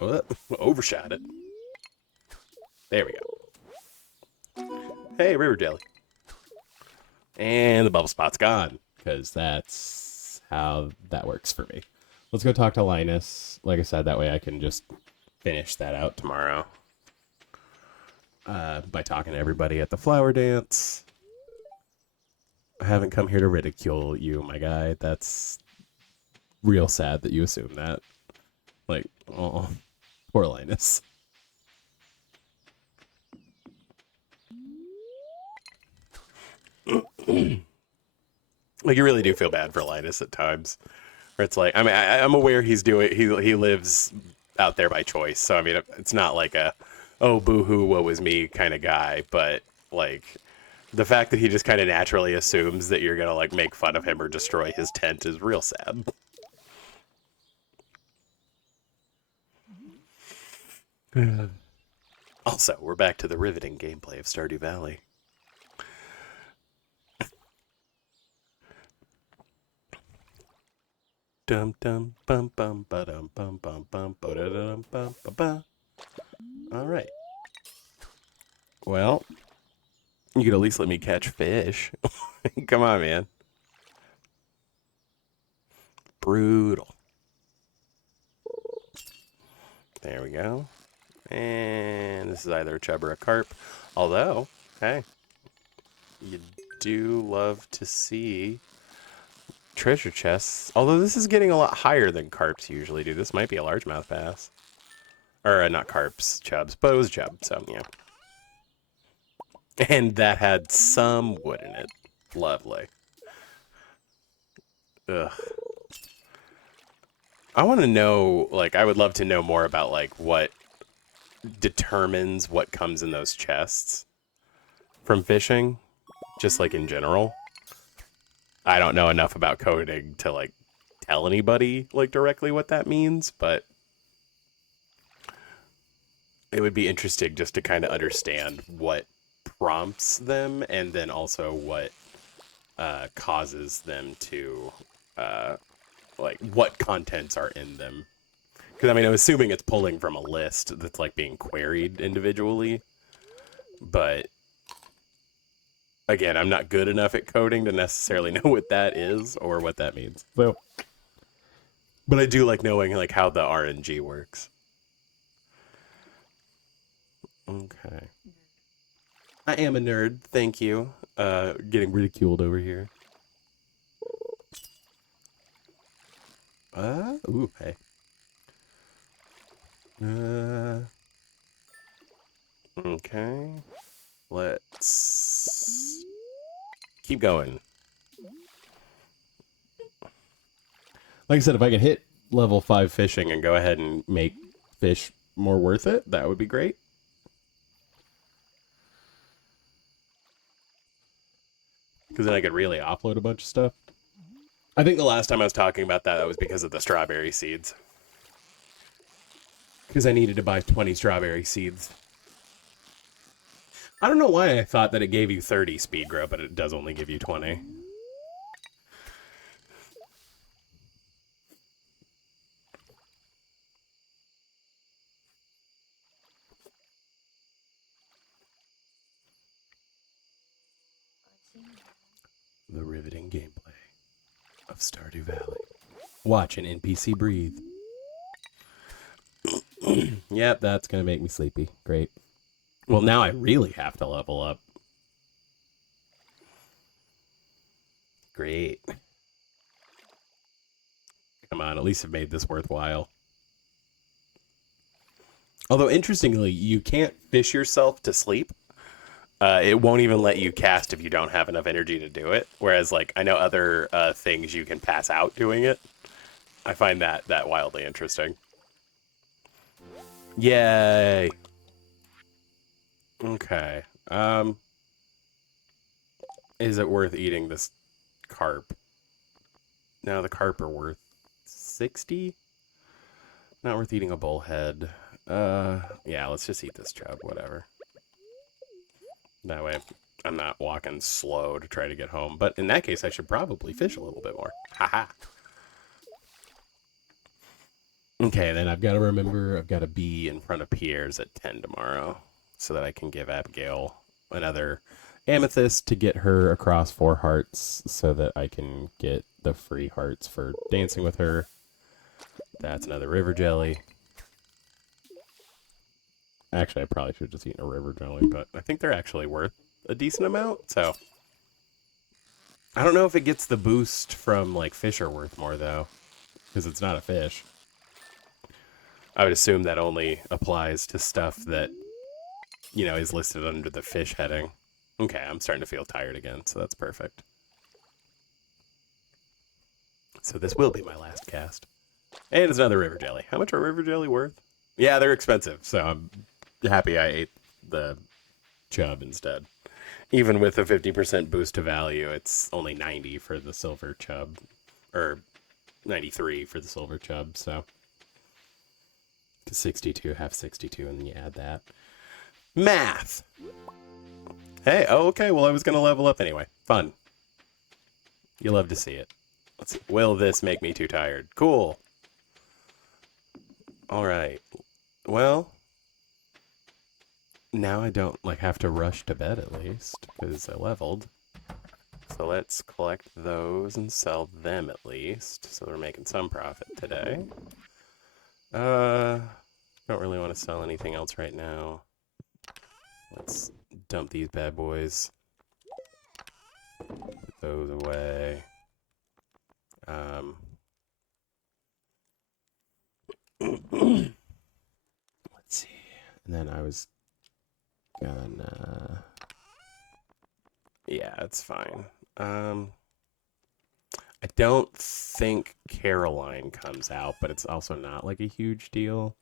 Oh, overshot it. There we go. Hey, river jelly. And the bubble spot's gone, because that's how that works for me. Let's go talk to Linus. Like I said, that way I can just finish that out tomorrow. By talking to everybody at the flower dance. I haven't come here to ridicule you, my guy. That's real sad that you assume that. Like, oh, poor Linus. Like, you really do feel bad for Linus at times. Where it's like, I mean, I'm aware he lives out there by choice. So, I mean, it's not like a, oh, boo-hoo, woe is me kind of guy. But, like, the fact that he just kind of naturally assumes that you're going to, like, make fun of him or destroy his tent is real sad. Also, we're back to the riveting gameplay of Stardew Valley. Dum dum bum bum ba dum bum bum bum ba da dum bum ba ba. All right. Well, you could at least let me catch fish. Come on, man. Brutal. There we go. And this is either a chub or a carp. Although, hey, you do love to see treasure chests. Although this is getting a lot higher than carps usually do. This might be a largemouth bass. Or not carps, chubs. But it was chub, so yeah. And that had some wood in it. Lovely. Ugh. I want to know, like, I would love to know more about, like, what determines what comes in those chests from fishing. Just, like, in general. I don't know enough about coding to, like, tell anybody, like, directly what that means, but it would be interesting just to kind of understand what prompts them, and then also what causes them to, like, what contents are in them. Because, I mean, I'm assuming it's pulling from a list that's, like, being queried individually, but again, I'm not good enough at coding to necessarily know what that is or what that means. So, but I do like knowing, like, how the RNG works. Okay. I am a nerd. Thank you. Getting ridiculed over here. Ooh, hey. Okay. Let's keep going. Like I said, if I could hit level 5 fishing and go ahead and make fish more worth it, that would be great. Because then I could really offload a bunch of stuff. I think the last time I was talking about that was because of the strawberry seeds. Because I needed to buy 20 strawberry seeds. I don't know why I thought that it gave you 30 speed grow, but it does only give you 20. The riveting gameplay of Stardew Valley. Watch an NPC breathe. Yep, that's going to make me sleepy. Great. Well, now I really have to level up. Great. Come on, at least I've made this worthwhile. Although, interestingly, you can't fish yourself to sleep. It won't even let you cast if you don't have enough energy to do it. Whereas, like, I know other things you can pass out doing it. I find that wildly interesting. Yay! Okay. Is it worth eating this carp? No, the carp are worth 60? Not worth eating a bullhead. Yeah, let's just eat this chub, whatever. That way I'm not walking slow to try to get home. But in that case, I should probably fish a little bit more. Haha. Okay, then I've got to remember I've got to be in front of Pierre's at 10 tomorrow so that I can give Abigail another amethyst to get her across 4 hearts so that I can get the free hearts for dancing with her. That's another river jelly. Actually, I probably should have just eaten a river jelly, but I think they're actually worth a decent amount, so. I don't know if it gets the boost from, like, fish are worth more, though, because it's not a fish. I would assume that only applies to stuff that, you know, is listed under the fish heading. Okay, I'm starting to feel tired again, so that's perfect. So this will be my last cast. And it's another river jelly. How much are river jelly worth? Yeah, they're expensive, so I'm happy I ate the chub instead. Even with a 50% boost to value, it's only 90 for the silver chub. Or 93 for the silver chub, so. 62, half 62, and then you add that. Math! Hey, oh, okay, well, I was going to level up anyway. Fun. You love to see it. Let's see. Will this make me too tired? Cool. All right. Well, now I don't like have to rush to bed at least because I leveled. So let's collect those and sell them at least. So we're making some profit today. Don't really want to sell anything else right now. Let's dump these bad boys. Put those away. Let's see. And then I was gonna. Yeah, it's fine. I don't think Caroline comes out, but it's also not like a huge deal.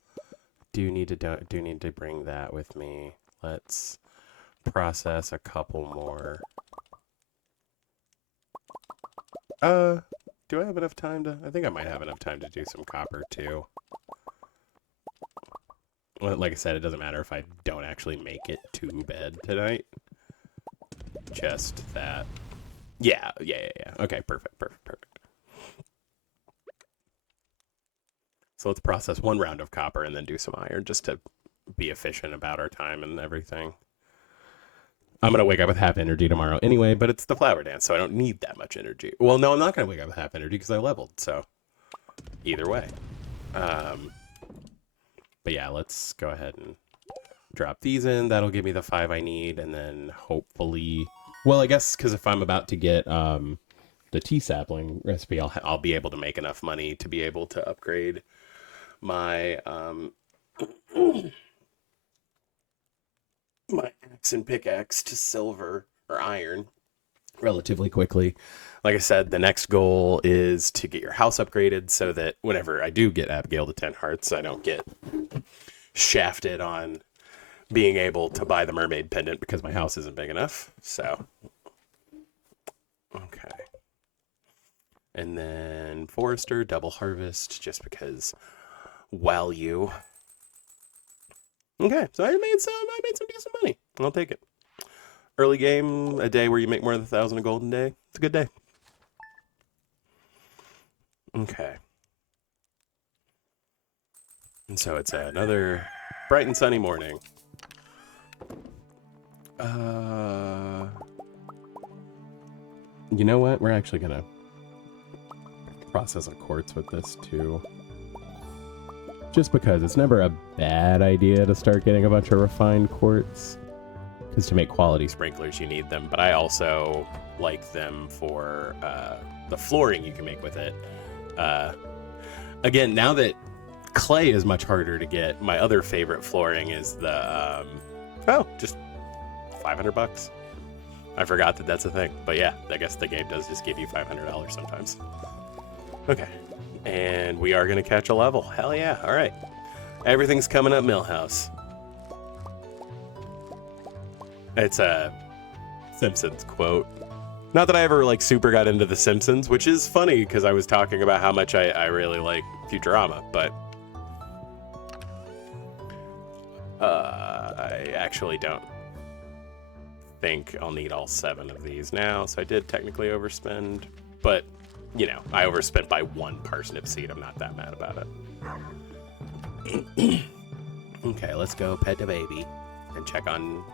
Do need to bring that with me. Let's process a couple more. Do I have enough time to? I think I might have enough time to do some copper too. Well, like I said, it doesn't matter if I don't actually make it to bed tonight. Just that. Yeah. Okay, perfect. So let's process 1 round of copper and then do some iron just to be efficient about our time and everything. I'm going to wake up with half energy tomorrow anyway, but it's the flower dance, so I don't need that much energy. Well, no, I'm not going to wake up with half energy because I leveled, so either way. But yeah, let's go ahead and drop these in. That'll give me the 5 I need, and then hopefully, well, I guess because if I'm about to get the tea sapling recipe, I'll be able to make enough money to be able to upgrade my my axe and pickaxe to silver or iron relatively quickly. Like I said, the next goal is to get your house upgraded so that whenever I do get Abigail to 10 hearts, I don't get shafted on being able to buy the mermaid pendant because my house isn't big enough. So, okay. And then forester, double harvest, just because value. Okay, so I made some decent money. I'll take it. Early game, a day where you make more than 1,000 a golden day. It's a good day. Okay. And so it's another bright and sunny morning. You know what? We're actually gonna process a quartz with this too. Just because it's never a bad idea to start getting a bunch of refined quartz. Because to make quality sprinklers, you need them. But I also like them for the flooring you can make with it. Again, now that clay is much harder to get, my other favorite flooring is the just $500. I forgot that that's a thing, but yeah, I guess the game does just give you $500 sometimes. Okay, and we are gonna catch a level. Hell yeah! All right, everything's coming up, Millhouse. It's a Simpsons quote. Not that I ever like super got into The Simpsons, which is funny because I was talking about how much I really like Futurama, but I actually don't think I'll need all 7 of these now, so I did technically overspend, but you know, I overspent by 1 parsnip seed. I'm not that mad about it. Okay, let's go pet the baby and check on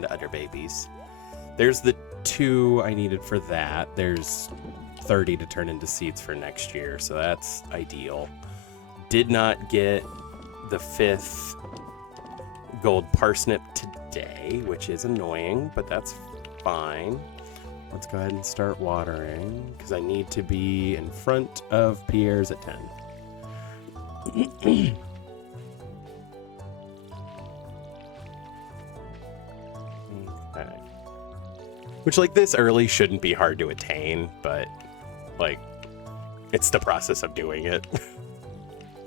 the other babies. There's the 2 I needed for that. There's 30 to turn into seeds for next year, so that's ideal. Did not get the 5th gold parsnip today, which is annoying, but that's fine. Let's go ahead and start watering, because I need to be in front of Pierre's at 10. Okay. Which, like, this early shouldn't be hard to attain, but, like, it's the process of doing it.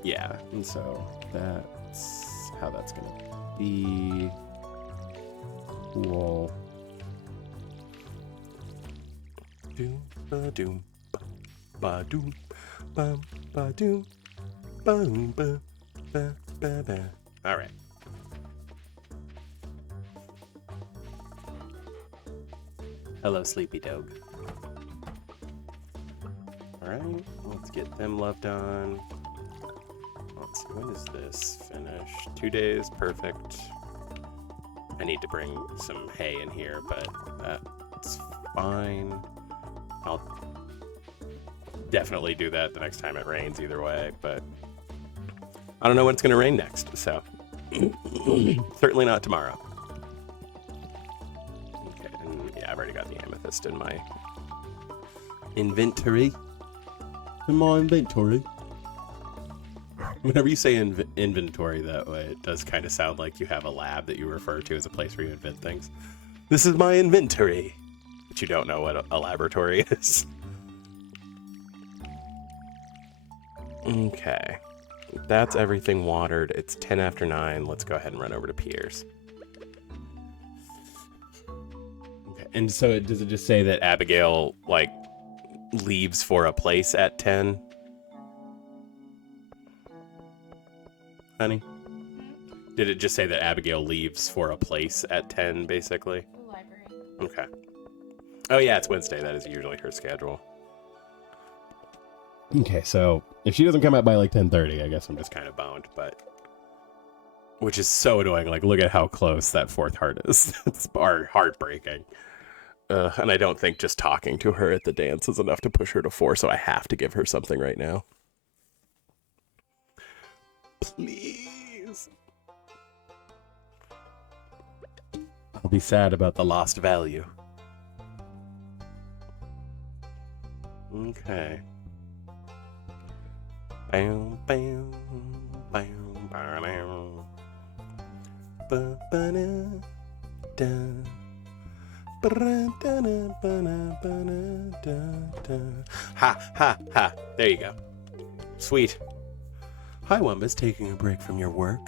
Yeah, and so that's how that's gonna be. Cool. Doom ba doom ba doom ba ba doom ba ba ba ba ba. All right. Hello, sleepy dog. All right, let's get them loved on. Let's see, when is this finished? 2 days, perfect. I need to bring some hay in here, but that's fine. I'll definitely do that the next time it rains either way, but I don't know when it's going to rain next, so certainly not tomorrow. Okay, and yeah, I've already got the amethyst in my inventory. Whenever you say inventory that way, it does kind of sound like you have a lab that you refer to as a place where you invent things. This is my inventory. But you don't know what a laboratory is. Okay. That's everything watered. It's 10 after 9. Let's go ahead and run over to Pierre's. Okay. And so does it just say that Abigail, like, leaves for a place at 10? Honey? Did it just say that Abigail leaves for a place at 10, basically? The library. Okay. Oh, yeah, it's Wednesday. That is usually her schedule. Okay, so if she doesn't come out by, like, 10:30, I guess I'm just kind of boned, but... Which is so annoying. Like, look at how close that 4th heart is. It's heartbreaking. And I don't think just talking to her at the dance is enough to push her to 4, so I have to give her something right now. Please. I'll be sad about the lost value. Okay. Bam, bam, bam, bam, ba, ba, da, da. Ha, ha, ha. There you go. Sweet. Hi, Wumba's taking a break from your work.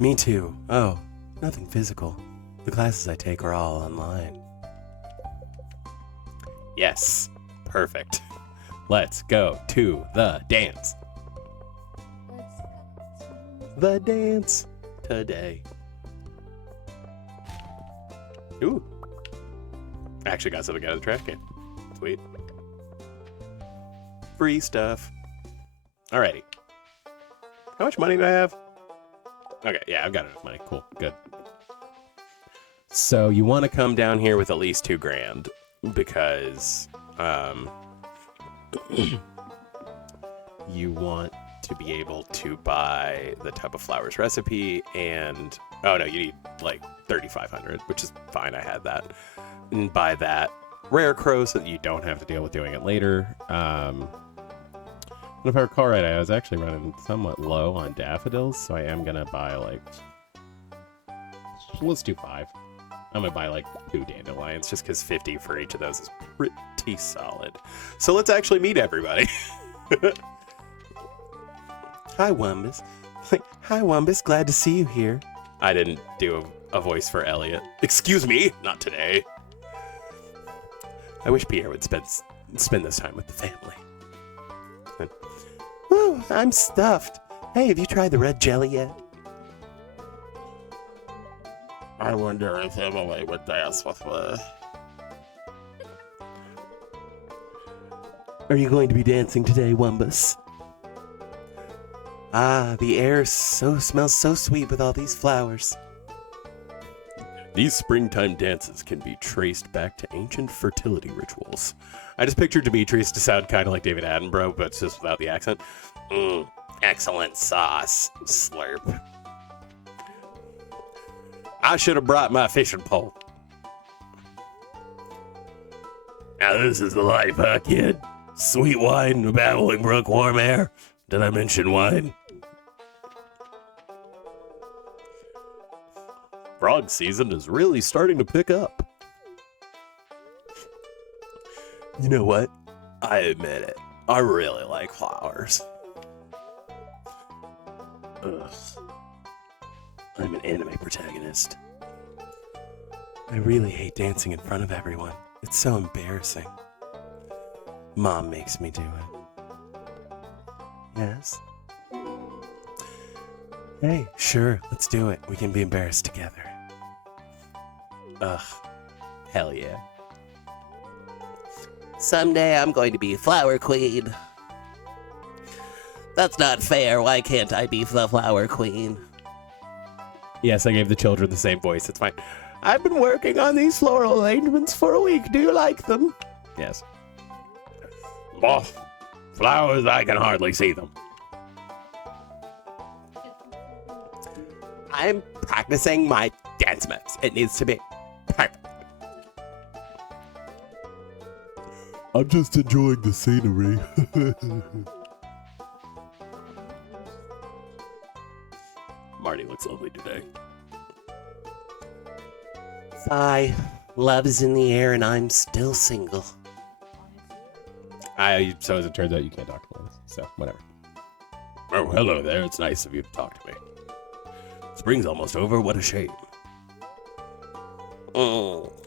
Me too. Oh, nothing physical. The classes I take are all online. Yes. Perfect. Let's go to the dance. The dance today. Ooh. I actually got something out of the trash can. Sweet. Free stuff. Alrighty. How much money do I have? Okay, yeah, I've got enough money. Cool, good. So you want to come down here with at least $2,000 because you want to be able to buy the tub of flowers recipe and oh no, you need like 3,500, which is fine. I had that, and buy that rare crow so that you don't have to deal with doing it later. And if I recall right, I was actually running somewhat low on daffodils, so I am gonna buy like, let's do 5. I'm gonna buy like 2 dandelions just because 50 for each of those is pretty solid. So let's actually meet everybody. Hi, Wumbus. Hi, Wumbus. Glad to see you here. I didn't do a voice for Elliot. Excuse me, not today. I wish Pierre would spend this time with the family. Woo, I'm stuffed. Hey, have you tried the red jelly yet? I wonder if Emily would dance with me. Are you going to be dancing today, Wumbus? Ah, the air smells so sweet with all these flowers. These springtime dances can be traced back to ancient fertility rituals. I just pictured Demetrius to sound kind of like David Attenborough, but just without the accent. Excellent sauce. Slurp. I should have brought my fishing pole. Now this is the life, huh, kid? Sweet wine, a babbling brook, warm air. Did I mention wine? Frog season is really starting to pick up. You know what? I admit it. I really like flowers. Ugh. I'm an anime protagonist. I really hate dancing in front of everyone. It's so embarrassing. Mom makes me do it. Yes? Hey, sure, let's do it. We can be embarrassed together. Ugh. Hell yeah. Someday I'm going to be Flower Queen. That's not fair. Why can't I be the Flower Queen? Yes, I gave the children the same voice. It's fine. I've been working on these floral arrangements for a week. Do you like them? Yes. Oh, flowers, I can hardly see them. I'm practicing my dance moves. It needs to be perfect. I'm just enjoying the scenery. Marty looks lovely today. Sigh. Love is in the air and I'm still single. So as it turns out, you can't talk to Lois, so whatever. Oh, hello there. It's nice of you to talk to me. Spring's almost over. What a shame.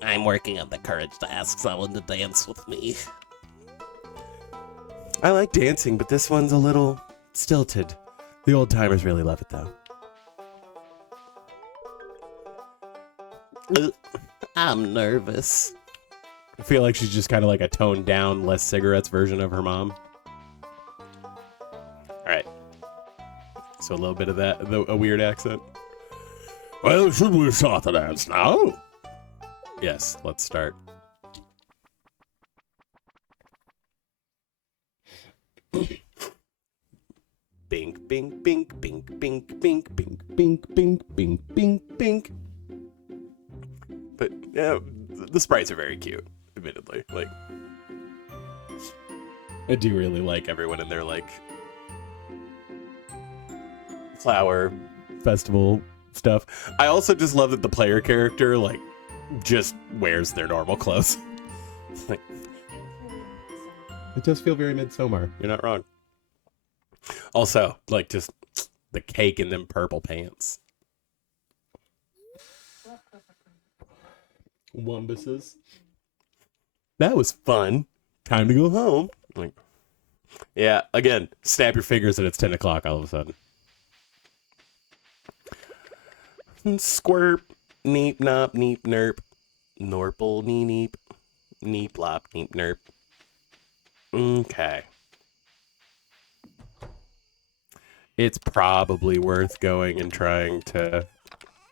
I'm working on the courage to ask someone to dance with me. I like dancing, but this one's a little stilted. The old timers really love it, though. I'm nervous. I feel like she's just kind of like a toned down, less cigarettes version of her mom. Alright. So a little bit of that, a weird accent. Well, should we start the dance now? Yes, let's start. Bink, bink, bink, bink, bink, bink, bink, bink, bink, bink, bink, bink. Yeah, the sprites are very cute, admittedly. Like, I do really like everyone in their, like, flower festival stuff. I also just love that the player character, like, just wears their normal clothes. Like, it does feel very Midsommar. You're not wrong. Also, like, just the cake in them purple pants. Wumbuses. That was fun. Time to go home. Like, yeah, again, snap your fingers and it's 10 o'clock all of a sudden. Squirt, neep, nop, neep, nerp, norple, knee, neep, neep, lop, neep, nerp. Okay. It's probably worth going and trying to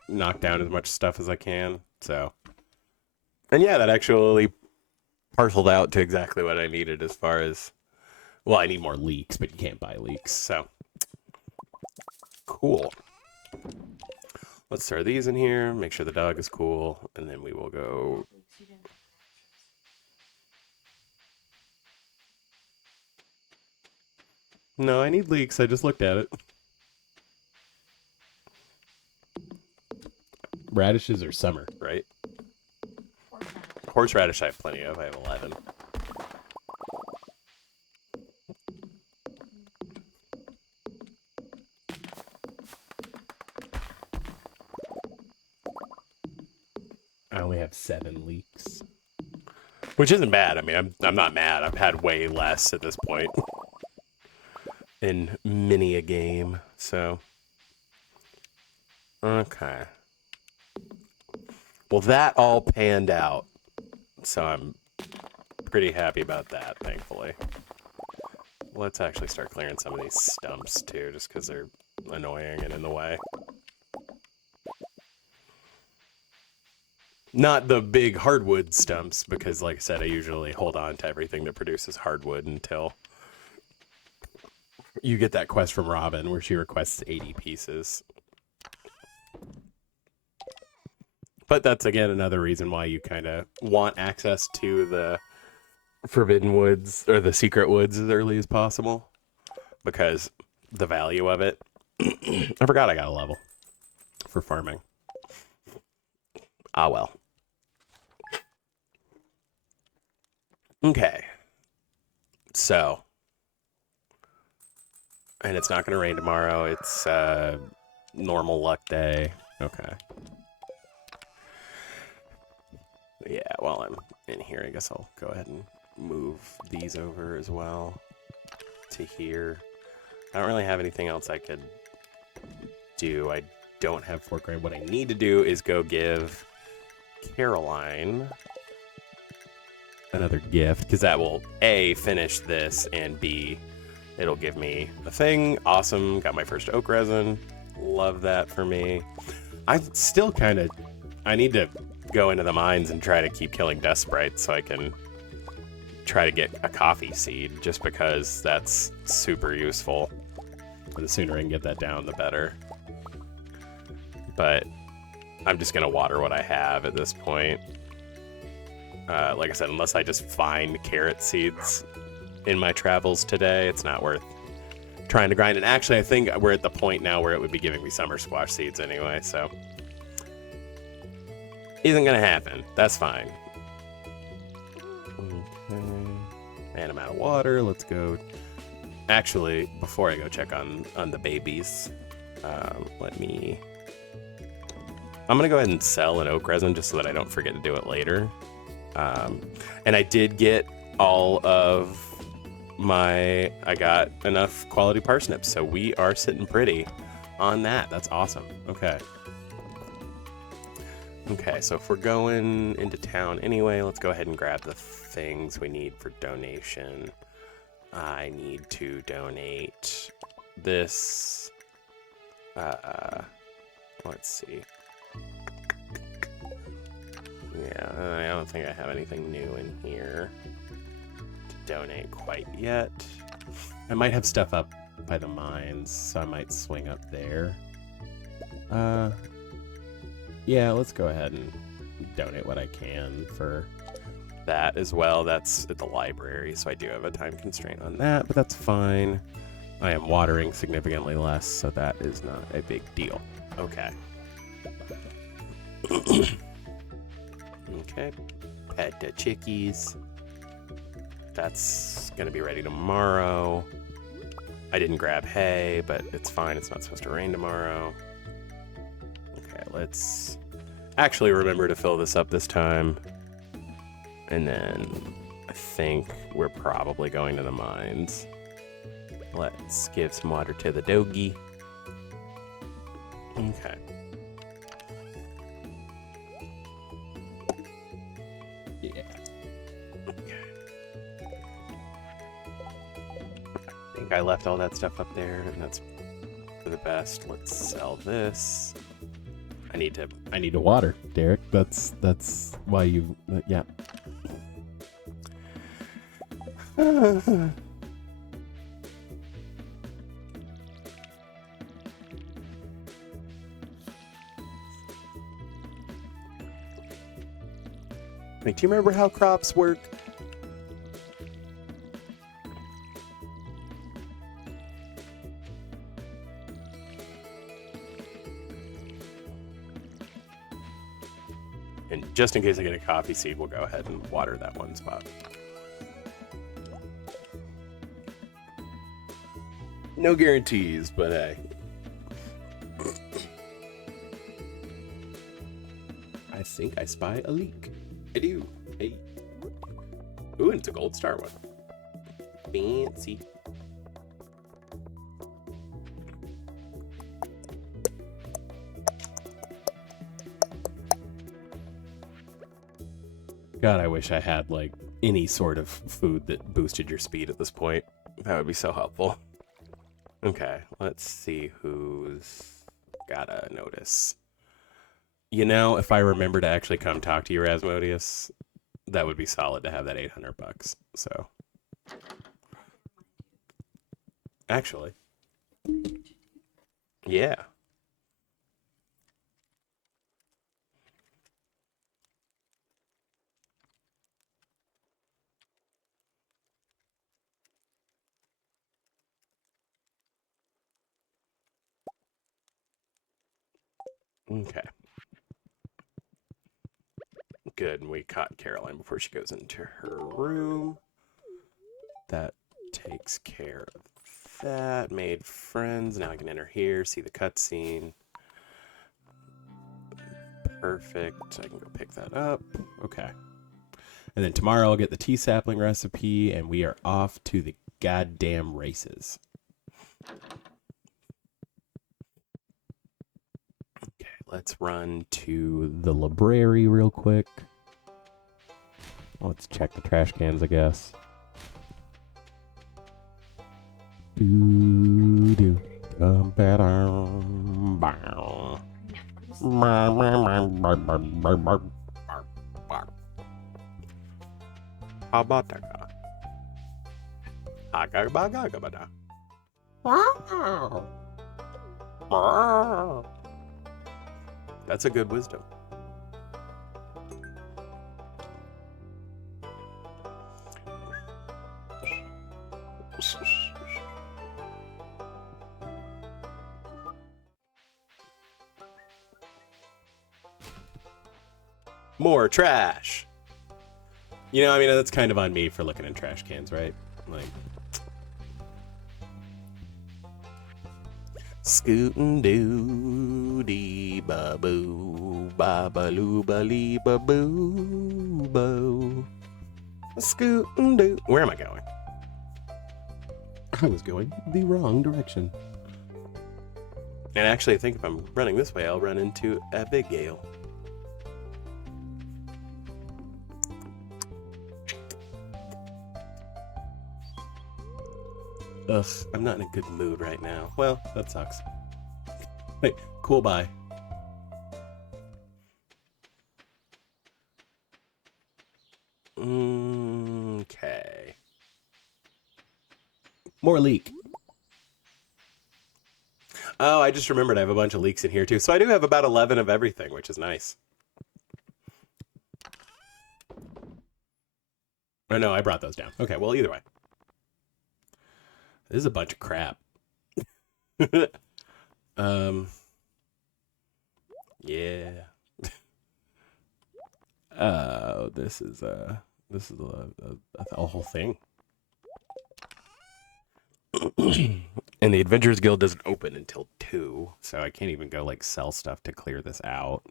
knock down as much stuff as I can. So, and yeah, that actually parceled out to exactly what I needed as far as, well, I need more leeks, but you can't buy leeks. So, cool. Let's throw these in here, make sure the dog is cool, and then we will go. No, I need leeks. I just looked at it. Radishes are summer, right? Horseradish I have plenty of. I have 11. I only have 7 leeks. Which isn't bad. I mean, I'm not mad. I've had way less at this point. In many a game, so. Okay. Well, that all panned out. So I'm pretty happy about that, thankfully. Let's actually start clearing some of these stumps, too, just because they're annoying and in the way. Not the big hardwood stumps, because, like I said, I usually hold on to everything that produces hardwood until you get that quest from Robin where she requests 80 pieces. But that's, again, another reason why you kind of want access to the Forbidden Woods, or the Secret Woods, as early as possible. Because the value of it. I forgot I got a level for farming. Ah, well. Okay. So. And it's not going to rain tomorrow. It's normal luck day. Okay. Yeah, while I'm in here, I guess I'll go ahead and move these over as well to here. I don't really have anything else I could do. I don't have 4 grand. What I need to do is go give Caroline another gift, because that will A, finish this, and B, it'll give me the thing. Awesome. Got my first oak resin. Love that for me. I'm still kind of... I need to go into the mines and try to keep killing death sprites so I can try to get a coffee seed, just because that's super useful. And the sooner I can get that down, the better. But I'm just going to water what I have at this point. Like I said, unless I just find carrot seeds in my travels today, it's not worth trying to grind. And actually, I think we're at the point now where it would be giving me summer squash seeds anyway, so isn't gonna happen. That's fine. Okay. And I'm out of water. Let's go. Actually, before I go check on the babies, let me... I'm gonna go ahead and sell an oak resin just so that I don't forget to do it later. And I did get all of my... I got enough quality parsnips, so we are sitting pretty on that. That's awesome. Okay. Okay, so if we're going into town anyway, let's go ahead and grab the things we need for donation. I need to donate this. Let's see. Yeah, I don't think I have anything new in here to donate quite yet. I might have stuff up by the mines, so I might swing up there. Yeah, let's go ahead and donate what I can for that as well. That's at the library, so I do have a time constraint on that, but that's fine. I am watering significantly less, so that is not a big deal. Okay. Okay. Pet the chickies. That's gonna be ready tomorrow. I didn't grab hay, but it's fine. It's not supposed to rain tomorrow. Okay, let's actually remember to fill this up this time. And then I think we're probably going to the mines. Let's give some water to the doggy. Okay. Yeah. Okay. I think I left all that stuff up there, and that's for the best. Let's sell this. I need to water, Derek. That's why you yeah. Like, do you remember how crops work? And just in case I get a coffee seed, we'll go ahead and water that one spot. No guarantees, but hey. I think I spy a leak. I do. Hey. Ooh, and it's a gold star one. Fancy. God, I wish I had, like, any sort of food that boosted your speed at this point. That would be so helpful. Okay, let's see who's got a notice. You know, if I remember to actually come talk to you, Rasmodius, that would be solid to have that $800. So, actually, yeah. Okay. Good, and we caught Caroline before she goes into her room. That takes care of that. Made friends. Now I can enter here, see the cutscene. Perfect. I can go pick that up. Okay. And then tomorrow I'll get the tea sapling recipe, and we are off to the goddamn races. Okay, let's run to the library real quick. Let's check the trash cans, I guess. Do That's a good wisdom. More trash. You know, I mean, that's kind of on me for looking in trash cans, right? Like, scootin' doo dee ba boo ba ba loo ba lee ba boo boo. Scootin' doo. Where am I going? I was going the wrong direction. And actually, I think if I'm running this way, I'll run into Abigail. Ugh, I'm not in a good mood right now. Well, that sucks. Wait, cool, bye. Okay. More leek. Oh, I just remembered I have a bunch of leeks in here too. So I do have about 11 of everything, which is nice. Oh, no, I brought those down. Okay, well, either way. This is a bunch of crap. Yeah. This is a whole thing. And the Adventurers Guild doesn't open until 2, so I can't even go like sell stuff to clear this out.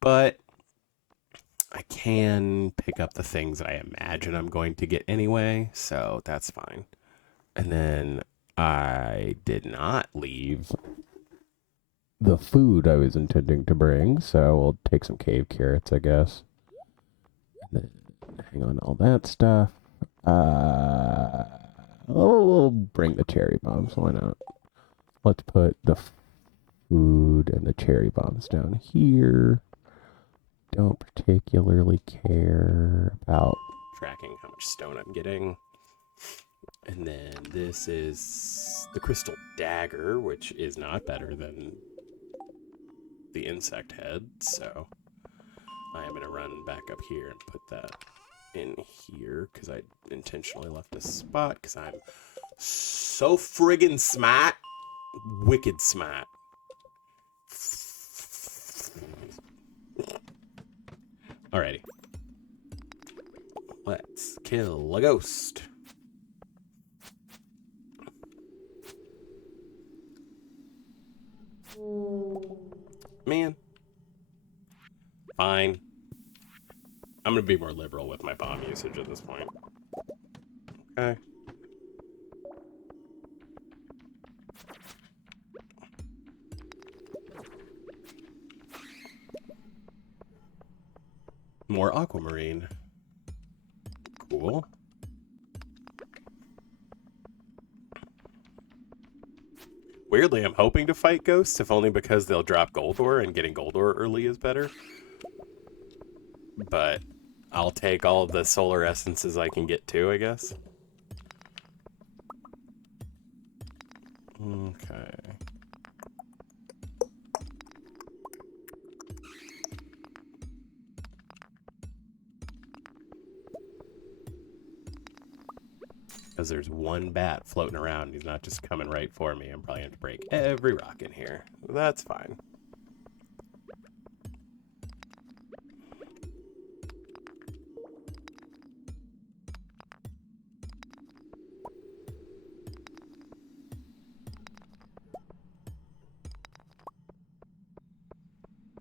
But I can pick up the things that I imagine I'm going to get anyway, so that's fine. And then I did not leave the food I was intending to bring, so we'll take some cave carrots, I guess. And then hang on to all that stuff. We'll bring the cherry bombs, why not? Let's put the food and the cherry bombs down here. Don't particularly care about tracking how much stone I'm getting. And then this is the crystal dagger, which is not better than the insect head, so I am going to run back up here and put that in here because I intentionally left a spot because I'm so friggin' smart. Wicked smart. Alrighty. Let's kill a ghost. Man. Fine. I'm going to be more liberal with my bomb usage at this point. Okay. More aquamarine. Cool. Weirdly, I'm hoping to fight ghosts, if only because they'll drop gold ore, and getting gold ore early is better. But I'll take all of the solar essences I can get too, I guess. Okay. Because there's one bat floating around. He's not just coming right for me. I'm probably going to break every rock in here. That's fine.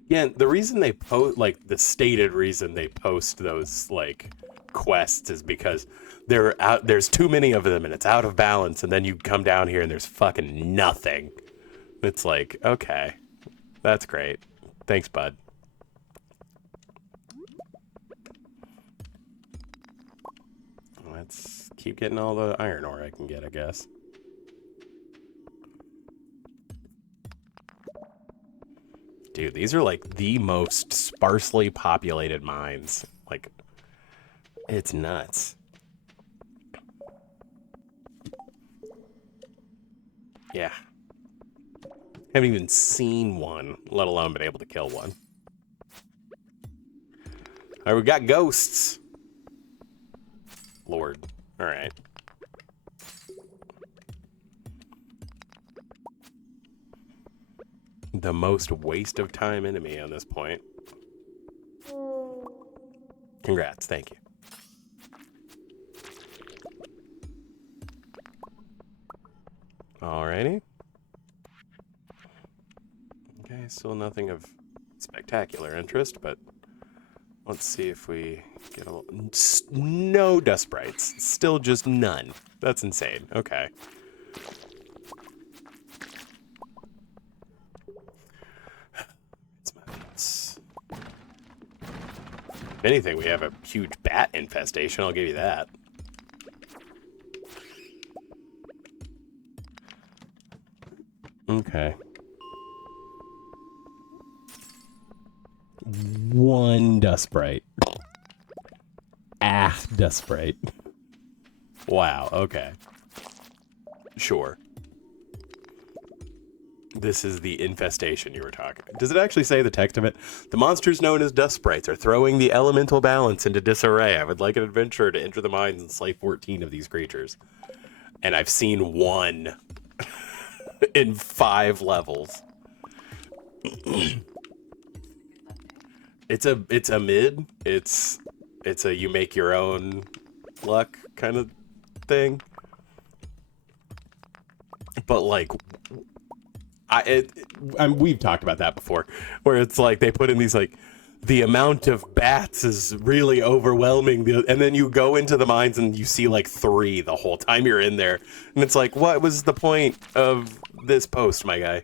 Again, the reason they post, like, the stated reason they post those, like, quests is because there's too many of them and it's out of balance, and then you come down here and there's fucking nothing. It's like, okay, that's great. Thanks, bud. Let's keep getting all the iron ore I can get, I guess. Dude, these are like the most sparsely populated mines. Like, it's nuts. Yeah. Haven't even seen one, let alone been able to kill one. Alright, we got ghosts. Lord. Alright. The most waste of time enemy on this point. Congrats, thank you. Alrighty. Okay, still nothing of spectacular interest, but let's see if we get a little... No dust sprites. Still just none. That's insane. Okay. If anything, we have a huge bat infestation, I'll give you that. Okay. One dust sprite. Dust sprite. Wow, okay. Sure. This is the infestation you were talking about. Does it actually say the text of it? The monsters known as dust sprites are throwing the elemental balance into disarray. I would like an adventurer to enter the mines and slay 14 of these creatures. And I've seen one in 5 levels. It's a mid. It's a you make your own luck kind of thing. But like, we've talked about that before, where it's like they put in these like, the amount of bats is really overwhelming, and then you go into the mines and you see like 3 the whole time you're in there, and it's like, what was the point of this post, my guy?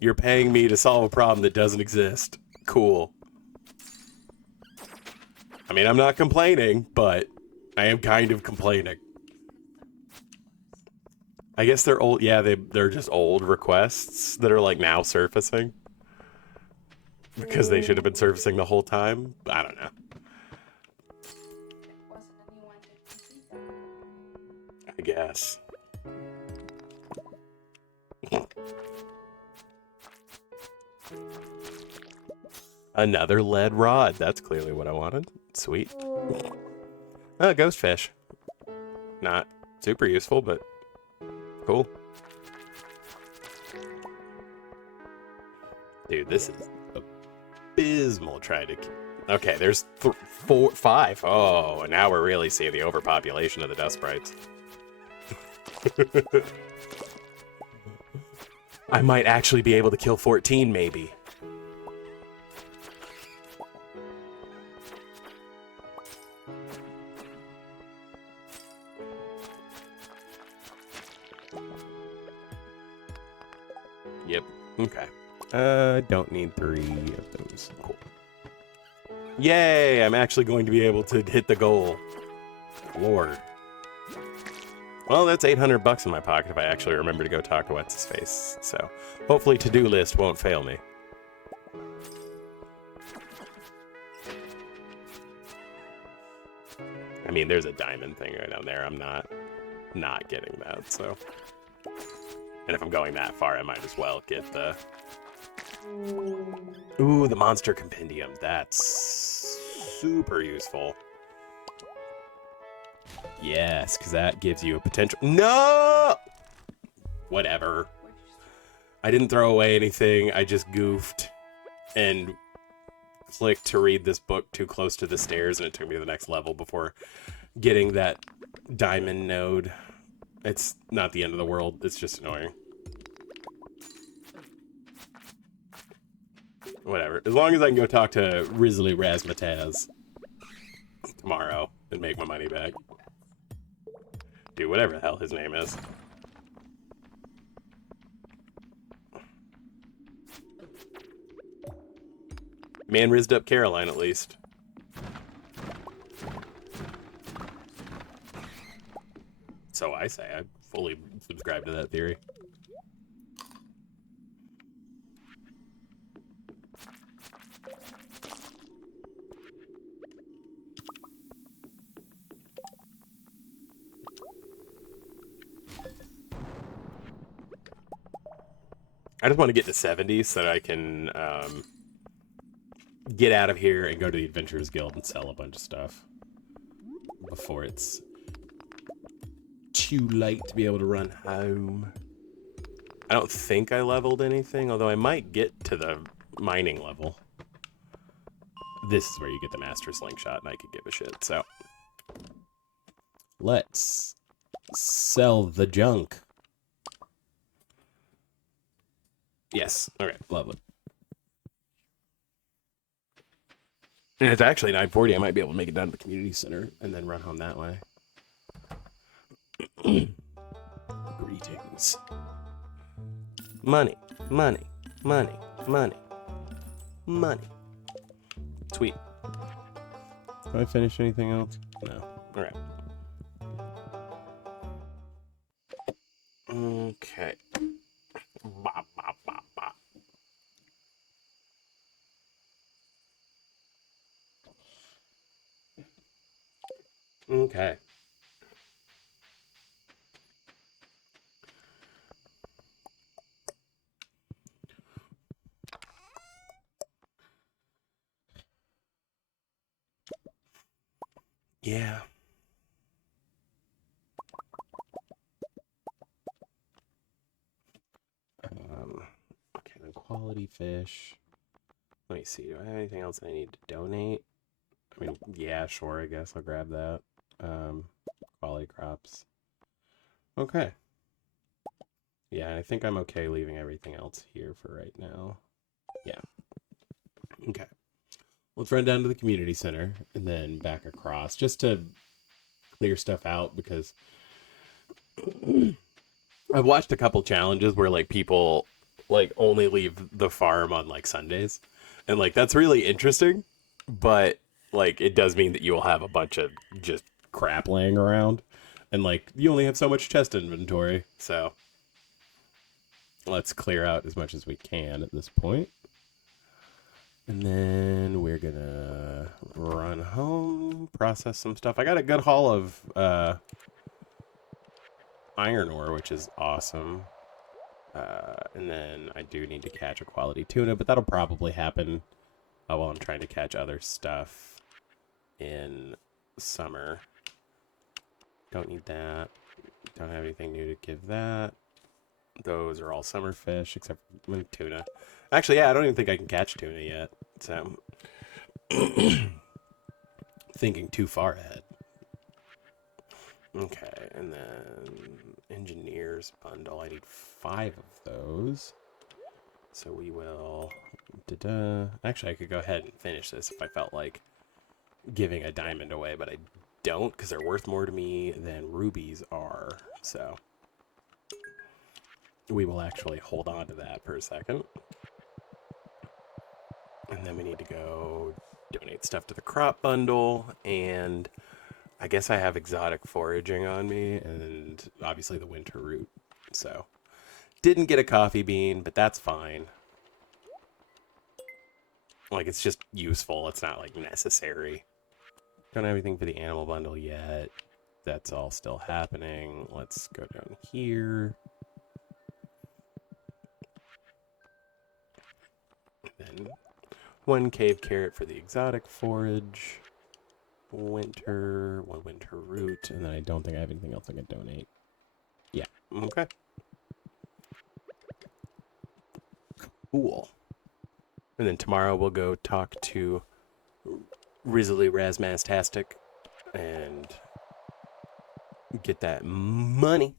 You're paying me to solve a problem that doesn't exist. Cool. I mean, I'm not complaining, but I am kind of complaining. I guess they're old. Yeah, they're just old requests that are like now surfacing because they should have been surfacing the whole time. I don't know. Wasn't anyone to complete that? I guess. Another lead rod. That's clearly what I wanted. Sweet. Oh, ghost fish. Not super useful, but cool. Dude, this is abysmal trying to... Okay, there's 4, 5. Oh, and now we're really seeing the overpopulation of the dust sprites. I might actually be able to kill 14, maybe. Yep. Okay. Don't need 3 of those. Cool. Yay! I'm actually going to be able to hit the goal. Lord. Well, that's $800 in my pocket if I actually remember to go talk to What's-His-Face. So, hopefully to-do list won't fail me. I mean, there's a diamond thing right down there. I'm not getting that, so... And if I'm going that far, I might as well get the... Ooh, the monster compendium. That's super useful. Yes, because that gives you a potential... No! Whatever. I didn't throw away anything. I just goofed and clicked to read this book too close to the stairs, and it took me to the next level before getting that diamond node. It's not the end of the world. It's just annoying. Whatever. As long as I can go talk to Risley Razmataz tomorrow and make my money back. Dude, whatever the hell his name is. Man rizzed up Caroline, at least. So I say. I fully subscribe to that theory. I just want to get to 70 so that I can get out of here and go to the Adventurers Guild and sell a bunch of stuff before it's too late to be able to run home. I don't think I leveled anything, although I might get to the mining level. This is where you get the Master Slingshot, and I could give a shit, so. Let's sell the junk. Yes. Okay. Lovely. And it's actually 9:40. I might be able to make it down to the community center and then run home that way. Greetings. Money. Money. Money. Money. Money. Sweet. Have I finished anything else? No. All right. Okay. Bop, bop, bop, bop. Okay. Yeah. Okay, then quality fish. Let me see. Do I have anything else I need to donate? I mean, yeah, sure. I guess I'll grab that. Um, quality crops. Okay. Yeah, I think I'm okay leaving everything else here for right now. Yeah. Okay. Let's run down to the community center and then back across just to clear stuff out because I've watched a couple challenges where like people like only leave the farm on like Sundays. And like that's really interesting, but like it does mean that you will have a bunch of just crap laying around and like you only have so much chest inventory. So let's clear out as much as we can at this point. And then we're gonna run home, process some stuff. I got a good haul of iron ore, which is awesome. And then I do need to catch a quality tuna, but that'll probably happen while I'm trying to catch other stuff in summer. Don't need that. Don't have anything new to give that. Those are all summer fish, except for tuna. Actually, yeah, I don't even think I can catch tuna yet. So, thinking too far ahead. Okay, and then engineers bundle. I need 5 of those. So we will... Actually, I could go ahead and finish this if I felt like giving a diamond away, but I don't because they're worth more to me than rubies are. So we will actually hold on to that for a second. And then we need to go donate stuff to the crop bundle, and I guess I have exotic foraging on me, and obviously the winter root. So didn't get a coffee bean, but that's fine. Like, it's just useful. It's not, like, necessary. Don't have anything for the animal bundle yet. That's all still happening. Let's go down here. Then 1 cave carrot for the exotic forage. Winter, 1 winter root, and then I don't think I have anything else I can donate. Yeah, okay. Cool. And then tomorrow we'll go talk to Rizzly Razmastastic and get that money.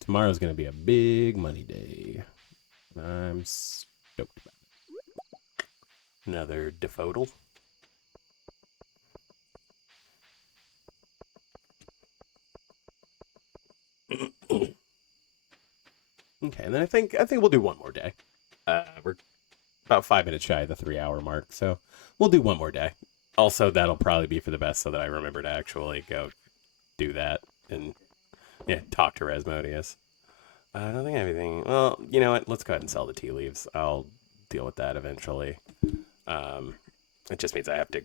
Tomorrow's going to be a big money day. I'm stoked about it. Another Defodal. Okay, and then I think we'll do one more day. We're about 5 minutes shy of the 3-hour mark, so we'll do one more day. Also, that'll probably be for the best, so that I remember to actually go do that and yeah, talk to Rasmodius. I don't think anything. Well, you know what? Let's go ahead and sell the tea leaves. I'll deal with that eventually. It just means I have to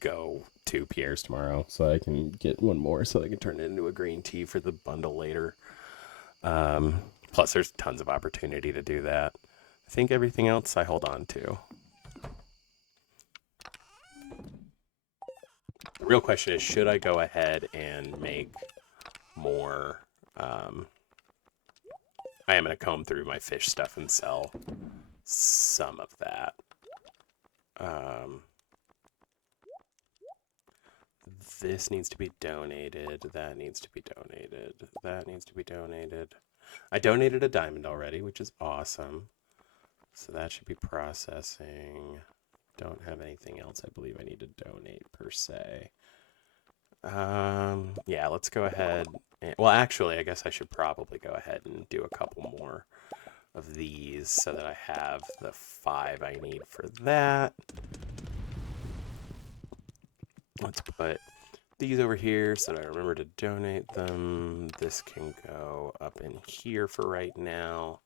go to Pierre's tomorrow, so I can get one more, so I can turn it into a green tea for the bundle later. Plus, there's tons of opportunity to do that. I think everything else I hold on to. The real question is, should I go ahead and make more? I am going to comb through my fish stuff and sell some of that. This needs to be donated. That needs to be donated. That needs to be donated. I donated a diamond already, which is awesome. So that should be processing. Don't have anything else I believe I need to donate per se. Yeah, let's go ahead. Well, actually, I guess I should probably go ahead and do a couple more of these so that I have the 5 I need for that. Let's put these over here so that I remember to donate them. This can go up in here for right now.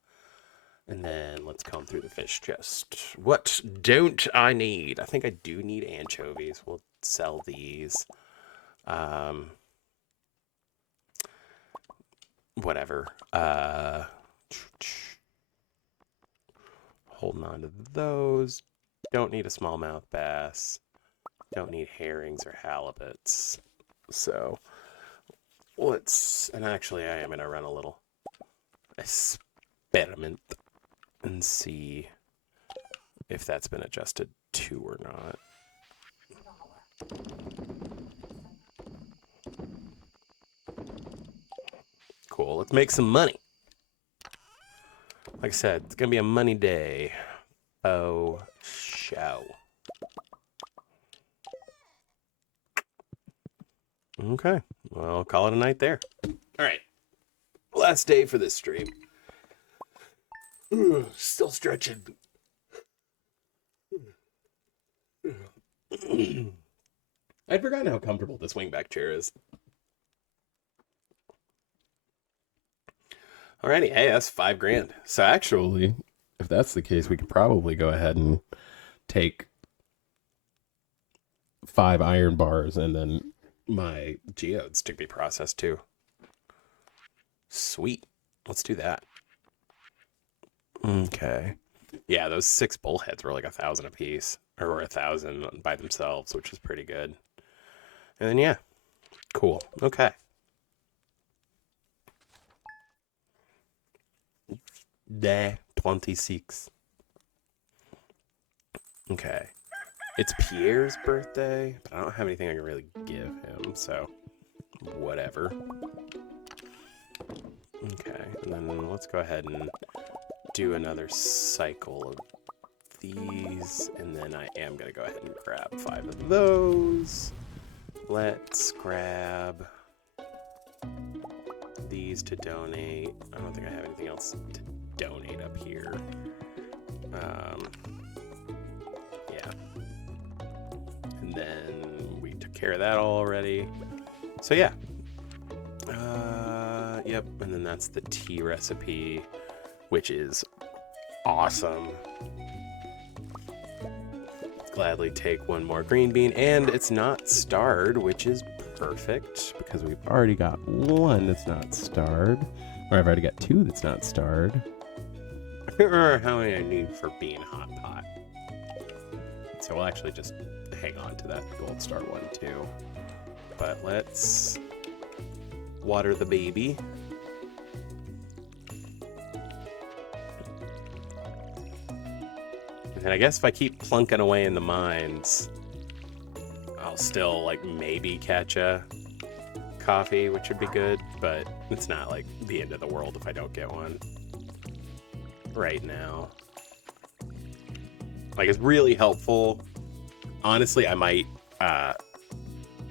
And then let's comb through the fish chest. What don't I need? I think I do need anchovies. We'll sell these. Whatever. Holding on to those. Don't need a smallmouth bass. Don't need herrings or halibuts. So let's, and actually I am going to run a little experiment and see if that's been adjusted to or not. Cool, let's make some money. Like I said, it's going to be a money day. Oh, show. Okay, well, I'll call it a night there. All right, last day for this stream. Still stretching. I'd forgotten how comfortable this wingback chair is. Alrighty, hey, that's $5,000. So actually, if that's the case, we could probably go ahead and take 5 iron bars and then my geodes to be processed too. Sweet. Let's do that. Okay. Yeah, those 6 bullheads were like 1,000 a piece, or 1,000 by themselves, which is pretty good. And then, yeah. Cool. Okay. Day 26. Okay. It's Pierre's birthday, but I don't have anything I can really give him, so whatever. Okay, and then let's go ahead and do another cycle of these, and then I am going to go ahead and grab 5 of those. Let's grab these to donate. I don't think I have anything else to donate up here. Yeah. And then we took care of that already. So yeah. Yep, and then that's the tea recipe, which is awesome. Gladly take 1 more green bean, and it's not starred, which is perfect because we've already got 1 that's not starred, or I've already got 2 that's not starred. I can't remember how many I need for bean hot pot, so we'll actually just hang on to that gold star one too. But let's water the baby. And I guess if I keep plunking away in the mines, I'll still, like, maybe catch a coffee, which would be good, but it's not, like, the end of the world if I don't get one right now. Like, it's really helpful. Honestly, I might,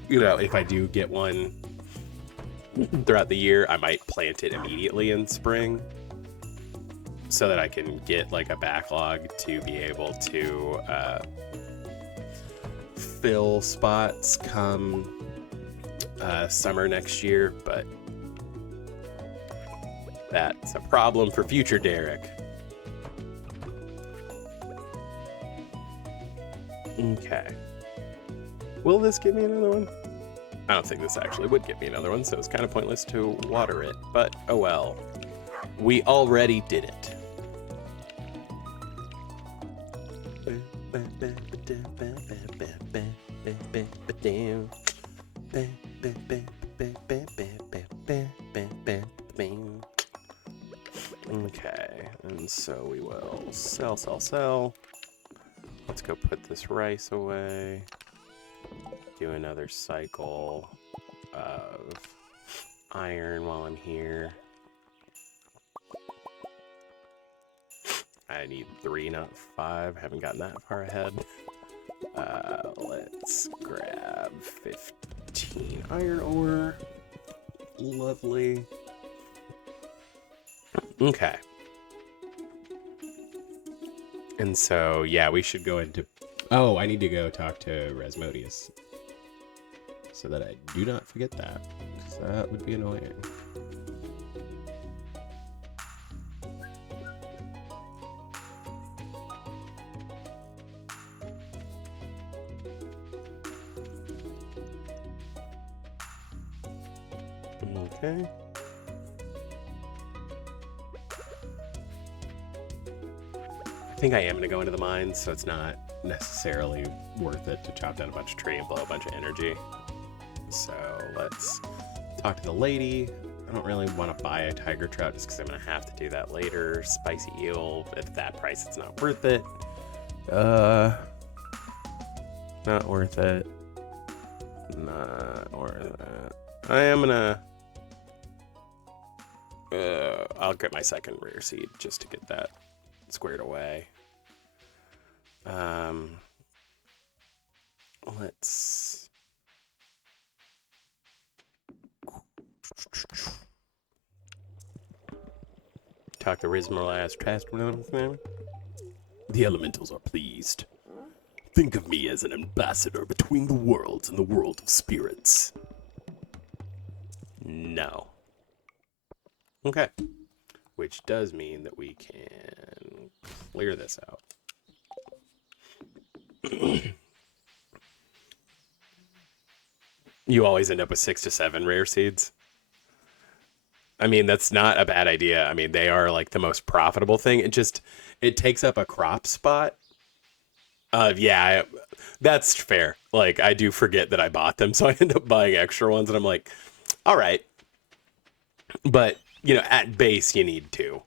you know, if I do get one throughout the year, I might plant it immediately in spring, so that I can get like a backlog to be able to fill spots come summer next year, but that's a problem for future Derek. Okay. Will this give me another one? I don't think this actually would give me another one, so it's kind of pointless to water it, but oh well. We already did it. Okay, and so we will sell. Let's go put this rice away. Do another cycle of iron while I'm here. I need 3, not 5. Haven't gotten that far ahead. Let's grab 15 iron ore. Lovely. Okay. And so, yeah, we should go into... Oh, I need to go talk to Rasmodius, so that I do not forget that, because that would be annoying. Okay. I think I am going to go into the mines, so it's not necessarily worth it to chop down a bunch of tree and blow a bunch of energy. So let's talk to the lady. I don't really want to buy a tiger trout just because I'm going to have to do that later. Spicy eel, at that price, it's not worth it. Not worth it. Not worth it. I am going to... I'll get my second rare seed just to get that squared away. Let's... Talk to Rizmarlaz Trust. The elementals are pleased. Think of me as an ambassador between the worlds and the world of spirits. No. Okay. Which does mean that we can clear this out. You always end up with 6 to 7 rare seeds. I mean, that's not a bad idea. I mean, they are like the most profitable thing. It takes up a crop spot. Yeah, that's fair. Like, I do forget that I bought them, so I end up buying extra ones, and I'm like, all right. But, you know, at base, you need 2.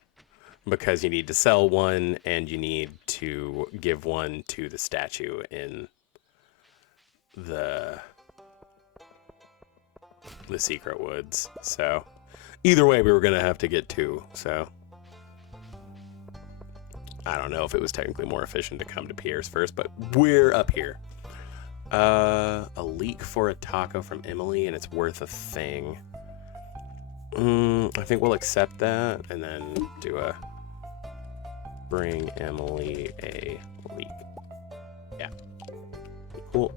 Because you need to sell one, and you need to give one to the statue in the secret woods. So, either way, we were going to have to get 2, so... I don't know if it was technically more efficient to come to Pierre's first, but we're up here. A leek for a taco from Emily, and it's worth a thing. I think we'll accept that, and then do a bring Emily a leek. Yeah. Cool.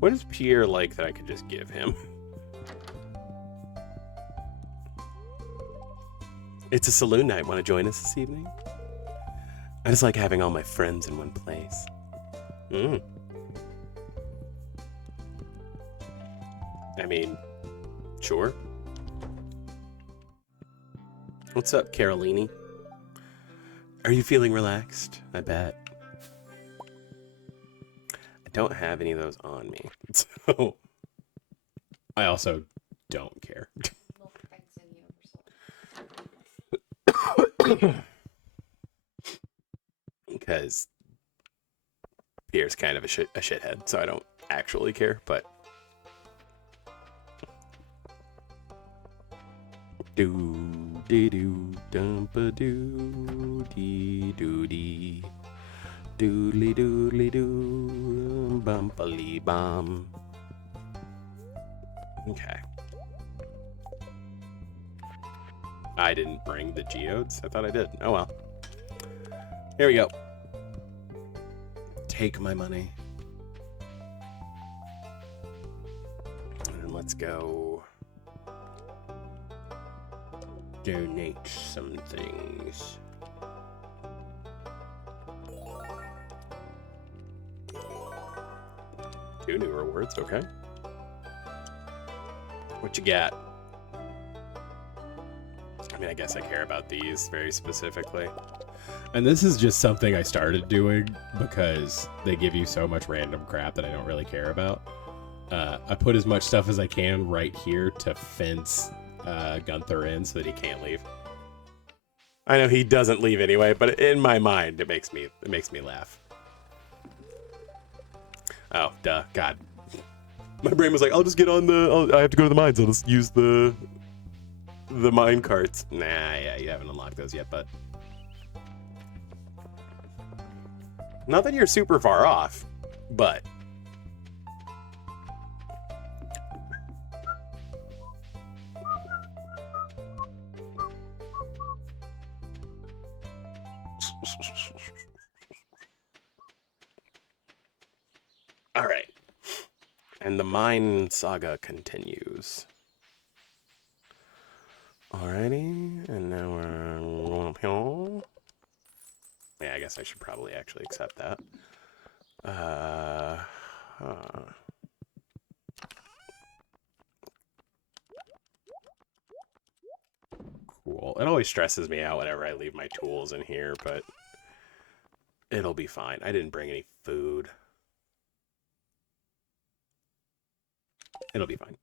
What is Pierre like that I could just give him? It's a saloon night. Want to join us this evening? I just like having all my friends in one place. I mean, sure. What's up, Carolini? Are you feeling relaxed? I bet. I don't have any of those on me, so I also don't care. Because Pierre's kind of a shithead, so I don't actually care, but... Do-dee-doo-dumpa-doo-dee-doo-dee. Doodly-doodly-doo, bumpally-bum. Okay. I didn't bring the geodes? I thought I did. Oh well. Here we go. Take my money. And let's go donate some things. Two new rewards, okay. What you got? I mean, I guess I care about these very specifically. And this is just something I started doing because they give you so much random crap that I don't really care about. I put as much stuff as I can right here to fence Gunther in so that he can't leave. I know he doesn't leave anyway, but in my mind, it makes me laugh. Oh, duh, God. My brain was like, I'll just get on I have to go to the mines. I'll just use the mine carts. Nah, yeah, you haven't unlocked those yet, but not that you're super far off, but all right. And the mine saga continues. Alrighty, and now we're going up here. Yeah, I guess I should probably actually accept that. Cool. Cool. It always stresses me out whenever I leave my tools in here, but it'll be fine. I didn't bring any food. It'll be fine.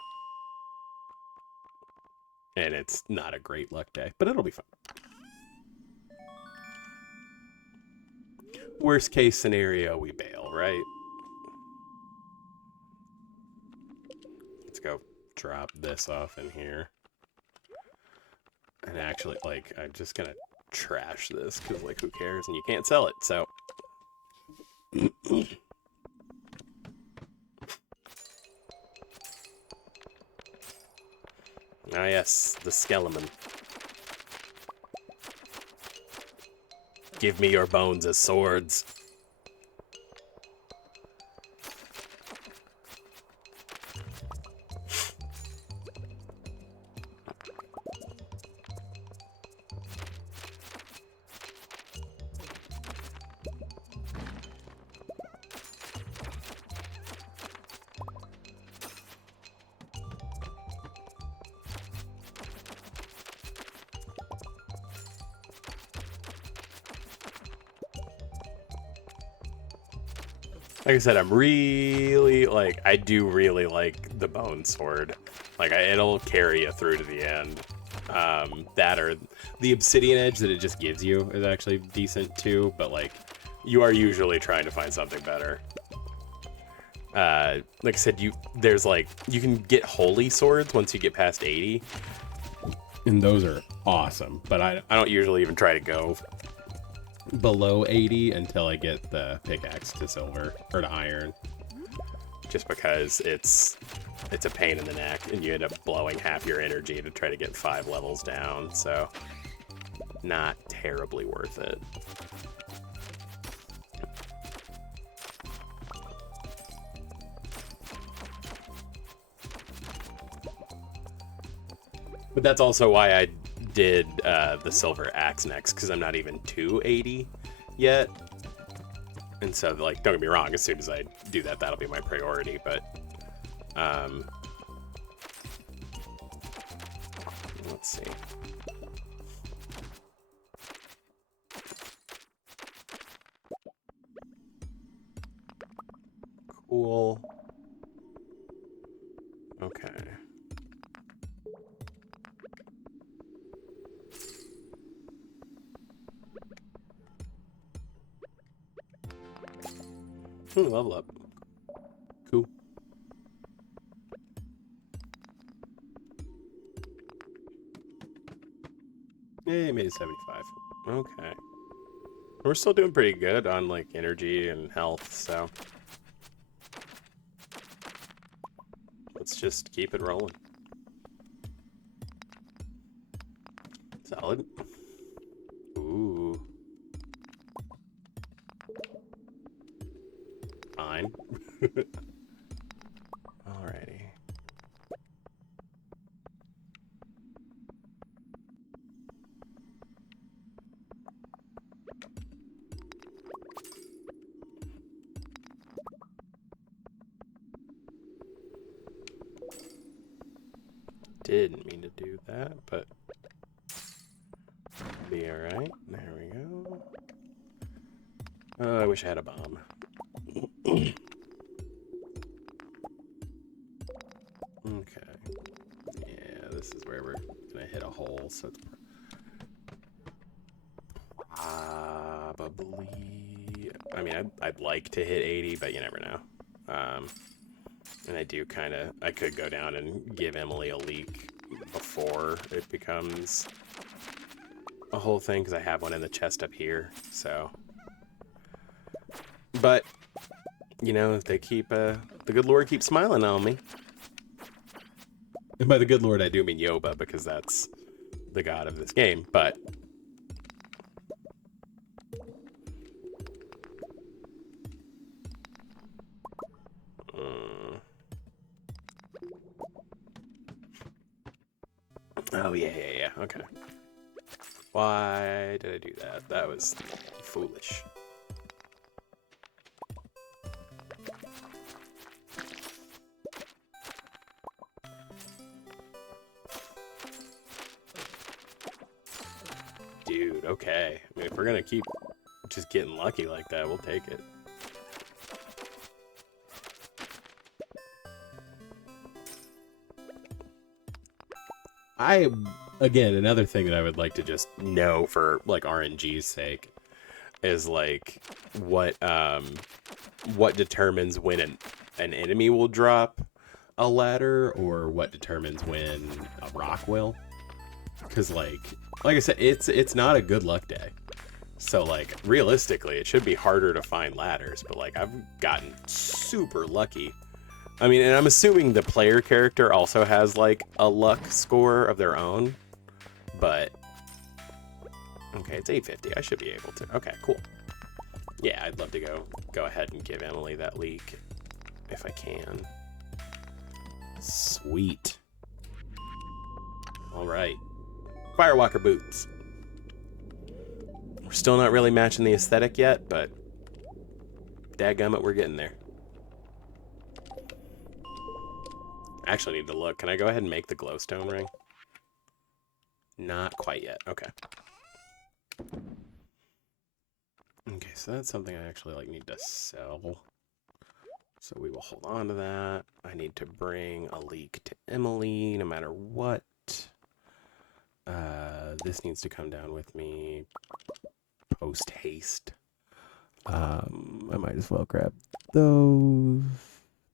And it's not a great luck day, but it'll be fine. Worst case scenario, we bail, right? Let's go drop this off in here. And actually, like, I'm just gonna trash this, because, like, who cares? And you can't sell it, so... Ah, yes, the skeleton. Give me your bones as swords. Like I said, I'm really, like, I do really like the bone sword. Like, it'll carry you through to the end. That or the obsidian edge that it just gives you is actually decent too, but, like, you are usually trying to find something better. Like I said, you can get holy swords once you get past 80. And those are awesome, but I don't usually even try to go below 80 until I get the pickaxe to silver or to iron, just because it's a pain in the neck and you end up blowing half your energy to try to get 5 levels down, so not terribly worth it. But that's also why I did the silver axe next, because I'm not even to 80 yet. And so, like, don't get me wrong, as soon as I do that, that'll be my priority, but let's see. Cool. Okay. Level up. Cool. Hey, made it 75. Okay. We're still doing pretty good on, like, energy and health, so let's just keep it rolling. Solid. Ooh. Fine. Alrighty. Didn't mean to do that, but be alright. There we go. Oh, I wish I had a bomb. Okay. Yeah, this is where we're gonna hit a hole, so it's probably... I mean, I'd like to hit 80, but you never know. And I do kind of... I could go down and give Emily a leak before it becomes a whole thing, because I have one in the chest up here, so... But, you know, if they keep... the good Lord keeps smiling on me. And by the good Lord, I do mean Yoba, because that's the god of this game, but... Oh, yeah, okay. Why did I do that? That was foolish. dude, okay. I mean, if we're gonna keep just getting lucky like that, we'll take it. Again, another thing that I would like to just know for, like, RNG's sake is, like, what determines when an enemy will drop a ladder, or what determines when a rock will. Because, like I said, it's not a good luck day. So, like, realistically, it should be harder to find ladders, but, like, I've gotten super lucky. I mean, and I'm assuming the player character also has, like, a luck score of their own, but... Okay, it's 850. I should be able to. Okay, cool. Yeah, I'd love to go ahead and give Emily that leak, if I can. Sweet. Alright. Firewalker boots. We're still not really matching the aesthetic yet, but dadgummit, we're getting there. I actually need to look. Can I go ahead and make the glowstone ring? Not quite yet. Okay. Okay, so that's something I actually like need to sell. So we will hold on to that. I need to bring a leak to Emily no matter what. This needs to come down with me post haste. I might as well grab those.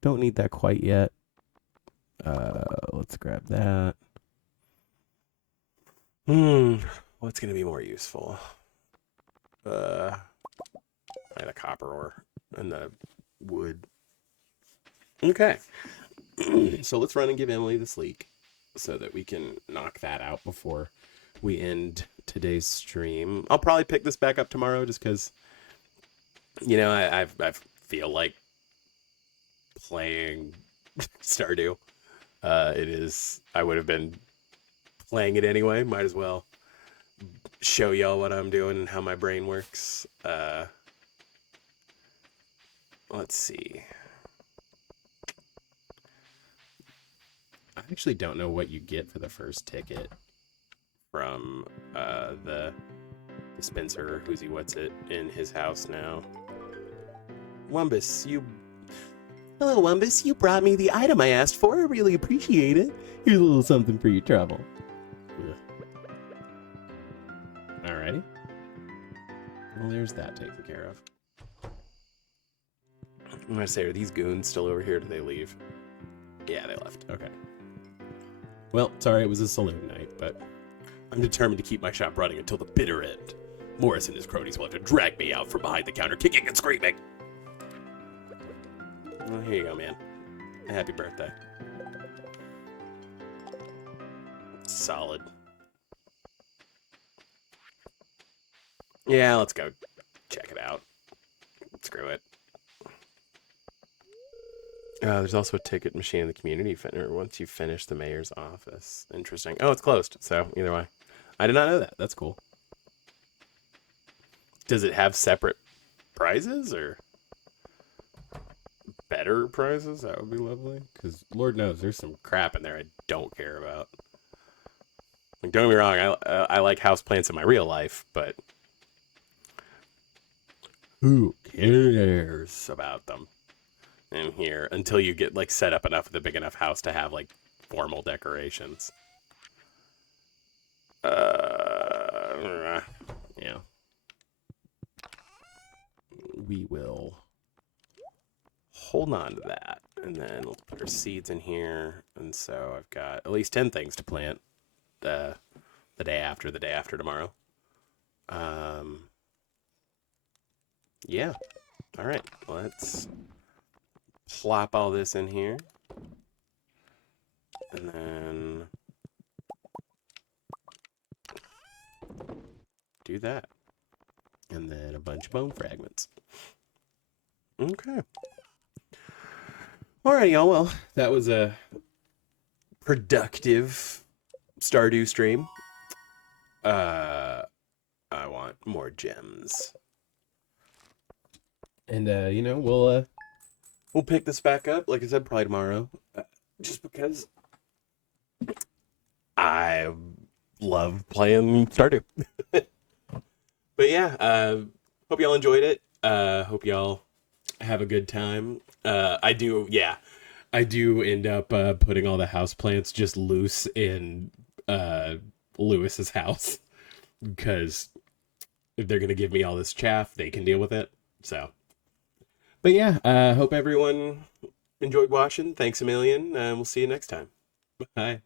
Don't need that quite yet. Let's grab that. What's gonna be more useful? The copper ore and the wood. Okay. So let's run and give Emily this leak so that we can knock that out before we end today's stream. I'll probably pick this back up tomorrow just because, you know, I feel like playing Stardew. I would have been playing it anyway. Might as well show y'all what I'm doing and how my brain works. Let's see. I actually don't know what you get for the first ticket from the dispenser, who's he, what's it, in his house now. Wumbus, Hello, Wumbus. You brought me the item I asked for. I really appreciate it. Here's a little something for your trouble. Alrighty. Well, there's that taken care of. I'm gonna say, are these goons still over here? Did they leave? Yeah, they left. Okay. Well, sorry it was a saloon night, but I'm determined to keep my shop running until the bitter end. Morris and his cronies will have to drag me out from behind the counter, kicking and screaming. Well, here you go, man. Happy birthday. Solid. Yeah, let's go check it out. Screw it. There's also a ticket machine in the community center once you finish the mayor's office. Interesting. Oh, it's closed. So, either way. I did not know that. That's cool. Does it have separate prizes or better prizes? That would be lovely. Because Lord knows there's some crap in there I don't care about. Like, don't get me wrong, I like houseplants in my real life, but who cares about them in here until you get, like, set up enough with a big enough house to have, like, formal decorations. Yeah. We will hold on to that, and then we'll put our seeds in here. And so I've got at least 10 things to plant the day after tomorrow. Yeah. All right. Let's plop all this in here, and then do that, and then a bunch of bone fragments. Okay. Alright, y'all. Well, that was a productive Stardew stream. I want more gems. And you know, we'll pick this back up, like I said, probably tomorrow. Just because I love playing Stardew. But yeah, hope y'all enjoyed it. Hope y'all have a good time. I do end up putting all the house plants just loose in uh, Lewis's house because if they're gonna give me all this chaff, they can deal with it. So, but yeah, hope everyone enjoyed watching. Thanks a million. We'll see you next time. Bye.